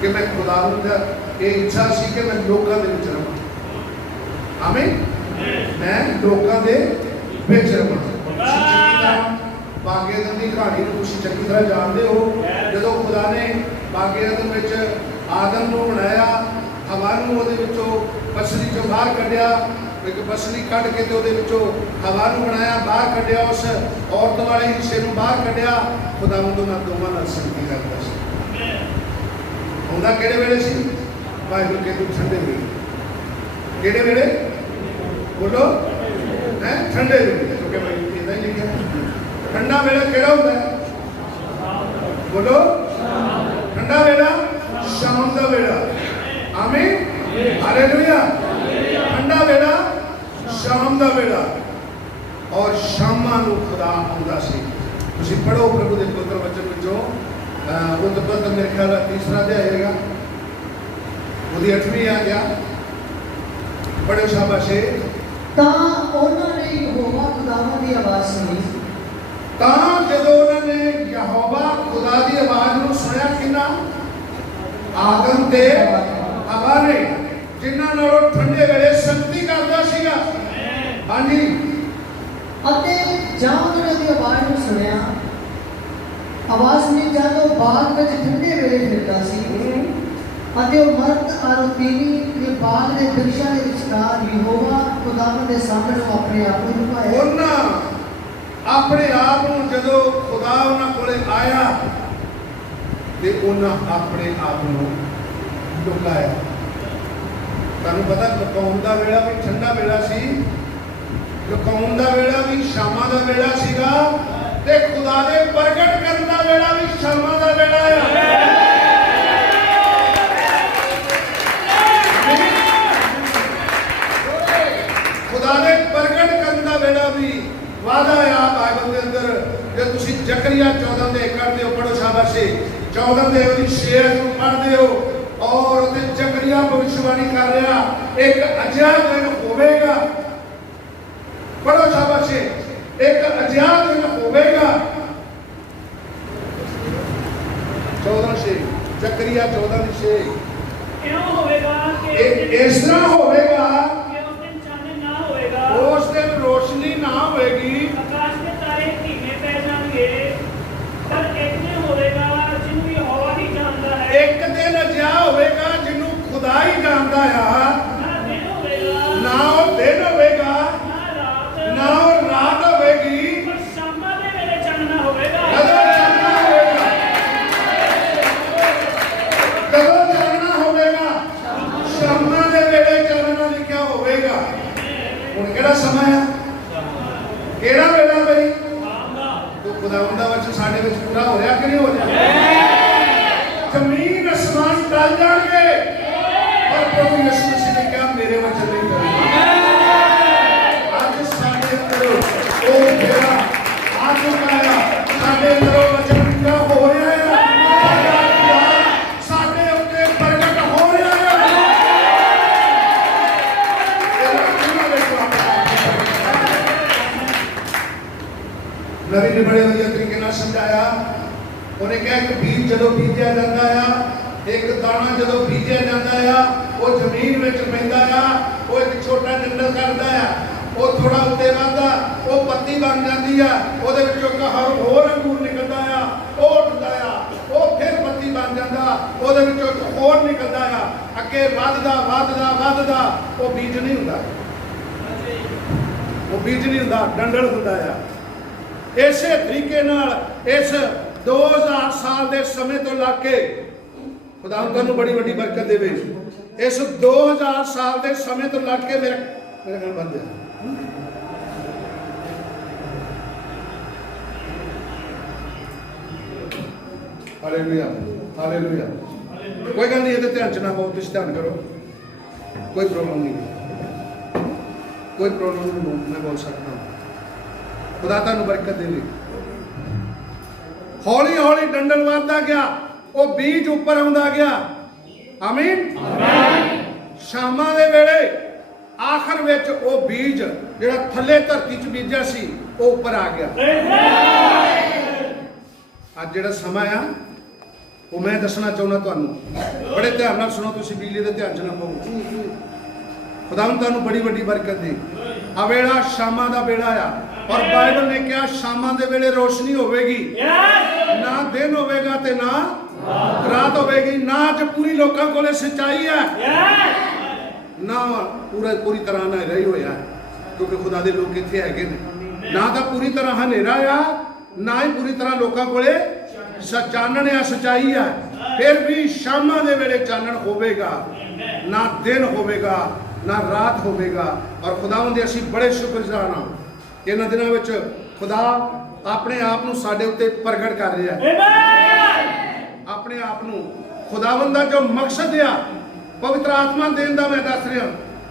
ਕਿ ਮੈਂ ਖੁਦਾਵੰਦ ਦਾ, ਇਹ ਇੱਛਾ ਸੀ ਕਿ ਮੈਂ ਲੋਕਾਂ ਦੇ ਵਿੱਚ ਰਹਾਂ। ਆਮੀਨ। ਮੈਂ ਲੋਕਾਂ ਦੇ ਵਿੱਚ ਰਹਾਂ। ਬਾਗੇ ਏਦਨ ਦੀ ਕਹਾਣੀ ਨੂੰ ਤੁਸੀਂ ਚੰਗੀ ਤਰ੍ਹਾਂ ਜਾਣਦੇ ਹੋ। ਜਦੋਂ ਖੁਦਾ ਨੇ ਬਾਗੇ ਏਦਨ ਵਿੱਚ ਆਦਮ ਨੂੰ ਬਣਾਇਆ, ਹਵਾ ਨੂੰ ਉਹਦੇ ਵਿੱਚੋਂ ਪਸਲੀ ਚੋਂ ਬਾਹਰ ਕੱਢਿਆ, ਇੱਕ ਪਸਲੀ ਕੱਢ ਕੇ ਤੇ ਉਹਦੇ ਵਿੱਚੋਂ ਹਵਾ ਨੂੰ ਬਣਾਇਆ, ਬਾਹਰ ਕੱਢਿਆ, ਉਸ ਔਰਤ ਵਾਲੇ ਹਿੱਸੇ ਨੂੰ ਬਾਹਰ ਕੱਢਿਆ। ਖੁਦਾਵੰਦ ਉਹਨਾਂ ਦੋਵਾਂ ਨਾਲ ਸੰਗਤੀ ਕਰਦਾ ਸੀ। ਹੁੰਦਾ ਕਿਹੜੇ ਵੇਲੇ ਸੀ? ਬਾਈਬਲ ਕਹਿੰਦੀ ਠੰਡੇ ਵੇਲੇ। ਕਿਹੜੇ ਵੇਲੇ? ਬੋਲੋ, ਹੈ ਠੰਡੇ ਵੇਲੇ। ਕਿਉਂਕਿ ਮੈਂ ਇਹਦਾ ਹੀ ਲਿਖਿਆ। ਠੰਡਾ ਵੇਲਾ ਕਿਹੜਾ ਹੁੰਦਾ ਹੈ? ਬੋਲੋ, ਠੰਡਾ ਵੇਲਾ ਸ਼ਾਮ ਦਾ ਵੇਲਾ। ਆਮੀਨ, ਹਾਲੇਲੂਇਆ। ਠੰਡਾ ਵੇਲਾ ਸ਼ਾਮ ਦਾ ਵੇਲਾ, ਔਰ ਸ਼ਾਮਾਂ ਨੂੰ ਖੁਦਾ ਆਉਂਦਾ ਸੀ। ਤੁਸੀਂ ਪੜ੍ਹੋ ਪ੍ਰਭੂ ਦੇ ਪਵਿੱਤਰ ਵਚਨ ਵਿੱਚੋਂ, ਉਹ ਤਾਂ ਮੇਰੇ ਖਿਆਲ ਨਾਲ ਤੀਸਰਾ ਅਧਿਆਇ ਹੈਗਾ, ਉਹਦੀ 8ਵੀਂ ਆ ਗਿਆ। ਬੜੇ ਸ਼ਾਬਾਸ਼ੇ। ਤਾਂ ਉਹਨਾਂ ਨੇ ਯਹੋਵਾ ਖੁਦਾਵੰਦ ਦੀ ਆਵਾਜ਼ ਸੁਣੀ। ਤਾਂ ਜਦੋਂ ਉਹਨਾਂ ਨੇ ਯਹੋਵਾ ਖੁਦਾ ਦੀ ਆਵਾਜ਼ ਨੂੰ ਸੁਣਿਆ, ਕਿੰਨਾ? ਆਦਮ ਤੇ ਹਵਾ ਨੇ, ਜਿਨ੍ਹਾਂ ਨਾਲ ਉਹ ਠੰਡੇ ਵੇਲੇ ਸੰਗਤੀ ਕਰਦਾ ਸੀਗਾ। ਹਾਂਜੀ। ਅਤੇ ਜਾਂ ਉਹਨਾਂ ਦੀ ਆਵਾਜ਼ ਨੂੰ ਸੁਣਿਆ, ਆਵਾਜ਼ ਸੁਣੀ ਜਦ ਉਹ ਬਾਗ ਵਿੱਚ ਠੰਡੇ ਵੇਲੇ ਫਿਰਦਾ ਸੀ ਅਤੇ ਉਹ ਮਰਦ ਆਰੋਪੀਨੀ ਦੇ ਬਾਗ ਦੇ ਦ੍ਰਿਸ਼ਾਂ ਦੇ ਵਿਚਕਾਰ ਯਹੋਵਾ ਖੁਦਾਵੰਦ ਦੇ ਸਾਹਮਣੇ ਆਪਣੇ ਆਪ ਨੂੰ ਲੁਕਾਇਆ। ਉਹਨਾਂ ਆਪਣੇ ਆਪ ਨੂੰ, ਜਦੋਂ ਖੁਦਾ ਉਹਨਾਂ ਕੋਲੇ ਆਇਆ ਤੇ ਉਹਨਾਂ ਆਪਣੇ ਆਪ ਨੂੰ ਲੁਕਾਇਆ। ਤੁਹਾਨੂੰ ਪਤਾ, ਲੁਕਾਉਣ ਦਾ ਵੇਲਾ ਵੀ ਠੰਡਾ ਵੇਲਾ ਸੀ, ਲੁਕਾਉਣ ਦਾ ਵੇਲਾ ਵੀ ਸ਼ਾਮਾਂ ਦਾ ਵੇਲਾ ਸੀਗਾ, ਤੇ ਖੁਦਾ ਦੇ ਪ੍ਰਗਟ ਕਰਨ ਦਾ ਵੇਲਾ ਵੀ ਸ਼ਾਮਾਂ ਦਾ ਵੇਲਾ ਆ। ਖੁਦਾ ਦੇ ਪ੍ਰਗਟ ਕਰਨ ਦਾ ਵੇਲਾ ਵੀ ਵਾਦਾ ਆ ਬਾਈਬਲ ਦੇ ਅੰਦਰ। ਜੇ ਤੁਸੀਂ ਜ਼ਕਰੀਆ 14 ਦੇ 1 ਦੇ ਪੜ੍ਹੋ, ਸ਼ਾਬਾਸ਼ੇ, 14 ਦੇ ਉਹਦੀ 6 ਨੂੰ ਪੜ੍ਹਦੇ ਹੋ, ਔਰ ਉਹਦੇ ਜ਼ਕਰੀਆ ਭਵਿੱਖਬਾਣੀ ਕਰ ਰਿਹਾ, ਇੱਕ ਅਜਿਹਾ ਦਿਨ ਹੋਵੇਗਾ। ਪੜ੍ਹੋ ਸ਼ਾਬਾਸ਼ੇ, ਇੱਕ ਅਜਿਹਾ ਦਿਨ ਹੋਵੇਗਾ। 14:6 ਜ਼ਕਰੀਆ 14:6 ਕਿਉਂ ਹੋਵੇਗਾ ਕਿ ਇਸ ਤਰ੍ਹਾਂ ਹੋਵੇਗਾ ਕਿ ਉਸ ਦਿਨ ਚਾਨਣ ਨਾ ਹੋਵੇਗਾ, ਉਸ ਦਿਨ ਰੋਸ਼ਨੀ ਨਾ ਹੋਵੇਗੀ, ਆਕਾਸ਼ ਦੇ ਤਾਰੇ ਧੀਮੇ ਪੈ ਜਾਣਗੇ, ਪਰ ਇੱਕ ਦਿਨ ਹੋਵੇਗਾ ਜਿਹਨੂੰ ਯਹੋਵਾ ਹੀ ਜਾਣਦਾ ਹੈ। ਇੱਕ ਦਿਨ ਅਜਿਹਾ ਹੋਵੇਗਾ ਜਿਹਨੂੰ ਖੁਦਾ ਹੀ ਜਾਣਦਾ ਆ। ਨਾ ਦਿਨ ਹੋਵੇਗਾ, ਨਾ ਉਹ ਦਿਨ ਹੋਵੇਗਾ, ਨਾ ਰਾਤ, ਨਾ ਉਹ ਰਾਤ ਹੋਵੇਗੀ, ਪਰ ਸ਼ਾਮਾਂ ਦੇ ਵੇਲੇ ਚਾਨਣਾ ਹੋਵੇਗਾ। ਕਦੋਂ ਚਾਨਣਾ ਹੋਵੇਗਾ? ਕਦੋਂ ਚਾਨਣਾ ਹੋਵੇਗਾ? ਸ਼ਾਮਾਂ ਦੇ ਵੇਲੇ ਚਾਨਣਾ ਲਿਖਿਆ ਹੋਵੇਗਾ। ਹੁਣ ਕਿਹੜਾ ਸਮਾਂ ਹੈ? ਕਿਹੜਾ ਵੇਲਾ ਬਈ? ਤੂੰ ਖੁਦਾਵੰਦ ਦਾ ਵਚਨ ਸਾਡੇ ਵਿੱਚ ਪੂਰਾ ਹੋ ਰਿਹਾ ਕਿ ਨਹੀਂ ਹੋ ਰਿਹਾ? ਜ਼ਮੀਨ ਅਸਮਾਨ ਟਲ ਜਾਣਗੇ ਪਰ ਪ੍ਰਭੂ ਯਿਸੂ ਮਸੀਹ ਨੇ ਕਿਹਾ ਮੇਰੇ ਵਚਨ ਨਹੀਂ ਟਲਣਗੇ। ਅੱਜ ਸਾਡੇ ਅੰਦਰ ਉਹ ਜਿਹੜਾ ਆ ਚੁੱਕਾ ਹੈ, ਸਾਡੇ ਅੰਦਰ ਉਹ ਵਚਨ ਪੂਰਾ ਹੋ ਰਿਹਾ ਹੈ, ਸਾਡਾ ਪਿਆਰ ਸਾਡੇ ਉੱਤੇ ਪ੍ਰਗਟ ਹੋ ਰਿਹਾ ਹੈ। ਨਵੀਂ ਨੇ ਬੜੇ ਵਧੀਆ ਤਰੀਕੇ ਨਾਲ ਸਮਝਾਇਆ। ਉਹਨੇ ਕਿਹਾ ਕਿ ਬੀਜ ਜਦੋਂ ਬੀਜਿਆ ਜਾਂਦਾ ਆ, ਇੱਕ ਦਾਣਾ ਜਦੋਂ ਬੀਜਿਆ ਜਾਂਦਾ ਆ, ਉਹ ਜ਼ਮੀਨ ਵਿੱਚ ਪੈਂਦਾ ਆ, ਉਹ ਇੱਕ ਛੋਟਾ ਡੰਡਲ ਕਰਦਾ ਆ, ਉਹ ਥੋੜਾ ਉੱਤੇ ਵੱਧਦਾ, ਉਹ ਪੱਤੀ ਬਣ ਜਾਂਦੀ ਆ, ਉਹਦੇ ਵਿੱਚੋਂ ਇੱਕ ਹੋਰ ਅੰਗੂਰ ਨਿਕਲਦਾ ਆ, ਉਹ ਉੱਠਦਾ ਆ, ਉਹ ਫਿਰ ਪੱਤੀ ਬਣ ਜਾਂਦਾ, ਉਹਦੇ ਵਿੱਚੋਂ ਇੱਕ ਹੋਰ ਨਿਕਲਦਾ ਆ, ਅੱਗੇ ਵੱਧਦਾ ਵੱਧਦਾ ਵੱਧਦਾ। ਉਹ ਬੀਜ ਨਹੀਂ ਹੁੰਦਾ, ਉਹ ਬੀਜ ਨਹੀਂ ਹੁੰਦਾ, ਡੰਡਲ ਹੁੰਦਾ ਆ। ਇਸੇ ਤਰੀਕੇ ਨਾਲ ਇਸ 2000 ਸਾਲ ਦੇ ਸਮੇਂ ਤੋਂ ਲੱਗ ਕੇ ਖੁਦਾ ਤੁਹਾਨੂੰ ਬੜੀ ਵੱਡੀ ਬਰਕਤ ਦੇਵੇ। ਇਸ 2000 ਸਾਲ ਦੇ ਸਮੇਂ ਤੋਂ ਲੱਗ ਕੇ ਮੇਰਾ ਗੱਲ ਬੰਦ ਹੈ। Hallelujah hallelujah. ਕੋਈ ਗੱਲ ਨਹੀਂ, ਇਹਦੇ ਧਿਆਨ ਚ ਨਾ ਪਾਓ, ਤੁਸੀਂ ਧਿਆਨ ਕਰੋ, ਕੋਈ ਪ੍ਰੋਬਲਮ ਨਹੀਂ, ਕੋਈ ਪ੍ਰੋਬਲਮ ਨਹੀਂ, ਮੈਂ ਬੋਲ ਸਕਦਾ। ਖੁਦਾ ਤੁਹਾਨੂੰ ਬਰਕਤ ਦੇਵੇ। ਹੌਲੀ ਹੌਲੀ ਡੰਡਲ ਵੱਧਦਾ ਗਿਆ, ਉਹ ਬੀਜ ਉੱਪਰ ਆਉਂਦਾ ਗਿਆ। ਆਮੀਨ ਆਮੀਨ। ਸ਼ਾਮਾਂ ਦੇ ਵੇਲੇ ਆਖਰ ਵਿੱਚ ਉਹ ਬੀਜ ਜਿਹੜਾ ਥੱਲੇ ਧਰਤੀ 'ਚ ਬੀਜਿਆ ਸੀ ਉਹ ਉੱਪਰ ਆ ਗਿਆ। ਅੱਜ ਜਿਹੜਾ ਸਮਾਂ ਆ ਉਹ ਮੈਂ ਦੱਸਣਾ ਚਾਹੁੰਦਾ ਤੁਹਾਨੂੰ, ਬੜੇ ਧਿਆਨ ਨਾਲ ਸੁਣੋ, ਤੁਸੀਂ ਬਿਜਲੀ ਦੇ ਧਿਆਨ 'ਚ ਨਾ ਪਾਓ। ਖੁਦਾਵੰਦ ਤੁਹਾਨੂੰ ਬੜੀ ਵੱਡੀ ਬਰਕਤ ਦੇ। ਆ ਵੇਲਾ ਸ਼ਾਮਾਂ ਦਾ ਵੇਲਾ ਆ, ਔਰ ਬਾਈਬਲ ਨੇ ਕਿਹਾ ਸ਼ਾਮਾਂ ਦੇ ਵੇਲੇ ਰੋਸ਼ਨੀ ਹੋਵੇਗੀ, ਨਾ ਦਿਨ ਹੋਵੇਗਾ ਤੇ ਨਾ ਰਾਤ ਹੋਵੇਗੀ। ਨਾ ਅੱਜ ਪੂਰੀ ਲੋਕਾਂ ਕੋਲੇ ਸੱਚਾਈ ਹੈ, ਨਾ ਪੂਰੀ ਤਰ੍ਹਾਂ ਨਾ ਰਹੀ ਹੋਇਆ, ਕਿਉਂਕਿ ਖੁਦਾ ਦੇ ਲੋਕ ਇੱਥੇ ਹੈਗੇ ਨੇ। ਨਾ ਤਾਂ ਪੂਰੀ ਤਰ੍ਹਾਂ ਹਨੇਰਾ ਆ, ਨਾ ਹੀ ਪੂਰੀ ਤਰ੍ਹਾਂ ਲੋਕਾਂ ਕੋਲੇ ਚਾਨਣ ਆ, ਸੱਚਾਈ ਆ। ਫਿਰ ਵੀ ਸ਼ਾਮਾਂ ਦੇ ਵੇਲੇ ਚਾਨਣ ਹੋਵੇਗਾ, ਨਾ ਦਿਨ ਹੋਵੇਗਾ ਨਾ ਰਾਤ ਹੋਵੇਗਾ। ਔਰ ਖੁਦਾਵੰਦ ਦੇ ਅਸੀਂ ਬੜੇ ਸ਼ੁਕਰਗੁਜ਼ਾਰ ਹਾਂ। ਇਹਨਾਂ ਦਿਨਾਂ ਵਿੱਚ ਖੁਦਾ ਆਪਣੇ ਆਪ ਨੂੰ ਸਾਡੇ ਉੱਤੇ ਪ੍ਰਗਟ ਕਰ ਰਿਹਾ ਹੈ। ਆਪਣੇ ਆਪ ਨੂੰ ਖੁਦਾਵੰਦ ਦਾ ਜੋ ਮਕਸਦ ਆ ਪਵਿੱਤਰ ਆਤਮਾ ਦੇਣ ਦਾ, ਮੈਂ ਦੱਸ ਰਿਹਾ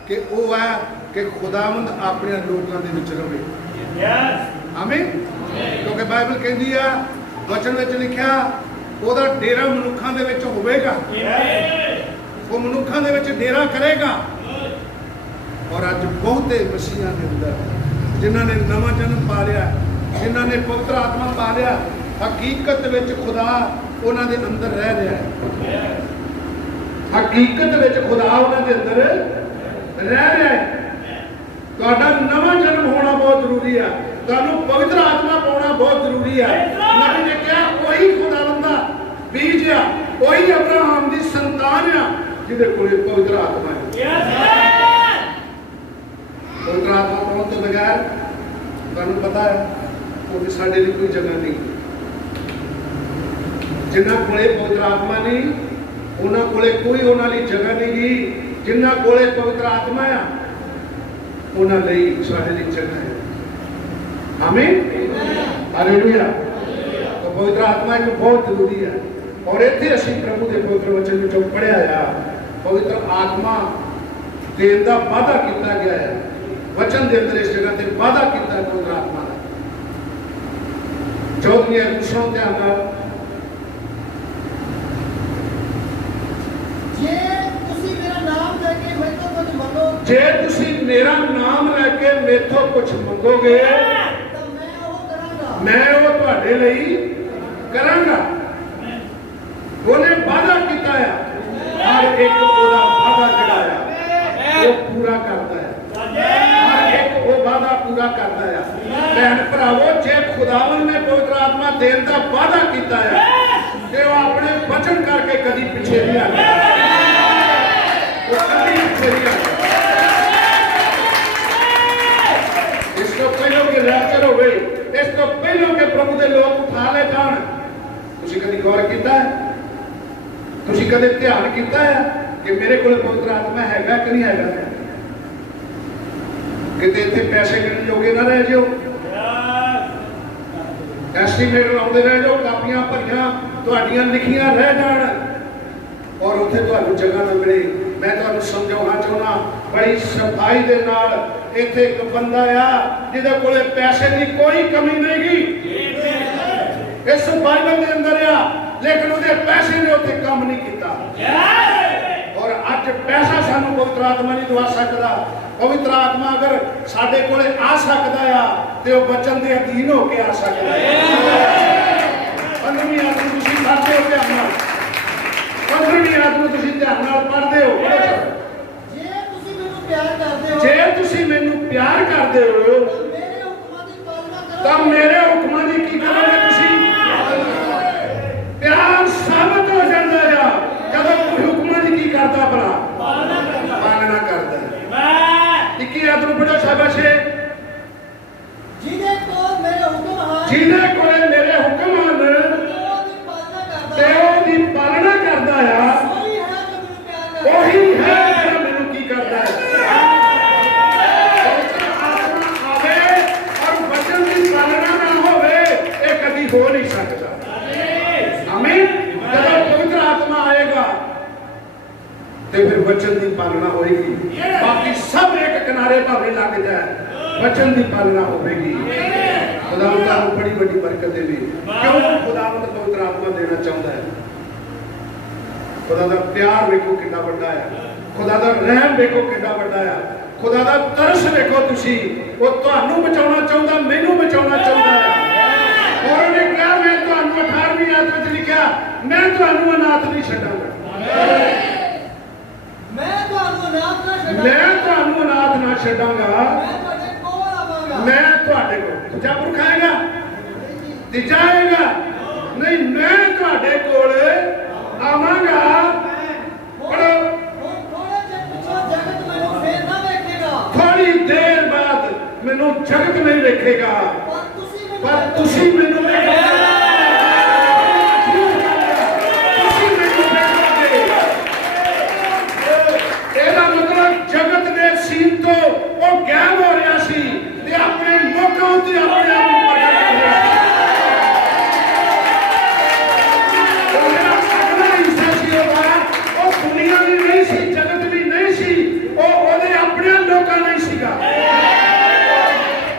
ਕਿ ਉਹ ਹੈ ਕਿ ਖੁਦਾਵੰਦ ਆਪਣੇ ਲੋਕਾਂ ਦੇ ਵਿੱਚ ਰਹੇ। ਆਮੀਨ। ਕਿਉਂਕਿ ਬਾਈਬਲ ਕਹਿੰਦੀ ਆ, ਵਚਨ ਵਿੱਚ ਲਿਖਿਆ, ਉਹਦਾ ਡੇਰਾ ਮਨੁੱਖਾਂ ਦੇ ਵਿੱਚ ਹੋਵੇਗਾ, ਉਹ ਮਨੁੱਖਾਂ ਦੇ ਵਿੱਚ ਡੇਰਾ ਕਰੇਗਾ। ਔਰ ਅੱਜ ਬਹੁਤੇ ਮਸੀਹਾਂ ਦੇ ਅੰਦਰ ਜਿਨ੍ਹਾਂ ਨੇ ਨਵਾਂ ਜਨਮ ਪਾ ਲਿਆ, ਜਿਨ੍ਹਾਂ ਨੇ ਪਵਿੱਤਰ ਆਤਮਾ ਪਾ ਲਿਆ, ਹਕੀਕਤ ਵਿੱਚ ਖੁਦਾ ਉਹਨਾਂ ਦੇ ਅੰਦਰ ਰਹਿ ਰਿਹਾ ਹੈ। ਹਕੀਕਤ ਵਿੱਚ ਖੁਦਾ ਉਹਨਾਂ ਦੇ ਅੰਦਰ ਰਹਿ ਰਿਹਾ ਹੈ। ਤੁਹਾਡਾ ਨਵਾਂ ਜਨਮ ਹੋਣਾ ਬਹੁਤ ਜ਼ਰੂਰੀ ਹੈ, ਤੁਹਾਨੂੰ ਪਵਿੱਤਰ ਆਤਮਾ ਪਾਉਣਾ ਬਹੁਤ ਜ਼ਰੂਰੀ ਹੈ। ਨਬੀ ਨੇ ਕਿਹਾ ਉਹੀ ਖੁਦਾਵੰਦ ਦਾ ਬੀਜ ਆ, ਉਹੀ ਅਬਰਾਹਮ ਦੀ ਸੰਤਾਨ ਆ ਜਿਹਦੇ ਕੋਲੇ ਪਵਿੱਤਰ ਆਤਮਾ ਹੈ। ਪਵਿੱਤਰ ਆਤਮਾ ਪਾਉਣ ਤੋਂ ਬਗੈਰ ਤੁਹਾਨੂੰ ਪਤਾ ਹੈ ਕਿ ਸਾਡੇ ਲਈ ਕੋਈ ਜਗ੍ਹਾ ਨਹੀਂ। ਜਿਨ੍ਹਾਂ ਕੋਲੇ ਪਵਿੱਤਰ ਆਤਮਾ ਨਹੀਂ, ਉਹਨਾਂ ਕੋਲੇ ਕੋਈ ਉਹਨਾਂ ਲਈ ਜਗ੍ਹਾ ਨਹੀਂ ਗੀ। ਜਿਨ੍ਹਾਂ ਕੋਲੇ ਪਵਿੱਤਰ ਆਤਮਾ ਆ, ਉਹਨਾਂ ਲਈ ਸਾਡੇ ਲਈ ਜਗ੍ਹਾ ਹੈ। ਆਮੀਨ ਹਾਲੇਲੂਇਆ। ਤਾਂ ਪਵਿੱਤਰ ਆਤਮਾ ਇੱਕ ਬਹੁਤ ਜ਼ਰੂਰੀ ਹੈ। ਔਰ ਇੱਥੇ ਅਸੀਂ ਪ੍ਰਭੂ ਦੇ ਪਵਿੱਤਰ ਵਚਨ ਵਿੱਚੋਂ ਪੜ੍ਹਿਆ ਆ, ਪਵਿੱਤਰ ਆਤਮਾ ਦੇਣ ਦਾ ਵਾਅਦਾ ਕੀਤਾ ਗਿਆ ਹੈ। ਵਚਨ ਦੇ ਅੰਦਰ ਇਸ ਜਗ੍ਹਾ ਤੇ ਵਾਅਦਾ ਕੀਤਾ ਹੈ ਪਵਿੱਤਰ ਆਤਮਾ ਦਾ। 14ਵੀਂ ਅਧਿਆਇ ਧਿਆਨ ਨਾਲ, ਜੇ ਤੁਸੀਂ ਮੇਰਾ ਨਾਮ ਲੈ ਕੇ ਮੈਥੋਂ ਕੁਝ ਮੰਗੋ, ਜੇ ਤੁਸੀਂ ਮੇਰਾ ਨਾਮ ਲੈ ਕੇ ਮੇਥੋਂ ਕੁਝ ਮੰਗੋਗੇ ਤਾਂ ਮੈਂ ਉਹ ਕਰਾਂਗਾ। ਮੈਂ ਉਹ ਤੁਹਾਡੇ ਲਈ ਕਰਾਂਗਾ। ਉਹਨੇ ਵਾਅਦਾ ਕੀਤਾ ਹੈ, ਹਰ ਇੱਕ ਉਹਦਾ ਵਾਅਦਾ ਜਿਹੜਾ ਹੈ ਉਹ ਪੂਰਾ ਕਰਦਾ ਹੈ। ਹਰ ਇੱਕ ਉਹ ਵਾਅਦਾ ਪੂਰਾ ਕਰਦਾ ਹੈ। ਭੈਣ ਭਰਾਵੋ, ਜੇ ਖੁਦਾਵੰਦ ਨੇ ਪਵਿੱਤਰ ਆਤਮਾ ਦੇਣ ਦਾ ਵਾਅਦਾ ਕੀਤਾ ਹੈ ਤੇ ਉਹ ਆਪਣੇ ਵਚਨ ਕਰਕੇ ਕਦੀ ਪਿੱਛੇ ਨਹੀਂ ਆਉਂਦਾ। ਉਹ ਕਦੀ ਪਿੱਛੇ ਨਹੀਂ ਆਉਂਦਾ। ਇਸ ਤੋਂ ਪਹਿਲਾਂ ਕਿ ਰੈਪਚਰ ਹੋਵੇ, ਇਸ ਤੋਂ ਪਹਿਲਾਂ ਕਿ ਪ੍ਰਭੂ ਦੇ ਲੋਕ ਉਠਾ ਲਏ ਜਾਣ, ਤੁਸੀਂ ਕਦੀ ਗੌਰ ਕੀਤਾ ਹੈ? ਤੁਸੀਂ ਕਦੇ ਧਿਆਨ ਕੀਤਾ ਹੈ ਕਿ ਮੇਰੇ ਕੋਲ ਪਵਿੱਤਰ ਆਤਮਾ ਹੈਗਾ ਕਿ ਨਹੀਂ ਹੈਗਾ? ਕਿਤੇ ਇੱਥੇ ਪੈਸੇ ਗਿਣਨ ਜੋਗੇ ਨਾ ਰਹਿ ਜਿਓ, ਐਸਟੀਮੇਟ ਲਾਉਂਦੇ ਰਹਿ ਜਾਓ, ਕਾਪੀਆਂ ਭਰੀਆਂ ਤੁਹਾਡੀਆਂ ਲਿਖੀਆਂ ਰਹਿ ਜਾਣ ਔਰ ਉੱਥੇ ਤੁਹਾਨੂੰ ਜਗ੍ਹਾ ਨਾ ਮਿਲੇ। ਮੈਂ ਤੁਹਾਨੂੰ ਸਮਝਾਉਣਾ ਚਾਹੁੰਦਾ, ਬੜੀ ਸਫਾਈ ਦੇ ਨਾਲ ਇੱਥੇ ਇੱਕ ਬੰਦਾ ਆ ਜਿਹਦੇ ਕੋਲੇ ਪੈਸੇ ਦੀ ਕੋਈ ਕਮੀ ਨਹੀਂਗੀ। ਇਸ ਬਾਈਬਲ ਦੇ ਅੰਦਰ ਆ, ਲੇਕਿਨ ਉਹਦੇ ਪੈਸੇ ਨੇ ਉੱਥੇ ਕੰਮ ਨਹੀਂ ਕੀਤਾ। ਔਰ ਅੱਜ ਪੈਸਾ ਸਾਨੂੰ ਪਵਿੱਤਰ ਆਤਮਾ ਨਹੀਂ ਦਵਾ ਸਕਦਾ। ਪਵਿੱਤਰ ਆਤਮਾ ਅਗਰ ਸਾਡੇ ਕੋਲੇ ਆ ਸਕਦਾ ਆ ਤੇ ਉਹ ਬਚਨ ਦੇ ਅਧੀਨ ਹੋ ਕੇ ਆ ਸਕਦਾ ਹੈ। 15ਵੀਂ ਆਇਤ ਨੂੰ ਤੁਸੀਂ ਪੜ੍ਹਦੇ ਹੋ ਧਿਆਨ ਨਾਲ, 15ਵੀਂ ਆਇਤ ਨੂੰ ਤੁਸੀਂ ਧਿਆਨ ਨਾਲ ਪੜ੍ਹਦੇ ਹੋ। ਜੇ ਤੁਸੀਂ ਮੈਨੂੰ ਪਿਆਰ ਕਰਦੇ ਹੋ, ਜੇ ਤੁਸੀਂ ਮੈਨੂੰ ਪਿਆਰ ਕਰਦੇ ਹੋ ਮੇਰੇ ਹੁਕਮਾਂ ਦੀ ਪਾਲਣਾ ਕਰੋ। ਤਾਂ ਮੇਰੇ ਹੁਕਮਾਂ ਦੀ ਕੀ ਕਰੋਗੇ ਤੁਸੀਂ? ਪਿਆਰ ਸਾਬਤ ਹੋ ਜਾਂਦਾ ਆ ਜਦੋਂ ਕੋਈ ਹੁਕਮਾਂ ਦੀ ਕੀ ਕਰਦਾ ਭਲਾ? ਪਾਲਣਾ ਕਰਦਾ। 21 ਆਇਤ ਨੂੰ ਪੜ੍ਹੋ ਸ਼ਾਬਾਸ਼ੇ। ਜਿਹਦੇ ਕੋਲ ਮੇਰੇ ਹੁਕਮ ਹਨ, ਜਿਹਦੇ ਕੋਲੇ ਮੇਰੇ ਹੁਕਮ ਹਨ ਤੇ ਉਹਦੀ ਪਾਲਣਾ ਤੇ ਕਰਦਾ ਉਹਦੀ ਪਾਲਣਾ ਕਰਦਾ ਆ, ਉਹੀ ਹੈ ਜੋ ਮੈਨੂੰ ਪਿਆਰ ਕਰਦਾ। ਉਹੀ ਹੈ ਜਿਹੜਾ ਮੈਨੂੰ ਕੀ ਕਰਦਾ ਹੈ। ਪਵਿੱਤਰ ਆਤਮਾ ਆਵੇ ਔਰ ਵਚਨ ਦੀ ਪਾਲਣਾ ਨਾ ਹੋਵੇ, ਇਹ ਕਦੀ ਹੋ ਨਹੀਂ ਸਕਦਾ। ਆਮੀਨ। ਜਦੋਂ ਪਵਿੱਤਰ ਆਤਮਾ ਆਏਗਾ ਤੇ ਫਿਰ ਵਚਨ ਦੀ ਪਾਲਣਾ ਹੋਏਗੀ। ਬਾਕੀ ਸਭ ਇੱਕ ਕਿਨਾਰੇ ਭਾਵੇਂ ਲੱਗ ਜਾਏ, ਵਚਨ ਦੀ ਪਾਲਣਾ ਹੋਵੇਗੀ। ਖੁਦਾਵੰਦ ਤੁਹਾਨੂੰ ਬੜੀ ਵੱਡੀ ਬਰਕਤ ਦੇਵੇ। ਕਿਉਂ ਖੁਦਾਵੰਦ ਪਵਿੱਤਰ ਆਤਮਾ ਦੇਣਾ ਚਾਹੁੰਦਾ ਹੈ। ਖੁਦਾ ਦਾ ਪਿਆਰ ਵੇਖੋ ਕਿੰਨਾ ਵੱਡਾ ਹੈ, ਖੁਦਾ ਦਾ ਰਹਿਮ ਵੇਖੋ ਕਿੰਨਾ ਵੱਡਾ ਹੈ, ਖੁਦਾ ਦਾ ਤਰਸ ਵੇਖੋ ਤੁਸੀਂ। ਉਹ ਤੁਹਾਨੂੰ ਬਚਾਉਣਾ ਚਾਹੁੰਦਾ, ਮੈਨੂੰ ਬਚਾਉਣਾ ਚਾਹੁੰਦਾ ਹੈ। ਔਰ ਉਹਨੇ ਕਿਹਾ, ਮੈਂ ਤੁਹਾਨੂੰ 18ਵੀਂ ਆਇਤ ਵਿੱਚ ਲਿਖਿਆ, ਮੈਂ ਤੁਹਾਨੂੰ ਅਨਾਥ ਨਹੀਂ ਛੱਡਾਂਗਾ। ਮੈਂ ਤੁਹਾਨੂੰ ਅਨਾਥ ਨਾ ਛੱਡਾਂਗਾ। ਮੈਂ ਤੁਹਾਨੂੰ ਅਨਾਥ ਨਾ ਛੱਡਾਂਗਾ। ਮੈਂ ਤੁਹਾਡੇ ਕੋਲ ਆਵਾਂਗਾ। ਮੈਂ ਤੁਹਾਡੇ ਕੋਲ ਦੂਜਾ ਪੁਰਖ ਆਏਗਾ, ਤੀਜਾ ਆਏਗਾ ਨਹੀਂ, ਮੈਂ ਤੁਹਾਡੇ ਕੋਲ ਆਵਾਂਗਾ। ਥੋੜੇ ਚਿਰ ਪਿੱਛੋਂ ਜਗਤ ਮੈਨੂੰ ਫੇਰ ਨਾ ਵੇਖੇਗਾ, ਥੋੜੀ ਦੇਰ ਬਾਅਦ ਮੈਨੂੰ ਜਗਤ ਨਹੀਂ ਵੇਖੇਗਾ, ਪਰ ਤੁਸੀਂ ਮੈਨੂੰ ਵੇਖੋਗੇ। ਤੁਸੀਂ ਮੈਨੂੰ ਵੇਖੋਗੇ। ਇਹਦਾ ਮਤਲਬ ਜਗਤ ਦੇ ਸੀਨ ਤੋਂ ਉਹ ਗਾਇਬ ਹੋ ਰਿਹਾ ਸੀ ਤੇ ਆਪਣੇ ਲੋਕਾਂ ਉੱਤੇ ਆਪਣੇ ਆਪ ਨੂੰ ਪ੍ਰਗਟ ਕਰ ਰਿਹਾ ਸੀ। ਉਹ ਜਿਹੜਾ ਅਗਲਾ ਹਿੱਸਾ ਸੀ ਉਹਦਾ, ਉਹ ਦੁਨੀਆ ਦੀ ਨਹੀਂ ਸੀ, ਜਗਤ ਦੀ ਨਹੀਂ ਸੀ, ਉਹ ਉਹਦੇ ਆਪਣੇ ਲੋਕਾਂ ਲਈ ਸੀਗਾ।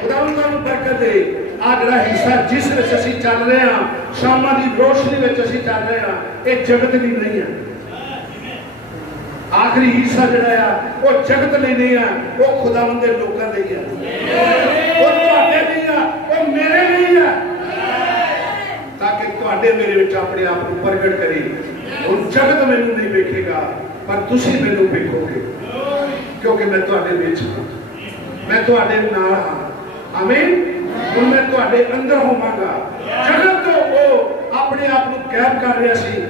ਖੁਦਾਵੰਦ ਤੁਹਾਨੂੰ ਬਰਕਤ ਦੇ। ਆ ਜਿਹੜਾ ਹਿੱਸਾ ਜਿਸ ਵਿੱਚ ਅਸੀਂ ਚੱਲ ਰਹੇ ਹਾਂ, ਸ਼ਾਮਾਂ ਦੀ ਰੋਸ਼ਨੀ ਵਿੱਚ ਅਸੀਂ ਚੱਲ ਰਹੇ ਹਾਂ, ਇਹ ਜਗਤ ਲਈ ਨਹੀਂ ਹੈ। ਆਖਰੀ ਹਿੱਸਾ ਜਿਹੜਾ ਆ ਉਹ ਜਗਤ ਲਈ ਨਹੀਂ ਆ, ਉਹ ਖੁਦਾਵੰਦ ਦੇ ਲੋਕਾਂ ਲਈ ਆ। ਉਹ ਤੁਹਾਡੇ ਲਈ ਆ, ਉਹ ਮੇਰੇ ਲਈ ਆ, ਤਾਂ ਕਿ ਤੁਹਾਡੇ ਮੇਰੇ ਵਿੱਚ ਆਪਣੇ ਆਪ ਨੂੰ ਪ੍ਰਗਟ ਕਰੇ। ਹੁਣ ਜਗਤ ਮੈਨੂੰ ਨਹੀਂ ਵੇਖੇਗਾ, ਪਰ ਤੁਸੀਂ ਮੈਨੂੰ ਵੇਖੋਗੇ, ਕਿਉਂਕਿ ਮੈਂ ਤੁਹਾਡੇ ਵਿੱਚ ਹਾਂ, ਮੈਂ ਤੁਹਾਡੇ ਨਾਲ ਹਾਂ। ਆਮੀਨ। ਹੁਣ ਮੈਂ ਤੁਹਾਡੇ ਅੰਦਰ ਹੋਵਾਂਗਾ। ਜਗਤ ਤੋਂ ਉਹ ਆਪਣੇ ਆਪ ਨੂੰ ਗਾਇਬ ਕਰ ਰਿਹਾ ਸੀ,